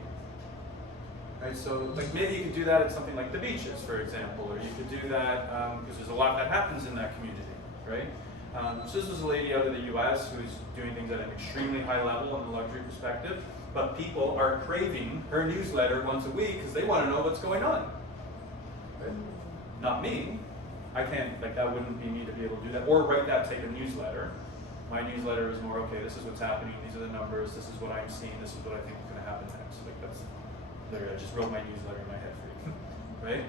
Right, so like maybe you could do that at something like the beaches, for example, or you could do that because there's a lot that happens in that community, right? So this was a lady out of the US who's doing things at an extremely high level in the luxury perspective, but people are craving her newsletter once a week because they want to know what's going on. Right? Not me. I can't, that wouldn't be me to be able to do that, or write that type of newsletter. My newsletter is more, okay, this is what's happening, these are the numbers, this is what I'm seeing, this is what I think is going to happen next. I just wrote my newsletter in my head for you, right?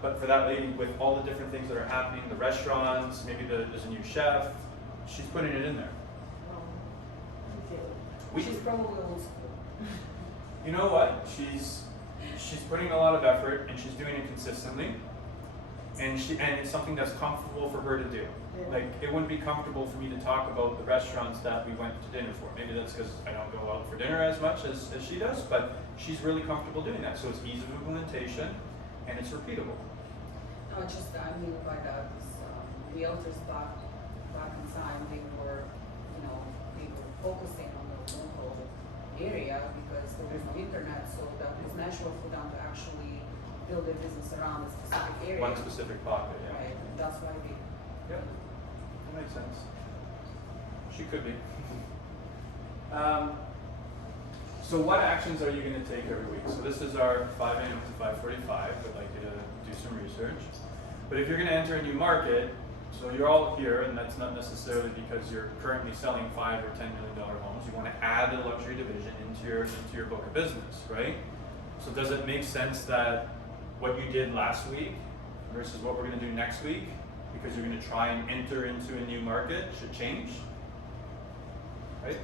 But for that lady, with all the different things that are happening, the restaurants, maybe there's a new chef, she's putting it in there. She's probably old school. You know what? She's putting a lot of effort and she's doing it consistently. And it's something that's comfortable for her to do. Yeah. Like it wouldn't be comfortable for me to talk about the restaurants that we went to dinner for. Maybe that's because I don't go out for dinner as much as she does, but she's really comfortable doing that. So it's ease of implementation and it's repeatable. No, I mean by that is realtors back in time, they were focusing on the local area because there was no internet, so that was natural for them to actually build their business around a specific area. One specific pocket, yeah. Right, and that's why they. Yeah, that makes sense. She could be. So what actions are you going to take every week? So this is our 5 a.m. to 5:45. I'd like you to do some research. But if you're going to enter a new market, so you're all here, and that's not necessarily because you're currently selling $5 or $10 million homes. You want to add a luxury division into your book of business, right? So does it make sense that what you did last week versus what we're going to do next week, because you're going to try and enter into a new market, should change, right?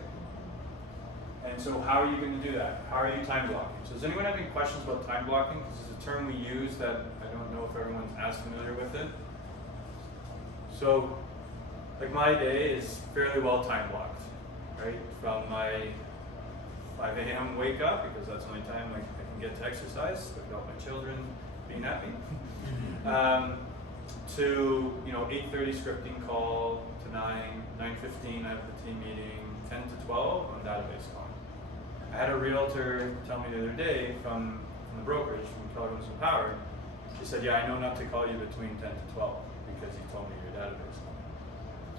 And so how are you going to do that? How are you time blocking? So does anyone have any questions about time blocking? Because it's a term we use that I don't know if everyone's as familiar with it. So, like my day is fairly well time blocked, right? From my 5 a.m. wake up, because that's the only time I can get to exercise without my children being at me, to 8:30 scripting call, to 9:15 I have the team meeting, 10 to 12 on database calling. I had a realtor tell me the other day from the brokerage, from Keller Williams Empowered, She said, yeah, I know not to call you between 10 to 12 because you told me your database.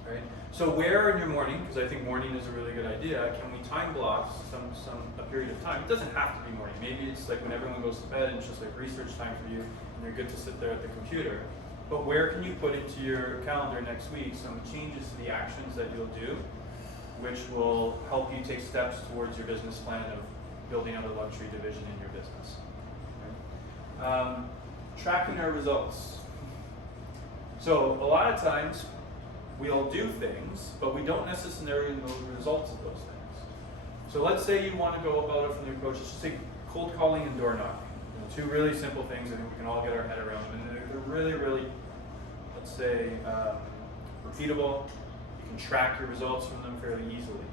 Right? So where in your morning, because I think morning is a really good idea, can we time block a period of time? It doesn't have to be morning. Maybe it's like when everyone goes to bed and it's just like research time for you and you're good to sit there at the computer. But where can you put into your calendar next week some changes to the actions that you'll do, which will help you take steps towards your business plan of building out a luxury division in your business. Right? Tracking our results. So a lot of times we'll do things, but we don't necessarily know the results of those things. So let's say you want to go about it from the approach, just take cold calling and door knocking. Two really simple things. I think we can all get our head around them, and they're really, really, let's say, repeatable. You can track your results from them fairly easily.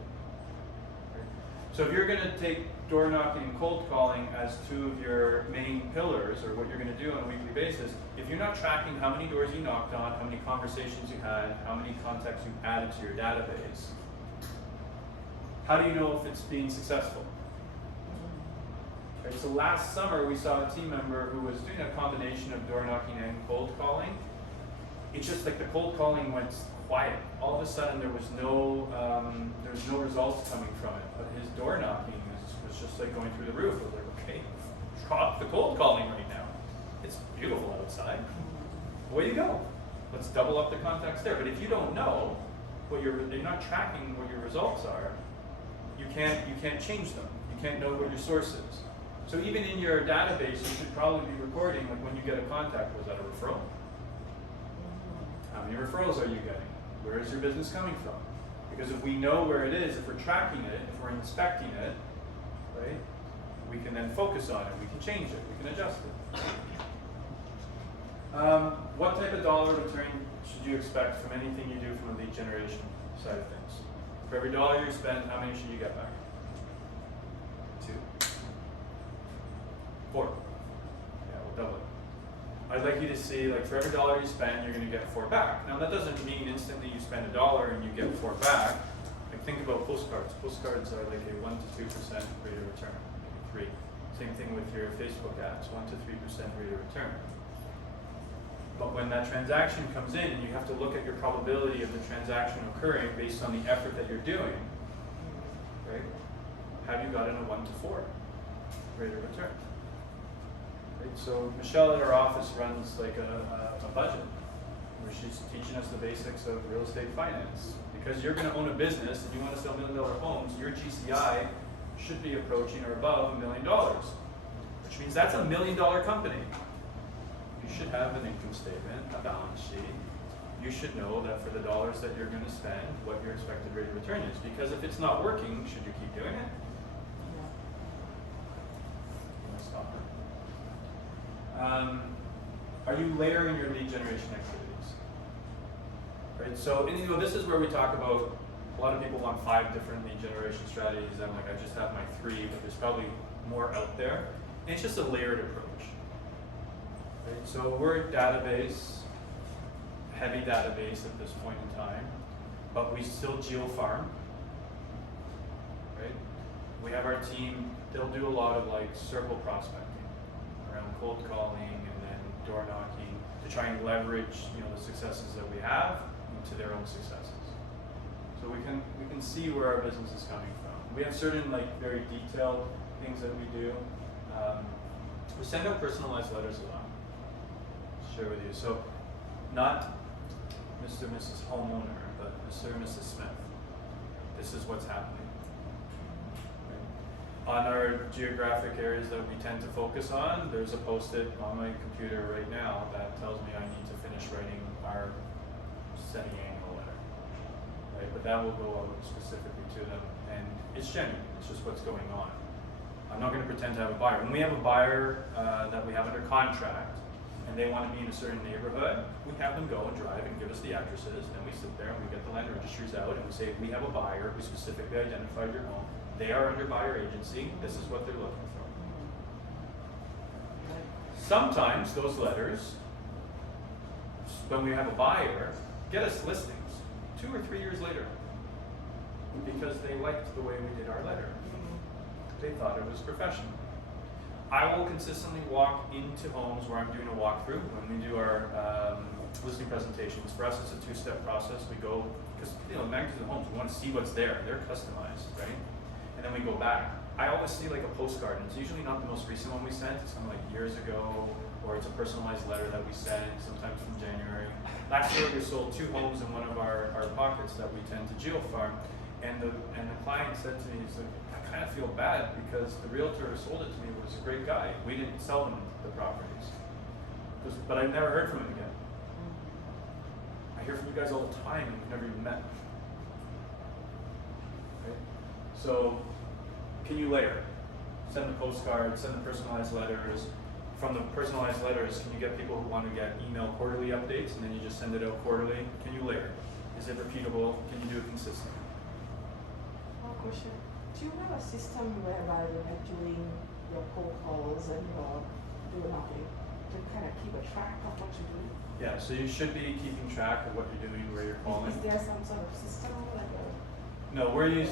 Okay. So if you're going to take door knocking and cold calling as two of your main pillars, or what you're going to do on a weekly basis, if you're not tracking how many doors you knocked on, how many conversations you had, how many contacts you added to your database, how do you know if it's being successful? Right, so last summer we saw a team member who was doing a combination of door knocking and cold calling. It's just like the cold calling went quiet. All of a sudden there was no results coming from it, but his door knocking was just like going through the roof. I was like, okay, drop the cold calling right now. It's beautiful outside. Away you go. Let's double up the contacts there. But if you don't know what you're not tracking what your results are, you can't change them. You can't know what your source is. So even in your database, you should probably be recording, like when you get a contact, was that a referral? How many referrals are you getting? Where is your business coming from? Because if we know where it is, if we're tracking it, if we're inspecting it, right, we can then focus on it, we can change it, we can adjust it. What type of dollar return should you expect from anything you do from a lead generation side of things? For every dollar you spend, how many should you get back? 2? 4? Yeah, we'll double it. I'd like you to see, like, for every dollar you spend, you're going to get 4 back. Now, that doesn't mean instantly you spend $1 and you get 4 back. Like, think about postcards. Postcards are like a 1 to 2% rate of return, maybe 3. Same thing with your Facebook ads, 1 to 3% rate of return. But when that transaction comes in, and you have to look at your probability of the transaction occurring based on the effort that you're doing, right? Have you gotten a 1 to 4 rate of return? Right? So Michelle at our office runs like a budget where she's teaching us the basics of real estate finance. Because you're going to own a business and you want to sell $1 million homes, your GCI should be approaching or above $1 million, which means that's a $1 million company. You should have an income statement, a balance sheet. You should know that for the dollars that you're going to spend, what your expected rate of return is. Because if it's not working, should you keep doing it? Stop it. Are you layering your lead generation activities? Right. So, this is where we talk about. A lot of people want 5 different lead generation strategies. I'm like, I just have my 3, but there's probably more out there. And it's just a layered approach. Right? So we're a database, heavy database at this point in time, but we still geo-farm. Right? We have our team, they'll do a lot of like circle prospecting around cold calling and then door knocking to try and leverage the successes that we have into their own successes. So we can see where our business is coming from. We have certain like very detailed things that we do. We send out personalized letters a lot. Share with you. So not Mr. and Mrs. Homeowner, but Mr. and Mrs. Smith. This is what's happening. Right? On our geographic areas that we tend to focus on, there's a post-it on my computer right now that tells me I need to finish writing our semi-annual letter. Right? But that will go out specifically to them, and it's genuine. It's just what's going on. I'm not going to pretend to have a buyer. When we have a buyer that we have under contract, and they want to be in a certain neighborhood, we have them go and drive and give us the addresses, and we sit there and we get the land registries out, and we say, we have a buyer who specifically identified your home. They are under buyer agency. This is what they're looking for. Sometimes those letters, when we have a buyer, get us listings 2 or 3 years later because they liked the way we did our letter. They thought it was professional. I will consistently walk into homes where I'm doing a walkthrough when we do our listing presentations. For us, it's a two-step process. We go, because magnitude of homes, we want to see what's there. They're customized, right? And then we go back. I always see like a postcard, and it's usually not the most recent one we sent. It's something like years ago, or it's a personalized letter that we sent, sometimes from January. Last year, we sold 2 homes in one of our pockets that we tend to geofarm, and the client said to me, he's like, I kind of feel bad because the realtor who sold it to me was a great guy. We didn't sell him the properties, but I've never heard from him again. I hear from you guys all the time, and we've never even met. Right? So, can you layer? Send the postcards, send the personalized letters. From the personalized letters, can you get people who want to get email quarterly updates, and then you just send it out quarterly? Can you layer? Is it repeatable? Can you do it consistently? One question. Do you have a system whereby when you're doing your cold calls and your door knocking to kind of keep a track of what you're doing? Yeah, so you should be keeping track of what you're doing, where you're calling. Is there some sort of system like a? No, we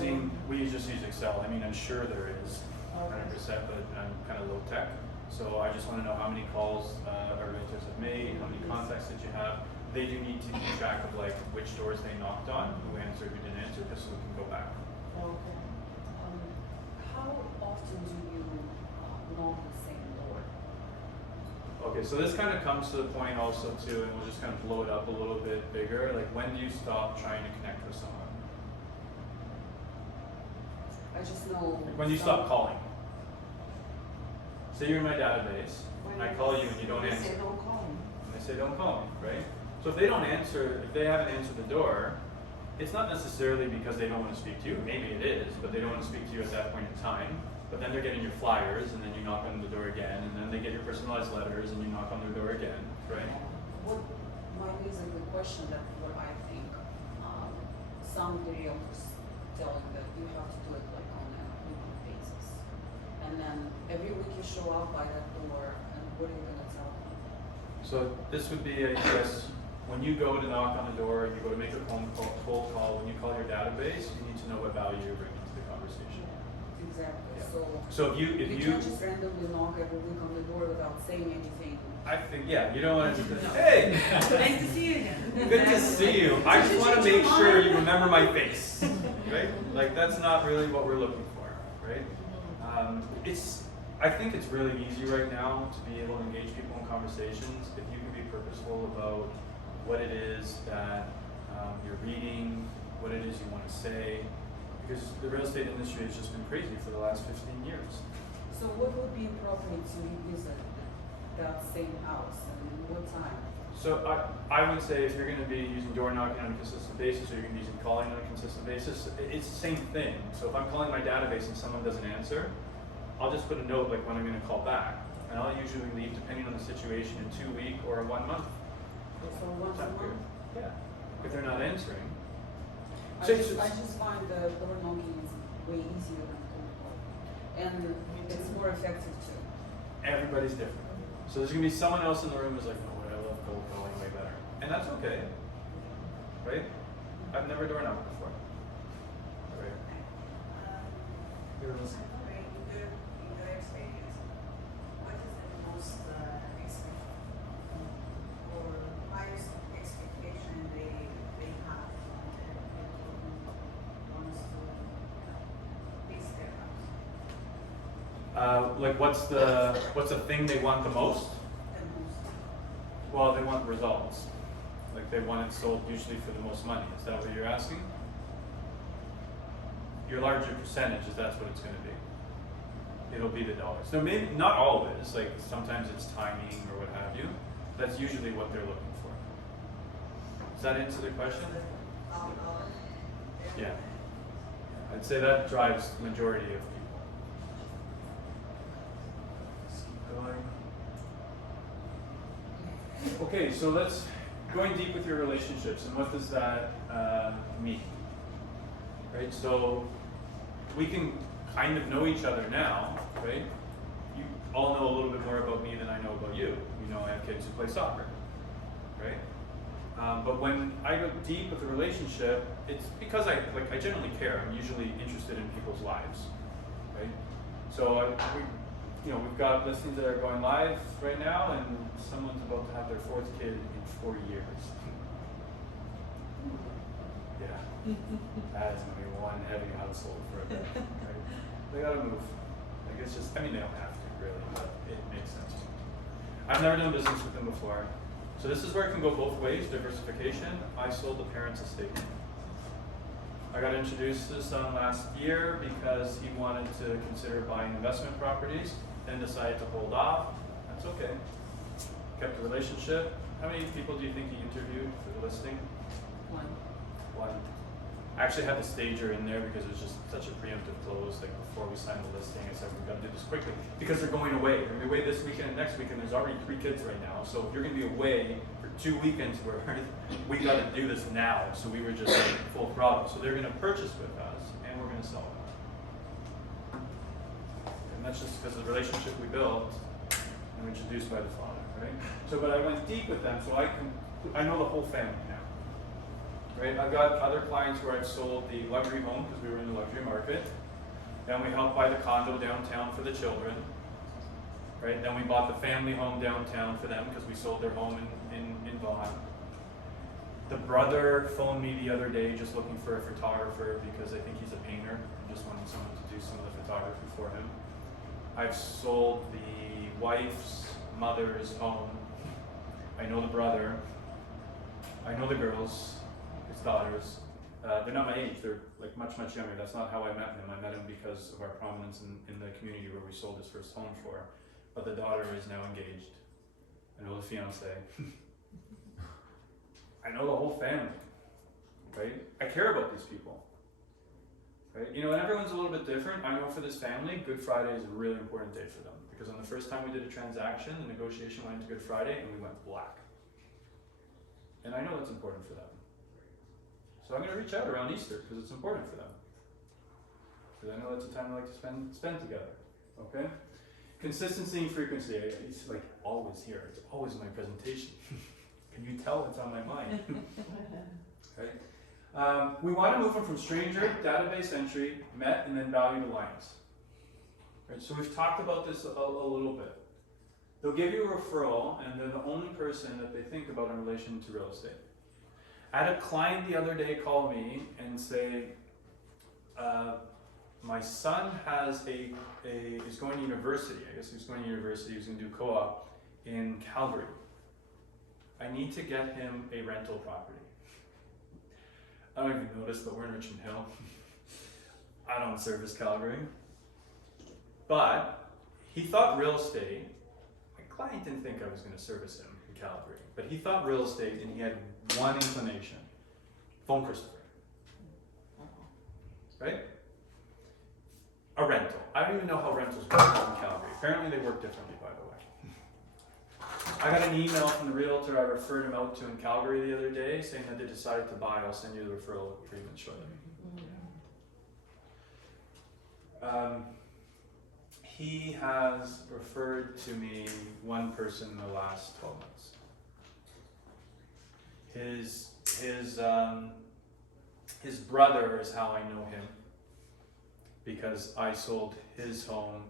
just use Excel. I mean, I'm sure there is 100%, but I'm kind of low tech. So I just want to know how many calls our realtors have made, how many contacts that you have. They do need to keep track of like which doors they knocked on, who answered, who didn't answer, just so we can go back. Okay. How often do you knock the same door? Okay, so this kind of comes to the point also too, and we'll just kind of blow it up a little bit bigger. Like, when do you stop trying to connect with someone? I just know. Like, when do you stop calling? Say you're in my database, and I call you and you don't They answer. say don't call me. And they say don't call me, right? So if they don't answer, if they haven't answered the door, it's not necessarily because they don't want to speak to you. Maybe it is, but they don't want to speak to you at that point in time. But then they're getting your flyers, and then you knock on the door again, and then they get your personalized letters, and you knock on their door again, right? What might be a good question, that what I think, some realtors telling that you have to do it like on a weekly basis. And then every week you show up by that door, and what are you gonna tell them? So this would be, I guess, when you go to knock on the door, you go to make a cold call, when you call your database, you need to know what value you're bringing to the conversation. Exactly, Yeah. so. So if you can't just randomly knock every week on the door without saying anything. I think, yeah, you don't want to just, No. hey, Nice to see you again. good to see you. I just want to make sure you remember my face, right? Like, that's not really what we're looking for, right? I think it's really easy right now to be able to engage people in conversations if you can be purposeful about what it is that you're reading, what it is you want to say, because the real estate industry has just been crazy for the last 15 years. So what would be appropriate to revisit that same house, and what time? So I would say if you're going to be using door knocking on a consistent basis, or you're going to be using calling on a consistent basis, it's the same thing. So if I'm calling my database and someone doesn't answer, I'll just put a note like when I'm going to call back, and I'll usually leave, depending on the situation, a 2-week or a 1 month. So once a time period. month? Yeah. If they're not answering. I So just find the door knocking is way easier than cold call. And it's more effective too. Everybody's different. So there's going to be someone else in the room who's like, no, I love cold calling way better. And that's okay. Right? I've never door knocked before. Right. You're listening. In your experience, what is the most or highest expectation they have from the people who wants to lease their house? Like, what's the thing they want the most? The most. Well, they want results. Like, they want it sold usually for the most money. Is that what you're asking? Your larger percentage, is that's what it's going to be. It'll be the dollars. So maybe not always. Like, sometimes it's timing or what have you. That's usually what they're looking for. Does that answer the question? Yeah. I'd say that drives the majority of people. Let's keep going. Okay, so let's going deep with your relationships, and what does that mean? Right. So we can kind of know each other now, right? You all know a little bit more about me than I know about you. You know, I have kids who play soccer, right? But when I go deep with a relationship, it's because I generally care. I'm usually interested in people's lives, right? So we we've got listings that are going live right now, and someone's about to have their 4th kid in 4 years. Yeah, that is gonna be one heavy household for a bit, right? They gotta move. Like it's just, I mean, they don't have to really, but it makes sense. I've never done business with them before. So this is where it can go both ways, diversification. I sold the parents' estate. I got introduced to his son last year because he wanted to consider buying investment properties, then decided to hold off. That's okay. Kept the relationship. How many people do you think he interviewed for the listing? One. I actually had the stager in there because it was just such a preemptive close. Like before we signed the listing, I said we've got to do this quickly because they're going away. They're going to be away this weekend and next weekend. There's already 3 kids right now, so if you're going to be away for 2 weekends, where we got to do this now. So we were just like full throttle. So they're going to purchase with us, and we're going to sell it. And that's just because of the relationship we built and we're introduced by the father, right? So, but I went deep with them, so I know the whole family now. Right, I've got other clients where I've sold the luxury home because we were in the luxury market. Then we helped buy the condo downtown for the children. Right, then we bought the family home downtown for them because we sold their home in Vaughan. The brother phoned me the other day just looking for a photographer because I think he's a painter and just wanted someone to do some of the photography for him. I've sold the wife's mother's home. I know the brother. I know the girls. Daughters. They're not my age, they're like much younger. That's not how I met them. I met him because of our prominence in the community where we sold his first home for. But the daughter is now engaged. I know the fiance. I know the whole family, right? I care about these people, right? And everyone's a little bit different. I know for this family, Good Friday is a really important day for them because on the first time we did a transaction, the negotiation went into Good Friday and we went black. And I know that's important for them. So I'm going to reach out around Easter because it's important for them. Because I know that's a time I like to spend together. Okay? Consistency and frequency. It's like always here. It's always in my presentation. Can you tell what's on my mind? Okay? We want to move them from stranger, database entry, met, and then valued alliance. Right? So we've talked about this a little bit. They'll give you a referral, and they're the only person that they think about in relation to real estate. I had a client the other day call me and say, my son is going to university. I guess he's going to university. He's going to do co-op in Calgary. I need to get him a rental property. I don't even notice, but we're in Richmond Hill. I don't service Calgary. But he thought real estate, my client didn't think I was going to service him in Calgary, but he thought real estate and he had one inclination. Phone Christopher. Right? A rental. I don't even know how rentals work in Calgary. Apparently they work differently, by the way. I got an email from the realtor I referred him out to in Calgary the other day saying that they decided to buy. I'll send you the referral agreement shortly. He has referred to me one person in the last 12 months. His brother is how I know him because I sold his home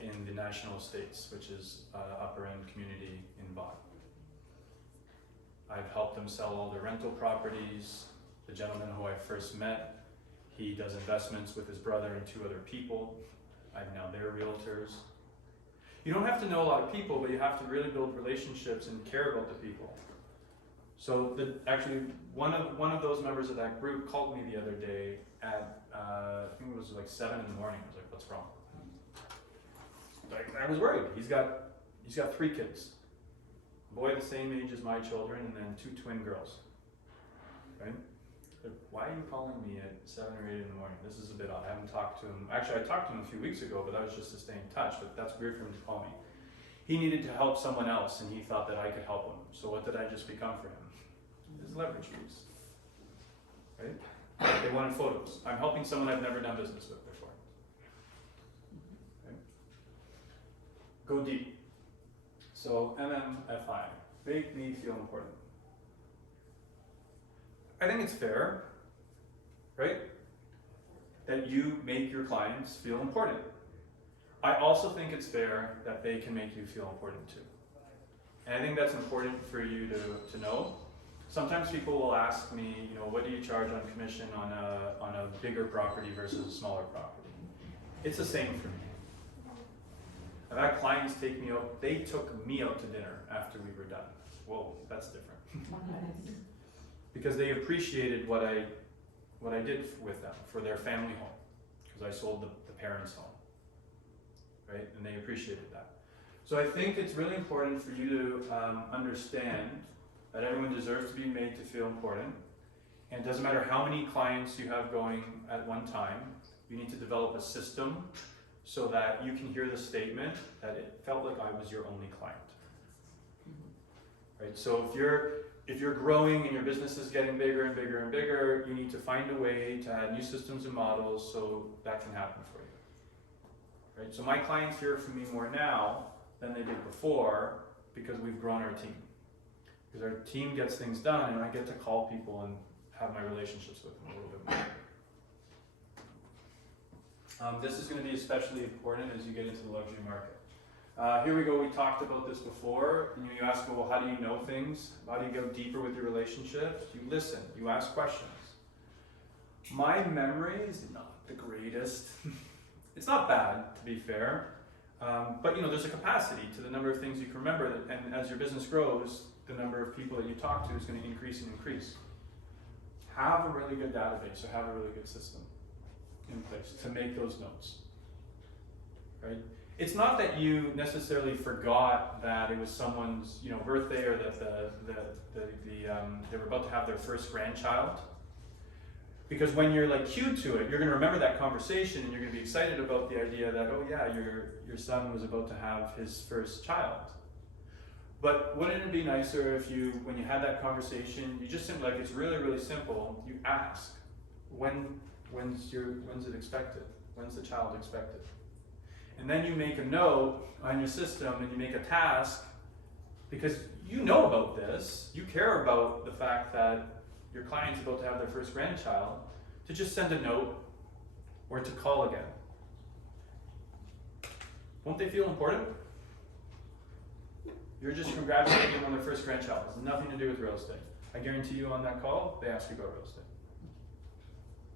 in the National Estates, which is upper end community in Vaughan. I've helped them sell all their rental properties. The gentleman who I first met, he does investments with his brother and 2 other people. I'm now their realtors. You don't have to know a lot of people, but you have to really build relationships and care about the people. So actually, one of those members of that group called me the other day at I think it was like 7 in the morning. I was like, "What's wrong?" I was worried. He's got 3 kids, a boy the same age as my children, and then 2 twin girls. Right? Why are you calling me at 7 or 8 in the morning? This is a bit odd. I haven't talked to him. Actually, I talked to him a few weeks ago, but that was just to stay in touch. But that's weird for him to call me. He needed to help someone else, and he thought that I could help him. So what did I just become for him? His leverage piece. Right? They wanted photos. I'm helping someone I've never done business with before. Okay? Go deep. So MMFI. Make me feel important. I think it's fair, right, that you make your clients feel important. I also think it's fair that they can make you feel important too. And I think that's important for you to know. Sometimes people will ask me, what do you charge on commission on a bigger property versus a smaller property? It's the same for me. I've had clients take me out, they took me out to dinner after we were done. Whoa, that's different. Because they appreciated what I did with them for their family home. Because I sold the parents' home. Right? And they appreciated that. So I think it's really important for you to understand that everyone deserves to be made to feel important. And it doesn't matter how many clients you have going at one time, you need to develop a system so that you can hear the statement that it felt like I was your only client. Right? So if you're growing and your business is getting bigger and bigger and bigger, you need to find a way to add new systems and models so that can happen for you. Right? So my clients hear from me more now than they did before because we've grown our team. Because our team gets things done and I get to call people and have my relationships with them a little bit more. This is going to be especially important as you get into the luxury market. Here we go, we talked about this before. You ask, well, how do you know things? How do you go deeper with your relationships? You listen, you ask questions. My memory is not the greatest. It's not bad, to be fair. But there's a capacity to the number of things you can remember, and as your business grows, the number of people that you talk to is going to increase and increase. Have a really good database, or have a really good system in place to make those notes, right? It's not that you necessarily forgot that it was someone's, birthday, or that they were about to have their first grandchild. Because when you're cued to it, you're going to remember that conversation, and you're going to be excited about the idea that, oh yeah, your son was about to have his first child. But wouldn't it be nicer if when you had that conversation, you just simply, it's really, really simple, you ask, when's it expected? When's the child expected? And then you make a note on your system and you make a task, because you know about this, you care about the fact that your client's about to have their first grandchild, to just send a note or to call again. Won't they feel important? You're just congratulating them on their first grandchild. It has nothing to do with real estate. I guarantee you on that call, they ask you about real estate.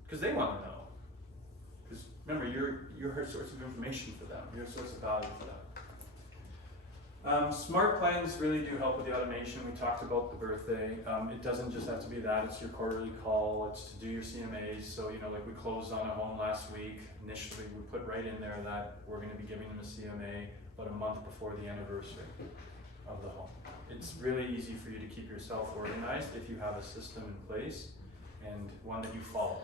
Because they want to know. Because remember, you're her source of information for them. You're a source of value for them. Smart plans really do help with the automation. We talked about the birthday. It doesn't just have to be that. It's your quarterly call. It's to do your CMAs. So, we closed on a home last week. Initially, we put right in there that we're going to be giving them a CMA about a month before the anniversary of the home. It's really easy for you to keep yourself organized if you have a system in place and one that you follow.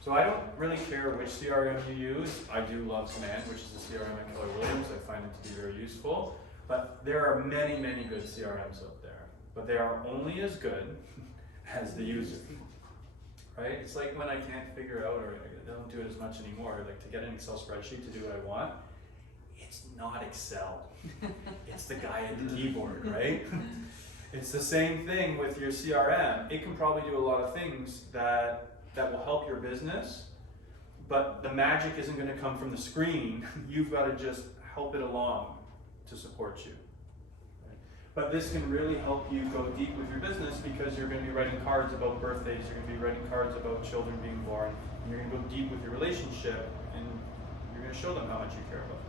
So I don't really care which CRM you use. I do love Command, which is the CRM at Keller Williams. I find it to be very useful. But there are many, many good CRMs out there. But they are only as good as the user. Right? It's like when I can't figure out, or I don't do it as much anymore, to get an Excel spreadsheet to do what I want. It's not Excel. It's the guy at the keyboard, right? It's the same thing with your CRM. It can probably do a lot of things that will help your business, but the magic isn't going to come from the screen. You've got to just help it along to support you. Right? But this can really help you go deep with your business, because you're going to be writing cards about birthdays, you're going to be writing cards about children being born, and you're going to go deep with your relationship, and you're going to show them how much you care about them.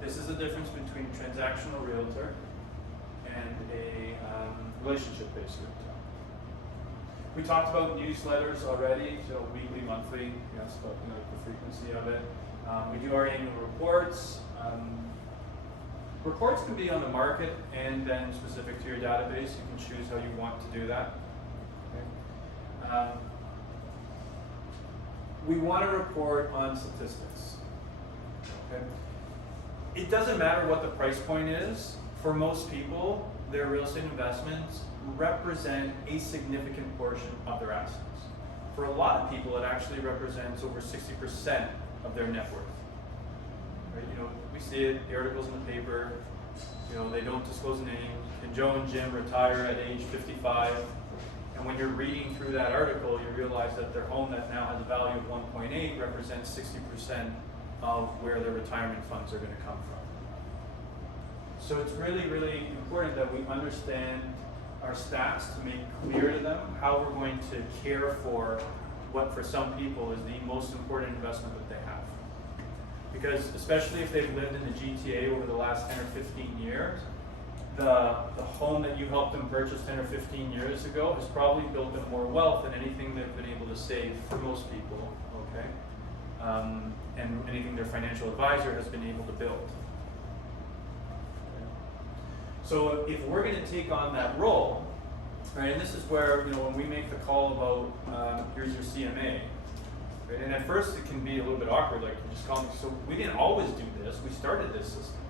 This is the difference between a transactional realtor and a relationship-based realtor. We talked about newsletters already, so weekly, monthly, that's about the frequency of it. We do our annual reports. Reports can be on the market and then specific to your database. You can choose how you want to do that. Okay. We want to report on statistics. Okay. It doesn't matter what the price point is. For most people, their real estate investments represent a significant portion of their assets. For a lot of people, it actually represents over 60% of their net worth. Right? We see it, the articles in the paper, they don't disclose names. Can Joe and Jim retire at age 55? And when you're reading through that article, you realize that their home that now has a value of 1.8 represents 60% of where their retirement funds are going to come from. So it's really, really important that we understand our stats to make clear to them how we're going to care for what for some people is the most important investment that they have. Because especially if they've lived in the GTA over the last 10 or 15 years, the home that you helped them purchase 10 or 15 years ago has probably built them more wealth than anything they've been able to save for most people, okay? And anything their financial advisor has been able to build. So if we're going to take on that role, right, and this is where, you know, when we make the call about here's your CMA, right, and at first it can be a little bit awkward, like you just call me. So we didn't always do this. We started this system,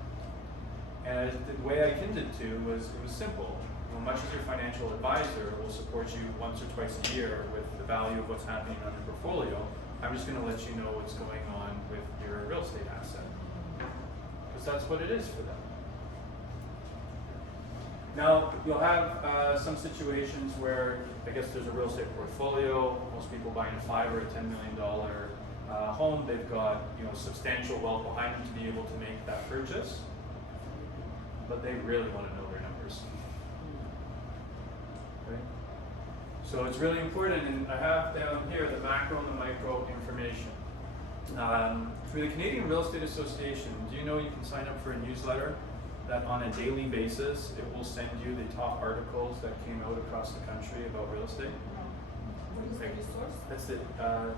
and the way I akin it to was it was simple. You know, much as your financial advisor will support you once or twice a year with the value of what's happening on your portfolio, I'm just going to let you know what's going on with your real estate asset, because that's what it is for them. Now, you'll have some situations where, I guess there's a real estate portfolio, most people buying a $5 or a $10 million home, they've got, you know, substantial wealth behind them to be able to make that purchase, but they really want to know their numbers. Okay? So it's really important, and I have down here the macro and the micro information. For the Canadian Real Estate Association, do you know you can sign up for a newsletter that on a daily basis, it will send you the top articles that came out across the country about real estate? What is the resource? That's the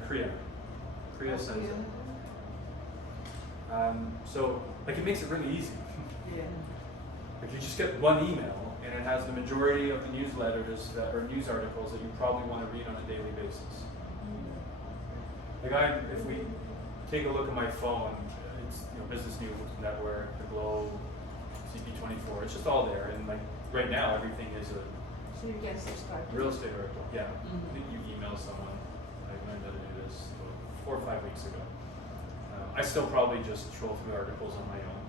CREA. CREA sends it. So, like, it makes it really easy. Yeah. Like, you just get one email, and it has the majority of the newsletters that, or news articles that you probably want to read on a daily basis. Like, if we take a look at my phone, it's, you know, Business News Network, The Globe, CP24, it's just all there, and like right now everything is a So you can subscribe to real it. estate article. Yeah, Mhm. you email someone. I learned how to do this 4 or 5 weeks ago. I still probably just troll through articles on my own.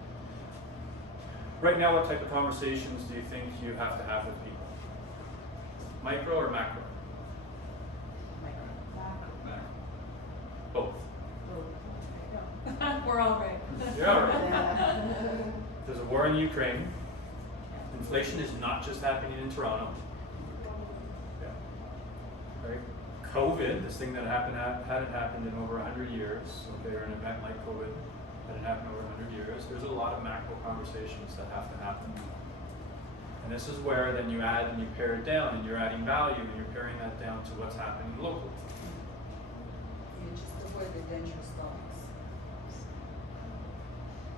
Right now, what type of conversations do you think you have to have with people? Micro or macro? Both. We're all right. You're all right. There's a war in Ukraine. Inflation is not just happening in Toronto. Yeah. Right? COVID, this thing that hadn't happened in over 100 years, okay, or an event like COVID hadn't happened over 100 years, there's a lot of macro conversations that have to happen. And this is where then you add and you pare it down, and you're adding value, and you're paring that down to what's happening locally. You just avoid the dangerous topics.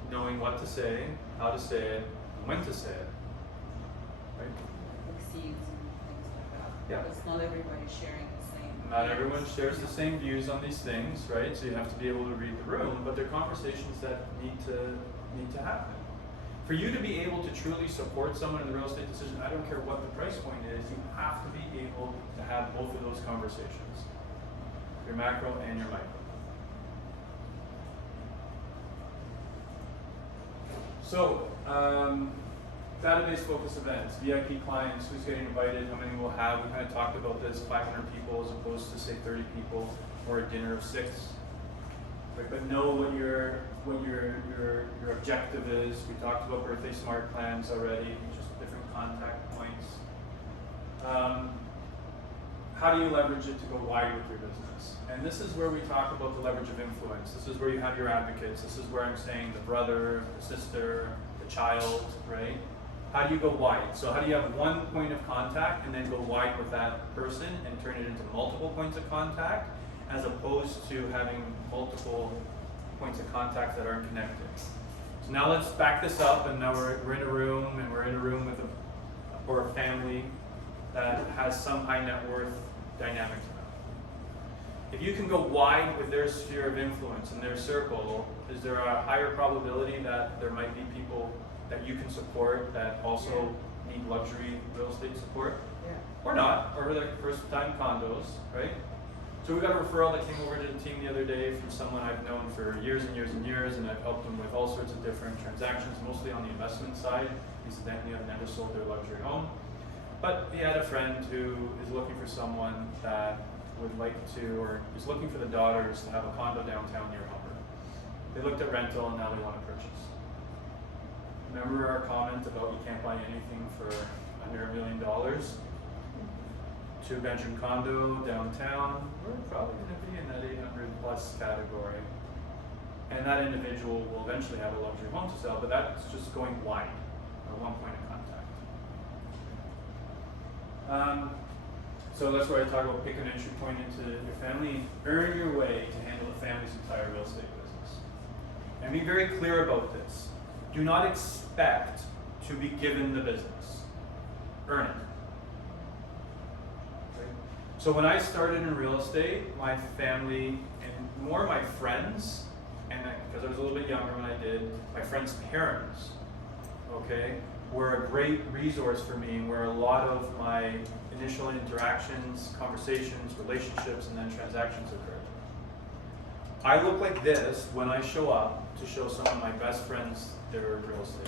Knowing what to say, how to say it, and when to say it. Right? Exceeds and things like that. Yeah. Because not everybody's sharing the same. Not everyone shares the same views on these things, right? So you have to be able to read the room, but they're conversations that need to happen. For you to be able to truly support someone in the real estate decision, I don't care what the price point is, you have to be able to have both of those conversations. Your macro and your micro. So, database focus events, VIP clients, who's getting invited, how many we'll have. We kind of talked about this, 500 people as opposed to say 30 people, or a dinner of 6. Right, but know what your objective is. We talked about birthday smart plans already, just different contact points. How do you leverage it to go wide with your business? And this is where we talk about the leverage of influence. This is where you have your advocates. This is where I'm saying the brother, the sister, the child, right? How do you go wide? So how do you have one point of contact and then go wide with that person and turn it into multiple points of contact, as opposed to having multiple points of contact that aren't connected? So now let's back this up, and now we're in a room, and we're in a room with a family that has some high net worth dynamic to them. If you can go wide with their sphere of influence and their circle, is there a higher probability that there might be people that you can support that also need luxury real estate support? Yeah. Or not, or like first time condos, right? So we got a referral that came over to the team the other day from someone I've known for years and years and years, and I've helped them with all sorts of different transactions, mostly on the investment side. Incidentally, I've never sold their luxury home. But he had a friend who is looking for someone that would like to, or is looking for the daughters to have a condo downtown near Humber. They looked at rental and now they want to purchase. Remember our comment about you can't buy anything for under $1 million? 2-bedroom condo downtown, we're probably going to be in that 800 plus category. And that individual will eventually have a luxury home to sell, but that's just going wide, or one point of contact. So that's where I talk about pick an entry point into your family, earn your way to handle the family's entire real estate business. And be very clear about this. Do not expect to be given the business. Earn it. Okay? So when I started in real estate, my family, and more my friends, and because I was a little bit younger when I did, my friends' parents, okay, were a great resource for me, where a lot of my initial interactions, conversations, relationships, and then transactions occurred. I look like this when I show up to show some of my best friends their real estate.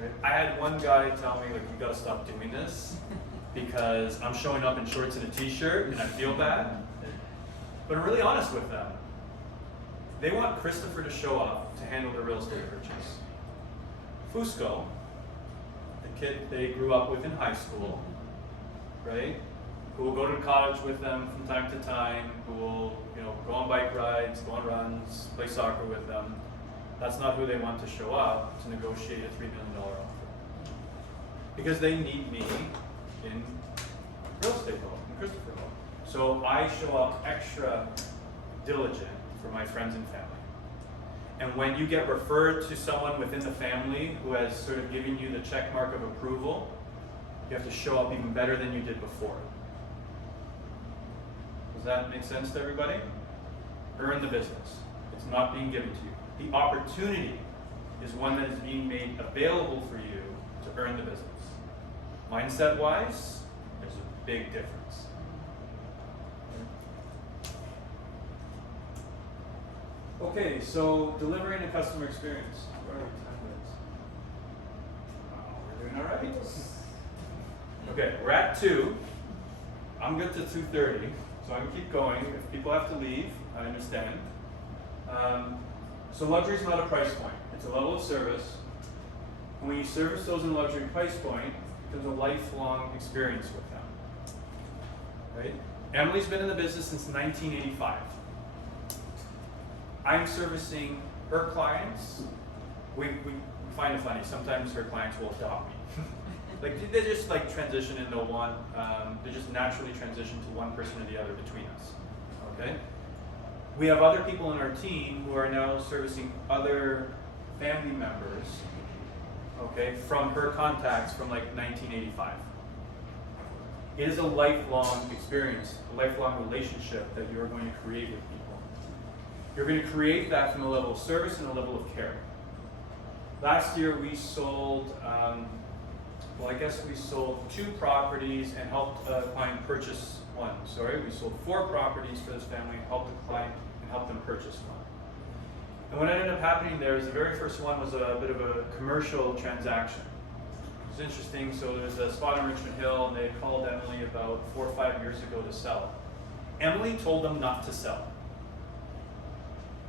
Right? I had one guy tell me, like, you gotta stop doing this because I'm showing up in shorts and a t-shirt and I feel bad. But I'm really honest with them. They want Christopher to show up to handle the real estate purchase. Fusco, the kid they grew up with in high school, right? Who will go to college with them from time to time, who will, go on bike rides, go on runs, play soccer with them. That's not who they want to show up to negotiate a $3 million offer. Because they need me in real estate law, in Christopher law. So I show up extra diligent for my friends and family. And when you get referred to someone within the family who has sort of given you the check mark of approval, you have to show up even better than you did before. Does that make sense to everybody? Earn the business. It's not being given to you. The opportunity is one that is being made available for you to earn the business. Mindset-wise, there's a big difference. Okay, so delivering a customer experience. Where are we? 10 minutes. Wow, we're doing all right. Okay, we're at 2. I'm good to 2:30, so I'm gonna keep going. If people have to leave, I understand. So luxury is not a price point; it's a level of service. And when you service those in luxury price point, it becomes a lifelong experience with them. Right? Emily's been in the business since 1985. I'm servicing her clients. We find it funny. Sometimes her clients will adopt me. Like they just like transition into one. They just naturally transition to one person or the other between us. Okay. We have other people in our team who are now servicing other family members. Okay, from her contacts from like 1985. It is a lifelong experience, a lifelong relationship that you are going to create with people. You're going to create that from a level of service and a level of care. Last year we sold, we sold 2 properties and helped a client purchase one. We sold 4 properties for this family, helped the client and helped them purchase one. And what ended up happening there is the very first one was a bit of a commercial transaction. It was interesting. So there's a spot in Richmond Hill, and they called Emily about 4 or 5 years ago to sell. Emily told them not to sell.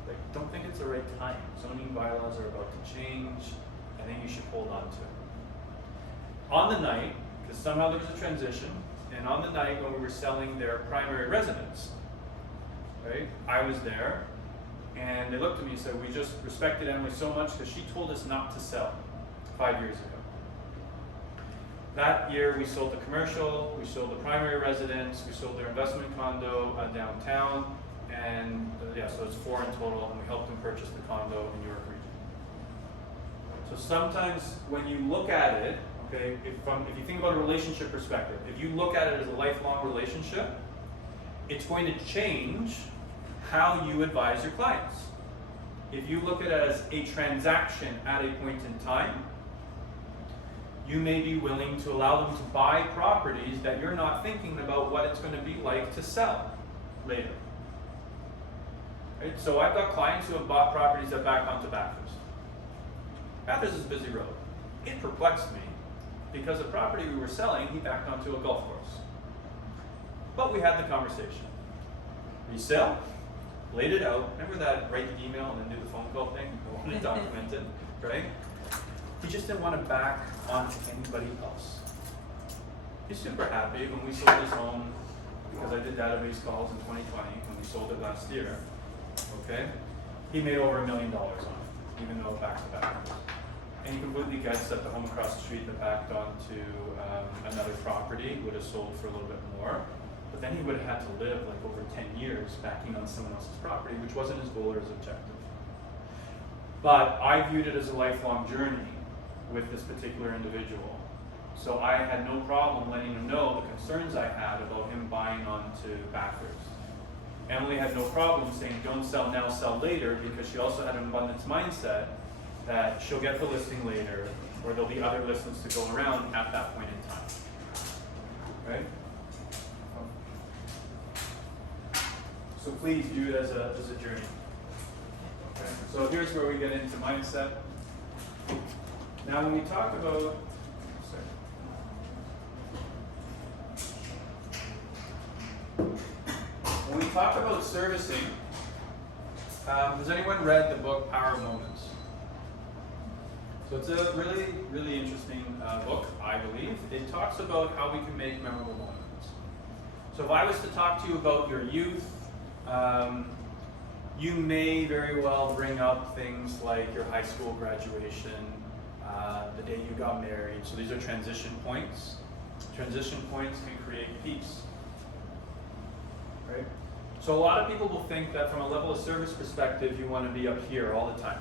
Like, don't think it's the right time. Zoning bylaws are about to change. I think you should hold on to it. On the night, because somehow there was a transition, and on the night when we were selling their primary residence, right, I was there, and they looked at me and said, we just respected Emily so much because she told us not to sell 5 years ago. That year we sold the commercial, we sold the primary residence, we sold their investment condo downtown, and so it's 4 in total, and we helped them purchase the condo in New York region. So sometimes when you look at it, okay, if you think about a relationship perspective, if you look at it as a lifelong relationship, it's going to change how you advise your clients. If you look at it as a transaction at a point in time, you may be willing to allow them to buy properties that you're not thinking about what it's going to be like to sell later. Right? So I've got clients who have bought properties that back onto Bathurst. Bathurst is a busy road. It perplexed me because the property we were selling, he backed onto a golf course. But we had the conversation. Resale? laid it out. Remember that write the email and then do the phone call thing? I want it documented, right? He just didn't want to back onto anybody else. He's super happy when we sold his home, because I did database calls in 2020 when we sold it last year. Okay? He made over $1 million on it, even though back to back. And he completely gets that the home across the street that backed onto another property would have sold for a little bit more. But then he would have had to live like over 10 years backing on someone else's property, which wasn't his goal or his objective. But I viewed it as a lifelong journey with this particular individual. So I had no problem letting him know the concerns I had about him buying onto backers. Emily had no problem saying don't sell now, sell later, because she also had an abundance mindset that she'll get the listing later, or there'll be other listings to go around at that point in time. Right? So please view it as a journey. Okay? So here's where we get into mindset. Now when we talk about, when we talk about servicing, has anyone read the book Power of Moments? So it's a really, really interesting book, I believe. It talks about how we can make memorable moments. So if I was to talk to you about your youth, you may very well bring up things like your high school graduation, the day you got married. So these are transition points. Transition points can create peace. Right? So a lot of people will think that from a level of service perspective, you want to be up here all the time.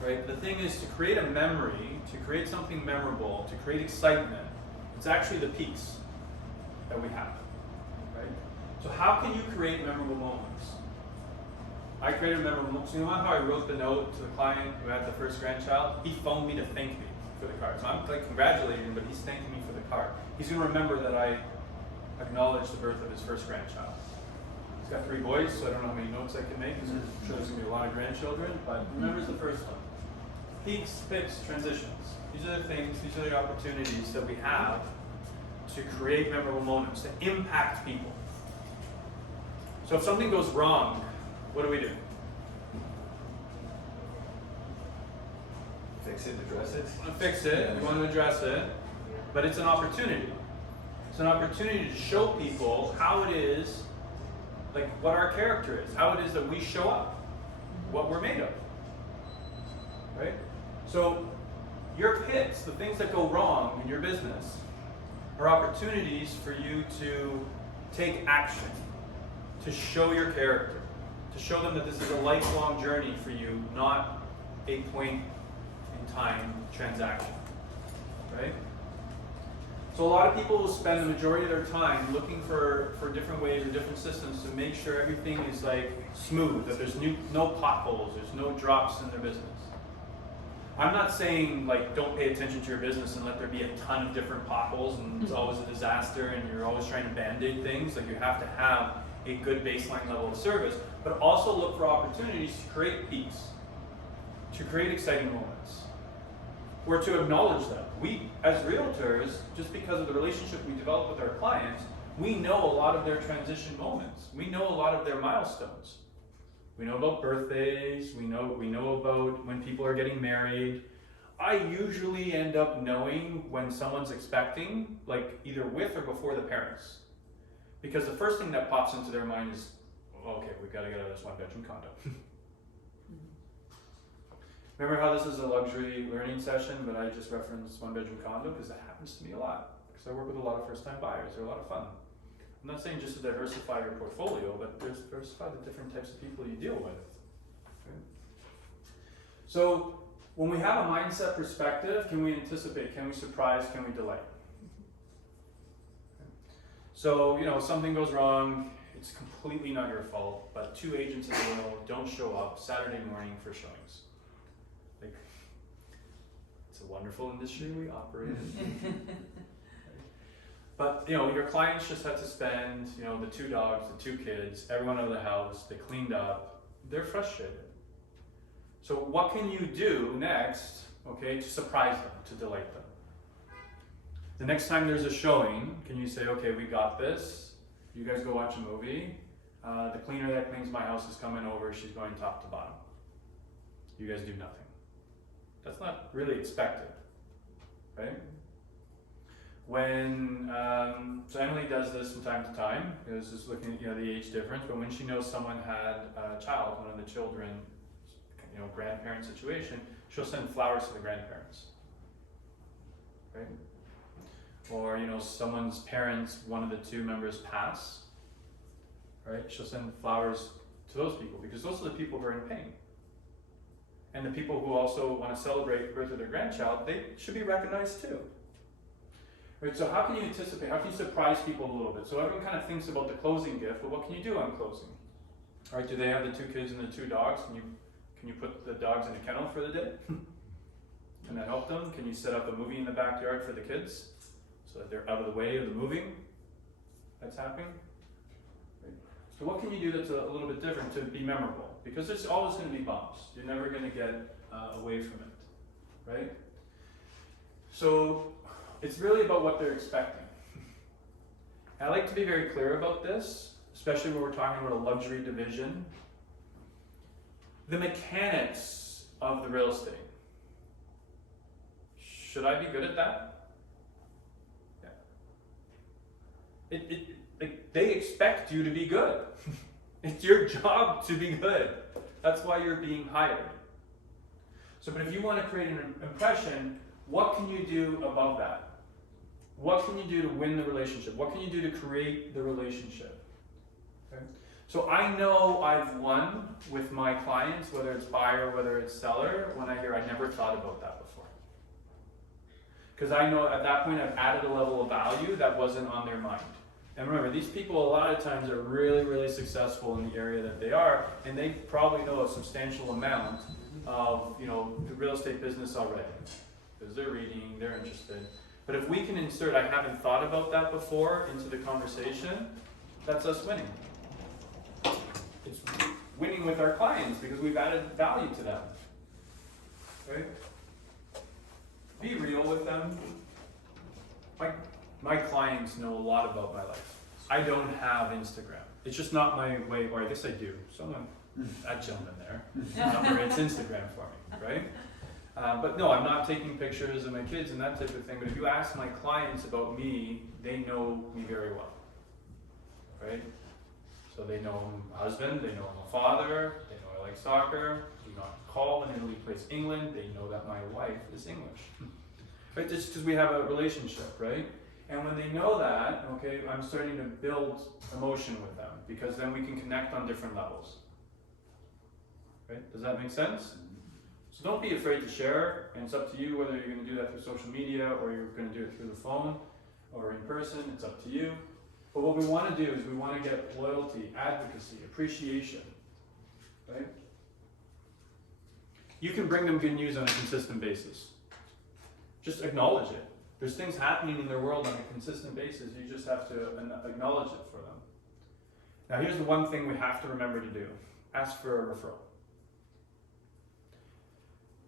Right? The thing is, to create a memory, to create something memorable, to create excitement, it's actually the peaks that we have. Right? So how can you create memorable moments? I created a memorable moment. So you know how I wrote the note to the client who had the first grandchild? He phoned me to thank me for the card. So I'm like congratulating him, but he's thanking me for the card. He's going to remember that I acknowledged the birth of his first grandchild. He's got 3 boys, so I don't know how many notes I can make, because I'm sure there's going to be a lot of grandchildren, but remembers the first one. Peaks, picks, transitions. These are the things, these are the opportunities that we have to create memorable moments, to impact people. So if something goes wrong, what do we do? Fix it, address it. We want to fix it, we want to address it, but it's an opportunity. It's an opportunity to show people how it is, like what our character is, how it is that we show up, what we're made of. Right? So your pits, the things that go wrong in your business, are opportunities for you to take action, to show your character, to show them that this is a lifelong journey for you, not a point in time transaction. Right? So a lot of people will spend the majority of their time looking for different ways or different systems to make sure everything is like smooth, that there's no potholes, there's no drops in their business. I'm not saying like don't pay attention to your business and let there be a ton of different potholes and it's always a disaster and you're always trying to band-aid things. Like you have to have a good baseline level of service, but also look for opportunities to create peaks, to create exciting moments, or to acknowledge them. We, as realtors, just because of the relationship we develop with our clients, we know a lot of their transition moments. We know a lot of their milestones. We know about birthdays, we know about when people are getting married. I usually end up knowing when someone's expecting, like either with or before the parents. Because the first thing that pops into their mind is, okay, we've got to get out of this 1-bedroom condo. Remember how this is a luxury learning session, but I just referenced 1-bedroom condo because that happens to me a lot. Because I work with a lot of first-time buyers. They're a lot of fun. I'm not saying just to diversify your portfolio, but diversify the different types of people you deal with. Okay? So when we have a mindset perspective, can we anticipate? Can we surprise? Can we delight? Okay. So, something goes wrong. It's completely not your fault, but 2 agents in a row don't show up Saturday morning for showings. Like, it's a wonderful industry we operate in. But, your clients just had to spend, the 2 dogs, the 2 kids, everyone out of the house, they cleaned up, they're frustrated. So what can you do next, okay, to surprise them, to delight them? The next time there's a showing, can you say, okay, we got this, you guys go watch a movie, The cleaner that cleans my house is coming over, she's going top to bottom. You guys do nothing. That's not really expected, right? When, so Emily does this from time to time, is just looking at, the age difference, but when she knows someone had a child, one of the children, grandparent situation, she'll send flowers to the grandparents, right? Or, someone's parents, one of the two members pass, right? She'll send flowers to those people because those are the people who are in pain. And the people who also want to celebrate the birth of their grandchild, they should be recognized too. Right, so how can you anticipate, how can you surprise people a little bit? So everyone kind of thinks about the closing gift, but what can you do on closing? All right, do they have the 2 kids and the 2 dogs? Can you put the dogs in a kennel for the day? Can that help them? Can you set up a movie in the backyard for the kids so that they're out of the way of the moving that's happening? Right. So what can you do that's a little bit different to be memorable? Because there's always going to be bumps. You're never going to get away from it, right? So it's really about what they're expecting. I like to be very clear about this, especially when we're talking about a luxury division. The mechanics of the real estate. Should I be good at that? Yeah. Like they expect you to be good. It's your job to be good. That's why you're being hired. So, but if you want to create an impression, what can you do above that? What can you do to win the relationship? What can you do to create the relationship? Okay? So I know I've won with my clients, whether it's buyer, whether it's seller, when I hear I never thought about that before. Because I know at that point I've added a level of value that wasn't on their mind. And remember, these people a lot of times are really, really successful in the area that they are, and they probably know a substantial amount of, the real estate business already. Because they're reading, they're interested. But if we can insert, I haven't thought about that before, into the conversation, that's us winning. It's winning with our clients because we've added value to them. Right? Be real with them. My clients know a lot about my life. I don't have Instagram. It's just not my way, or I guess I do. That gentleman there, operates Instagram for me, right? But no, I'm not taking pictures of my kids and that type of thing. But if you ask my clients about me, they know me very well, right? So they know I'm a husband, they know I'm a father, they know I like soccer, do not call when Italy plays England, they know that my wife is English. Right, just because we have a relationship, right? And when they know that, okay, I'm starting to build emotion with them because then we can connect on different levels. Right? Does that make sense? So don't be afraid to share, and it's up to you whether you're going to do that through social media or you're going to do it through the phone or in person. It's up to you. But what we want to do is we want to get loyalty, advocacy, appreciation. Right? You can bring them good news on a consistent basis. Just acknowledge it. There's things happening in their world on a consistent basis. You just have to acknowledge it for them. Now here's the one thing we have to remember to do. Ask for a referral.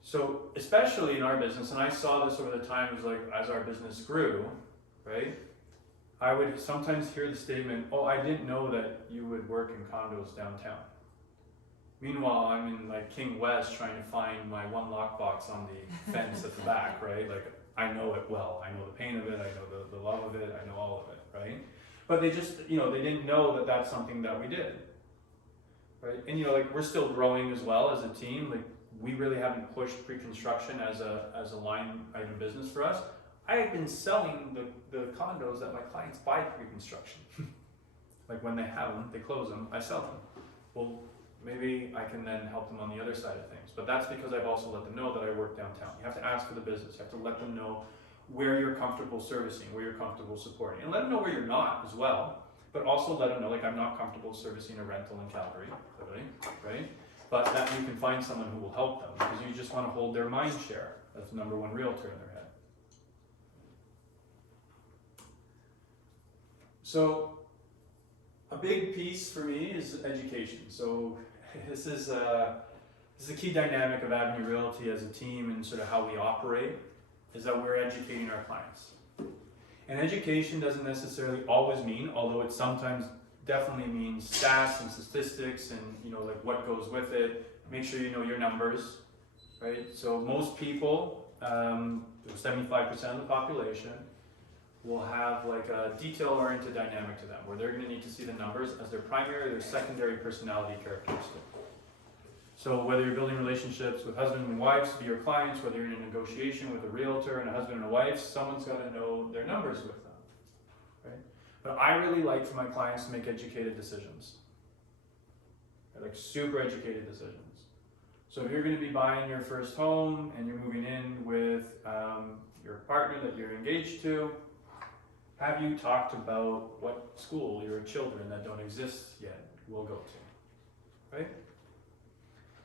So especially in our business, and I saw this over the time as our business grew, right? I would sometimes hear the statement, "Oh, I didn't know that you would work in condos downtown." Meanwhile, I'm in King West trying to find my one lockbox on the fence at the back, right? I know it well. I know the pain of it. I know the love of it. I know all of it, right? But they just, they didn't know that that's something that we did, right? And we're still growing as well as a team. We really haven't pushed pre-construction as a line item business for us. I have been selling the condos that my clients buy pre-construction. When they have them, they close them, I sell them. Well, maybe I can then help them on the other side of things. But that's because I've also let them know that I work downtown. You have to ask for the business. You have to let them know where you're comfortable servicing, where you're comfortable supporting. And let them know where you're not as well. But also let them know, I'm not comfortable servicing a rental in Calgary, clearly, right? But that you can find someone who will help them because you just want to hold their mind share. That's the number one realtor in their head. So a big piece for me is education. So this is a key dynamic of Avenue Realty as a team and sort of how we operate, is that we're educating our clients. And education doesn't necessarily always mean, although it sometimes definitely means stats and statistics and, you know, like what goes with it. Make sure you know your numbers, right? So most people, 75% of the population, will have like a detail-oriented dynamic to them, where they're gonna need to see the numbers as their primary or their secondary personality characteristic. So whether you're building relationships with husband and wives to be your clients, whether you're in a negotiation with a realtor and a husband and a wife, someone's gotta know their numbers with them, right? But I really like for my clients to make educated decisions. Like super educated decisions. So if you're gonna be buying your first home and you're moving in with your partner that you're engaged to, have you talked about what school your children that don't exist yet will go to, right?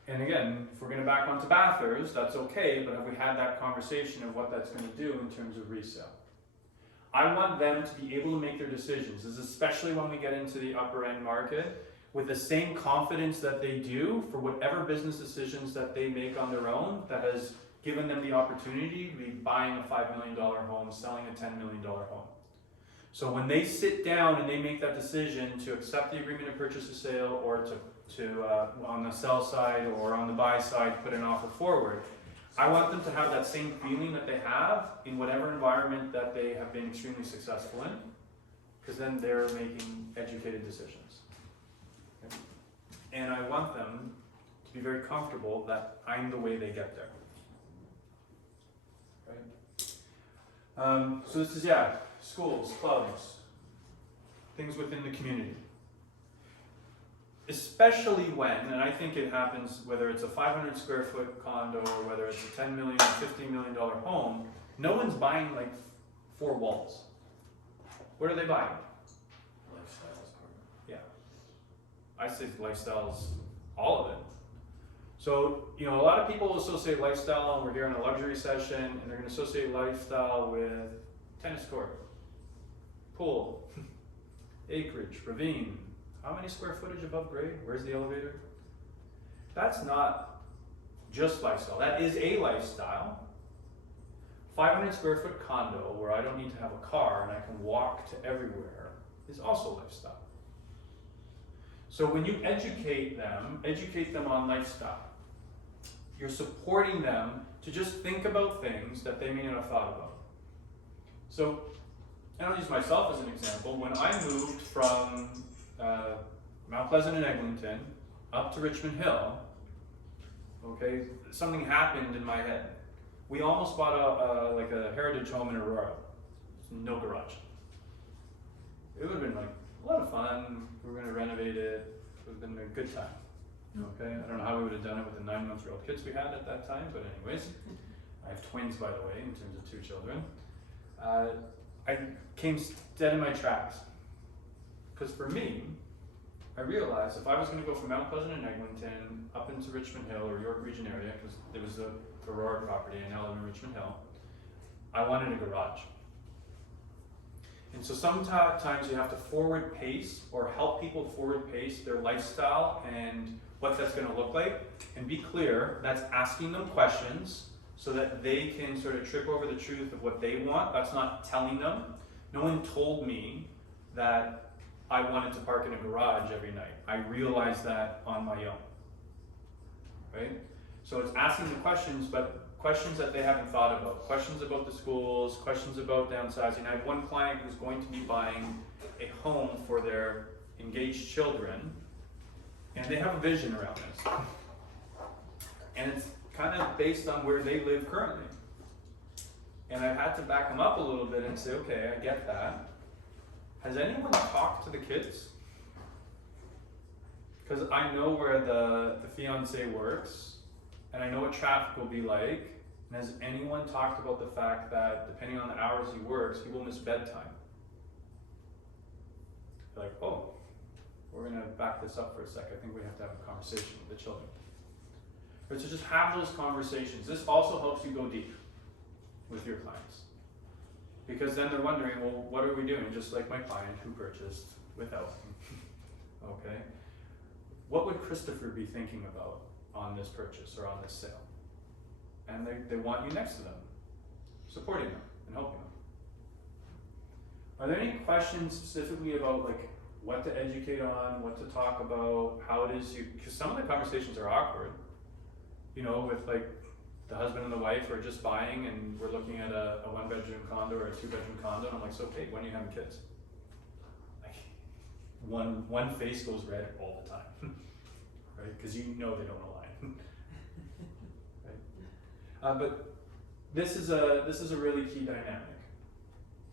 And again, if we're gonna back onto bathers, that's okay, but have we had that conversation of what that's gonna do in terms of resale? I want them to be able to make their decisions, especially when we get into the upper end market, with the same confidence that they do for whatever business decisions that they make on their own that has given them the opportunity to be buying a $5 million home, selling a $10 million home. So when they sit down and they make that decision to accept the agreement to purchase a sale or to on the sell side or on the buy side put an offer forward, I want them to have that same feeling that they have in whatever environment that they have been extremely successful in, because then they're making educated decisions. Okay? And I want them to be very comfortable that I'm the way they get there. Right? So this is, schools, clubs, things within the community. Especially when, and I think it happens whether it's a 500 square foot condo or whether it's a $10 million, $15 million home, no one's buying like 4 walls. What are they buying? Lifestyles. Yeah. I say lifestyles, all of it. So, you know, a lot of people associate lifestyle, and we're here in a luxury session, and they're going to associate lifestyle with tennis court, pool, acreage, ravine. How many square footage above grade? Where's the elevator? That's not just lifestyle. That is a lifestyle. 500 square foot condo where I don't need to have a car and I can walk to everywhere is also lifestyle. So when you educate them on lifestyle. You're supporting them to just think about things that they may not have thought about. So, and I'll use myself as an example. When I moved from Mount Pleasant and Eglinton up to Richmond Hill, okay, something happened in my head. We almost bought a heritage home in Aurora. No garage. It would have been like a lot of fun. We were going to renovate it. It would have been a good time. Okay, I don't know how we would have done it with the 9-month-old kids we had at that time, but anyways, I have twins, by the way, in terms of 2 children. I came dead in my tracks. Because for me, I realized if I was going to go from Mount Pleasant and Eglinton up into Richmond Hill or York Region area, because there was a Aurora property and now I live in Richmond Hill, I wanted a garage. And so sometimes you have to forward pace or help people forward pace their lifestyle and what that's going to look like. And be clear, that's asking them questions so that they can sort of trip over the truth of what they want. That's not telling them. No one told me that I wanted to park in a garage every night. I realized that on my own. Right? So it's asking the questions, but questions that they haven't thought about. Questions about the schools, questions about downsizing. I have one client who's going to be buying a home for their engaged children, and they have a vision around this. And it's kind of based on where they live currently. And I've had to back them up a little bit and say, okay, I get that. Has anyone talked to the kids? Because I know where the fiance works, and I know what traffic will be like. And has anyone talked about the fact that depending on the hours he works, he will miss bedtime? They're like, oh, we're gonna back this up for a sec. I think we have to have a conversation with the children. But to just have those conversations. This also helps you go deep with your clients. Because then they're wondering, well, what are we doing? Just like my client who purchased without me. Okay? What would Christopher be thinking about on this purchase or on this sale? And they want you next to them, supporting them and helping them. Are there any questions specifically about like what to educate on, what to talk about, how it is you, because some of the conversations are awkward. You know, with like the husband and the wife are just buying and we're looking at a 1-bedroom condo or a 2-bedroom condo, and I'm like, so Kate, when are you having kids? Like, one face goes red all the time, right? Because you know they don't align, right? But this is a really key dynamic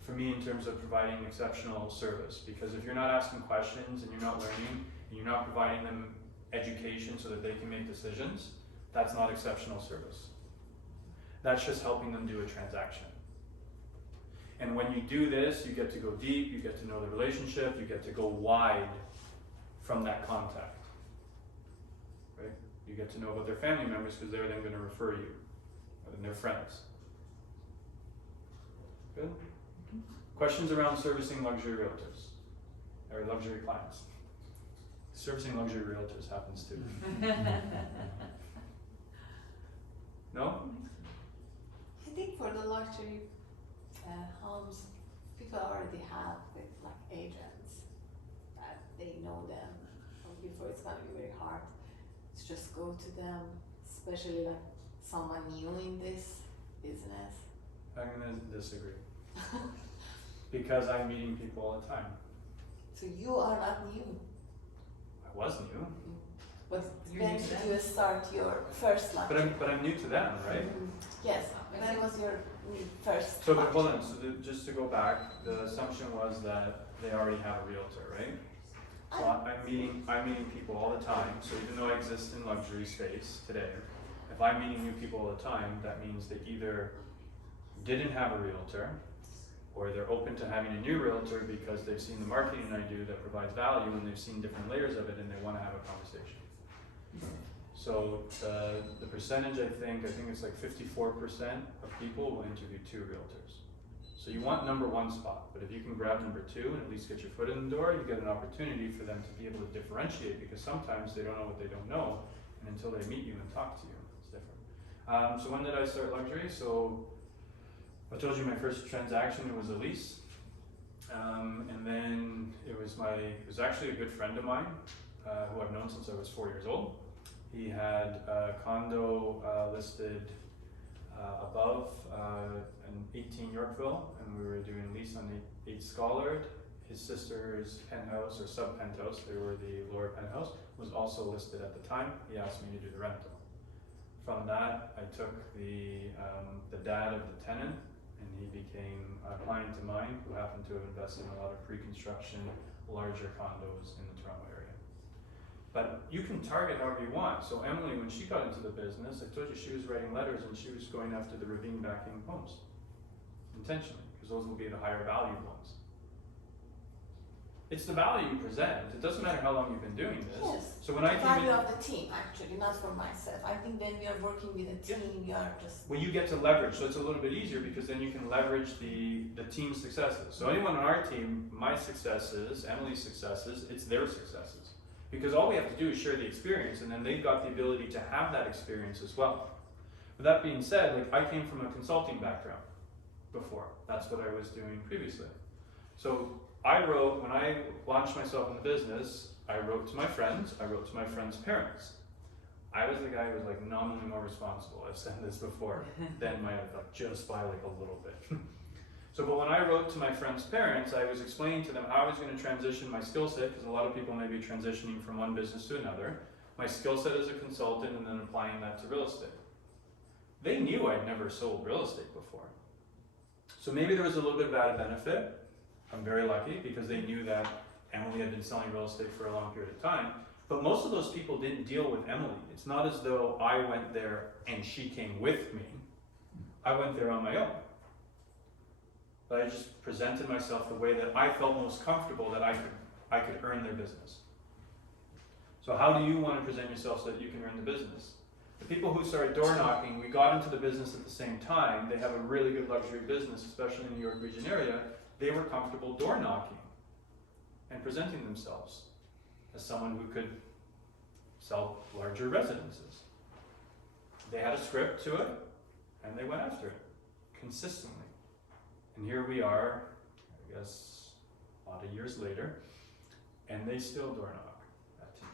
for me in terms of providing exceptional service, because if you're not asking questions and you're not learning and you're not providing them education so that they can make decisions, that's not exceptional service. That's just helping them do a transaction. And when you do this, you get to go deep, you get to know the relationship, you get to go wide from that contact, right? You get to know about their family members because they're then going to refer you, and their friends. Good? Questions around servicing luxury realtors, or luxury clients. Servicing luxury realtors happens too. No? I think for the luxury homes, people already have with like agents that they know them. Before it's gonna be very hard to just go to them, especially like someone new in this business. I'm gonna disagree. Because I'm meeting people all the time. So you are not new, I was new, but You're when new to did them. you start your first luxury? but I'm new to them, right? Yes, when was your first So, but hold luxury? on, so just to go back, the assumption was that they already have a realtor, right? So I'm meeting people all the time, so even though I exist in luxury space today, if I'm meeting new people all the time, that means they either didn't have a realtor, or they're open to having a new realtor because they've seen the marketing I do that provides value and they've seen different layers of it and they want to have a conversation. So the percentage, I think it's like 54% of people will interview 2 realtors. So you want number 1 spot, but if you can grab number 2 and at least get your foot in the door, you get an opportunity for them to be able to differentiate, because sometimes they don't know what they don't know, and until they meet you and talk to you, it's different. So when did I start luxury? So I told you my first transaction, it was a lease. And then it was actually a good friend of mine, who I've known since I was 4 years old. He had a condo listed above an 18 Yorkville, and we were doing a lease on 8 Schollard. His sister's penthouse or sub-penthouse, they were the lower penthouse, was also listed at the time. He asked me to do the rental. From that, I took the dad of the tenant, and he became a client of mine who happened to have invested in a lot of pre-construction, larger condos in the Toronto area. But you can target however you want. So Emily, when she got into the business, I told you she was writing letters and she was going after the ravine backing homes, intentionally, because those will be the higher value ones. It's the value you present. It doesn't matter how long you've been doing this. Yes. So when I The came value in, of the team, actually, not for myself. I think when we are working with a team, we are just well, you get to leverage, so it's a little bit easier because then you can leverage the team's successes. So anyone on our team, my successes, Emily's successes, it's their successes. Because all we have to do is share the experience, and then they've got the ability to have that experience as well. With that being said, like I came from a consulting background before. That's what I was doing previously. So I wrote, when I launched myself in the business, I wrote to my friends, I wrote to my friends' parents. I was the guy who was like nominally more responsible. I've said this before. Then might have like just by like a little bit. So, but when I wrote to my friends' parents, I was explaining to them how I was going to transition my skill set, because a lot of people may be transitioning from one business to another. My skill set as a consultant, and then applying that to real estate. They knew I'd never sold real estate before. So maybe there was a little bit of added benefit. I'm very lucky because they knew that Emily had been selling real estate for a long period of time. But most of those people didn't deal with Emily. It's not as though I went there and she came with me. I went there on my own. But I just presented myself the way that I felt most comfortable that I could earn their business. So how do you want to present yourself so that you can earn the business? The people who started door knocking, we got into the business at the same time. They have a really good luxury business, especially in the New York region area. They were comfortable door knocking and presenting themselves as someone who could sell larger residences. They had a script to it, and they went after it consistently. And here we are, I guess, a lot of years later, and they still door knock at 2.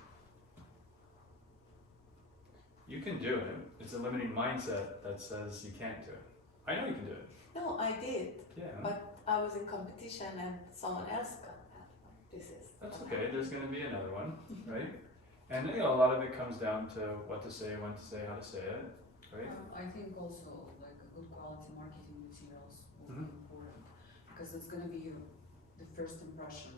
You can do it. It's a limiting mindset that says you can't do it. I know you can do it. No, I did, Yeah. but I was in competition and someone else got that. This is. That's okay. There's going to be another one, right? And a lot of it comes down to what to say, when to say, how to say it, right? I think also like a good quality marketing materials will Mhm. be important, because it's gonna be the first impression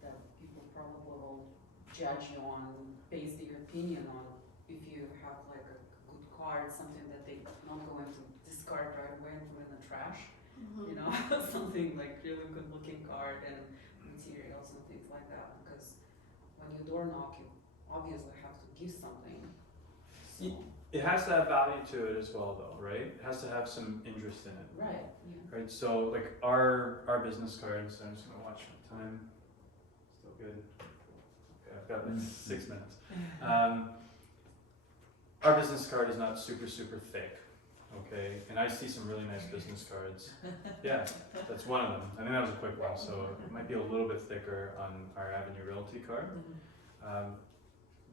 that people probably will judge you on, base their opinion on. If you have like a good card, something that they not going to discard right away and put in the trash, you know, something like really good looking card and materials and things like that, because when you door knock, you obviously have to give something. So, It has to have value to it as well, though, right? It has to have some interest in it, right, yeah. right? So, like our business cards. I'm just gonna watch my time. Still good. Okay, I've got like 6 minutes. Our business card is not super thick, okay? And I see some really nice business cards. Yeah, that's one of them. I think that was a quick one, so it might be a little bit thicker on our Avenue Realty card.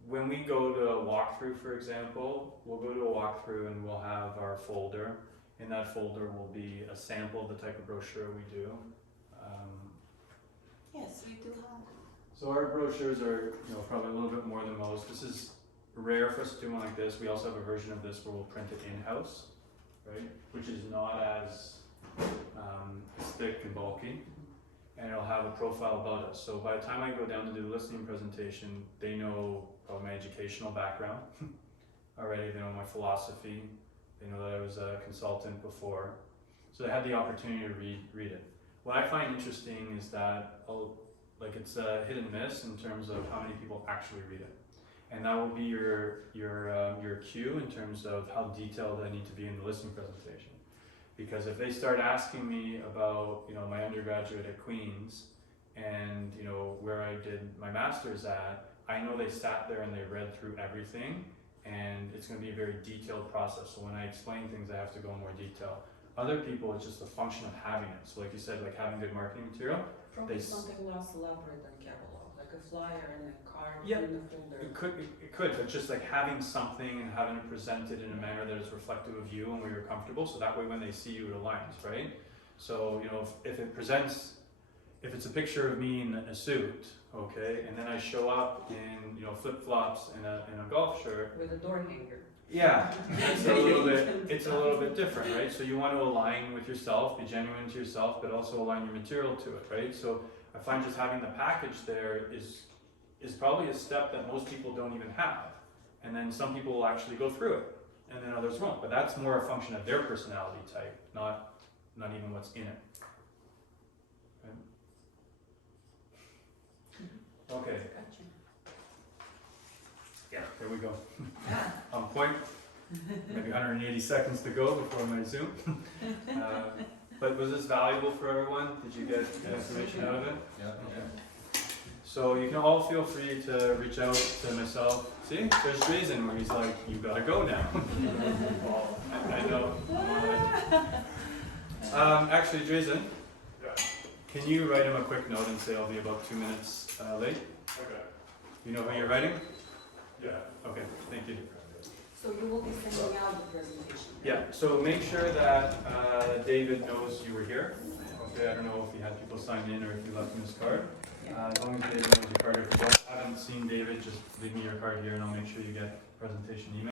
When we go to a walkthrough, for example, we'll go to a walkthrough and we'll have our folder. In that folder will be a sample of the type of brochure we do. Yes, we do have. So our brochures are, probably a little bit more than most. This is rare for us to do one like this. We also have a version of this where we'll print it in-house, right? Which is not as thick and bulky. And it'll have a profile about us. So by the time I go down to do the listing presentation, they know about my educational background already. They know my philosophy. They know that I was a consultant before. So they have the opportunity to read it. What I find interesting is that it's a hit and miss in terms of how many people actually read it. And that will be your cue in terms of how detailed I need to be in the listing presentation. Because if they start asking me about, my undergraduate at Queen's and, where I did my master's at, I know they sat there and they read through everything, and it's going to be a very detailed process. So when I explain things, I have to go in more detail. Other people, it's just a function of having it. So like you said, like having good marketing material. Probably something less elaborate than catalog, like a flyer and a card Yeah, in the folder. It could, but just like having something and having it presented in a manner that is reflective of you and where you're comfortable, so that way when they see you, it aligns, right? So, if it presents, if it's a picture of me in a suit, okay, and then I show up in, flip-flops and a golf shirt. With a door hanger. Yeah, it's a little bit different, right? So you want to align with yourself, be genuine to yourself, but also align your material to it, right? So I find just having the package there is probably a step that most people don't even have. And then some people will actually go through it, and then others won't. But that's more a function of their personality type, not even what's in it. Okay. Gotcha. Yeah, there we go. On point. Maybe 180 seconds to go before my Zoom. But was this valuable for everyone? Did you get information out of it? Yeah. Okay. So you can all feel free to reach out to myself. See, there's Jason where he's like, you gotta go now. I know. Actually, Jason, can you write him a quick note and say I'll be about 2 minutes late? Okay. You know who you're writing? Yeah. Okay, thank you. So you will be sending out the presentation? Yeah, so make sure that David knows you were here. Okay, I don't know if you had people sign in or if you left him his card. As long as David knows your card. If you haven't seen David, just leave me your card here and I'll make sure you get presentation email.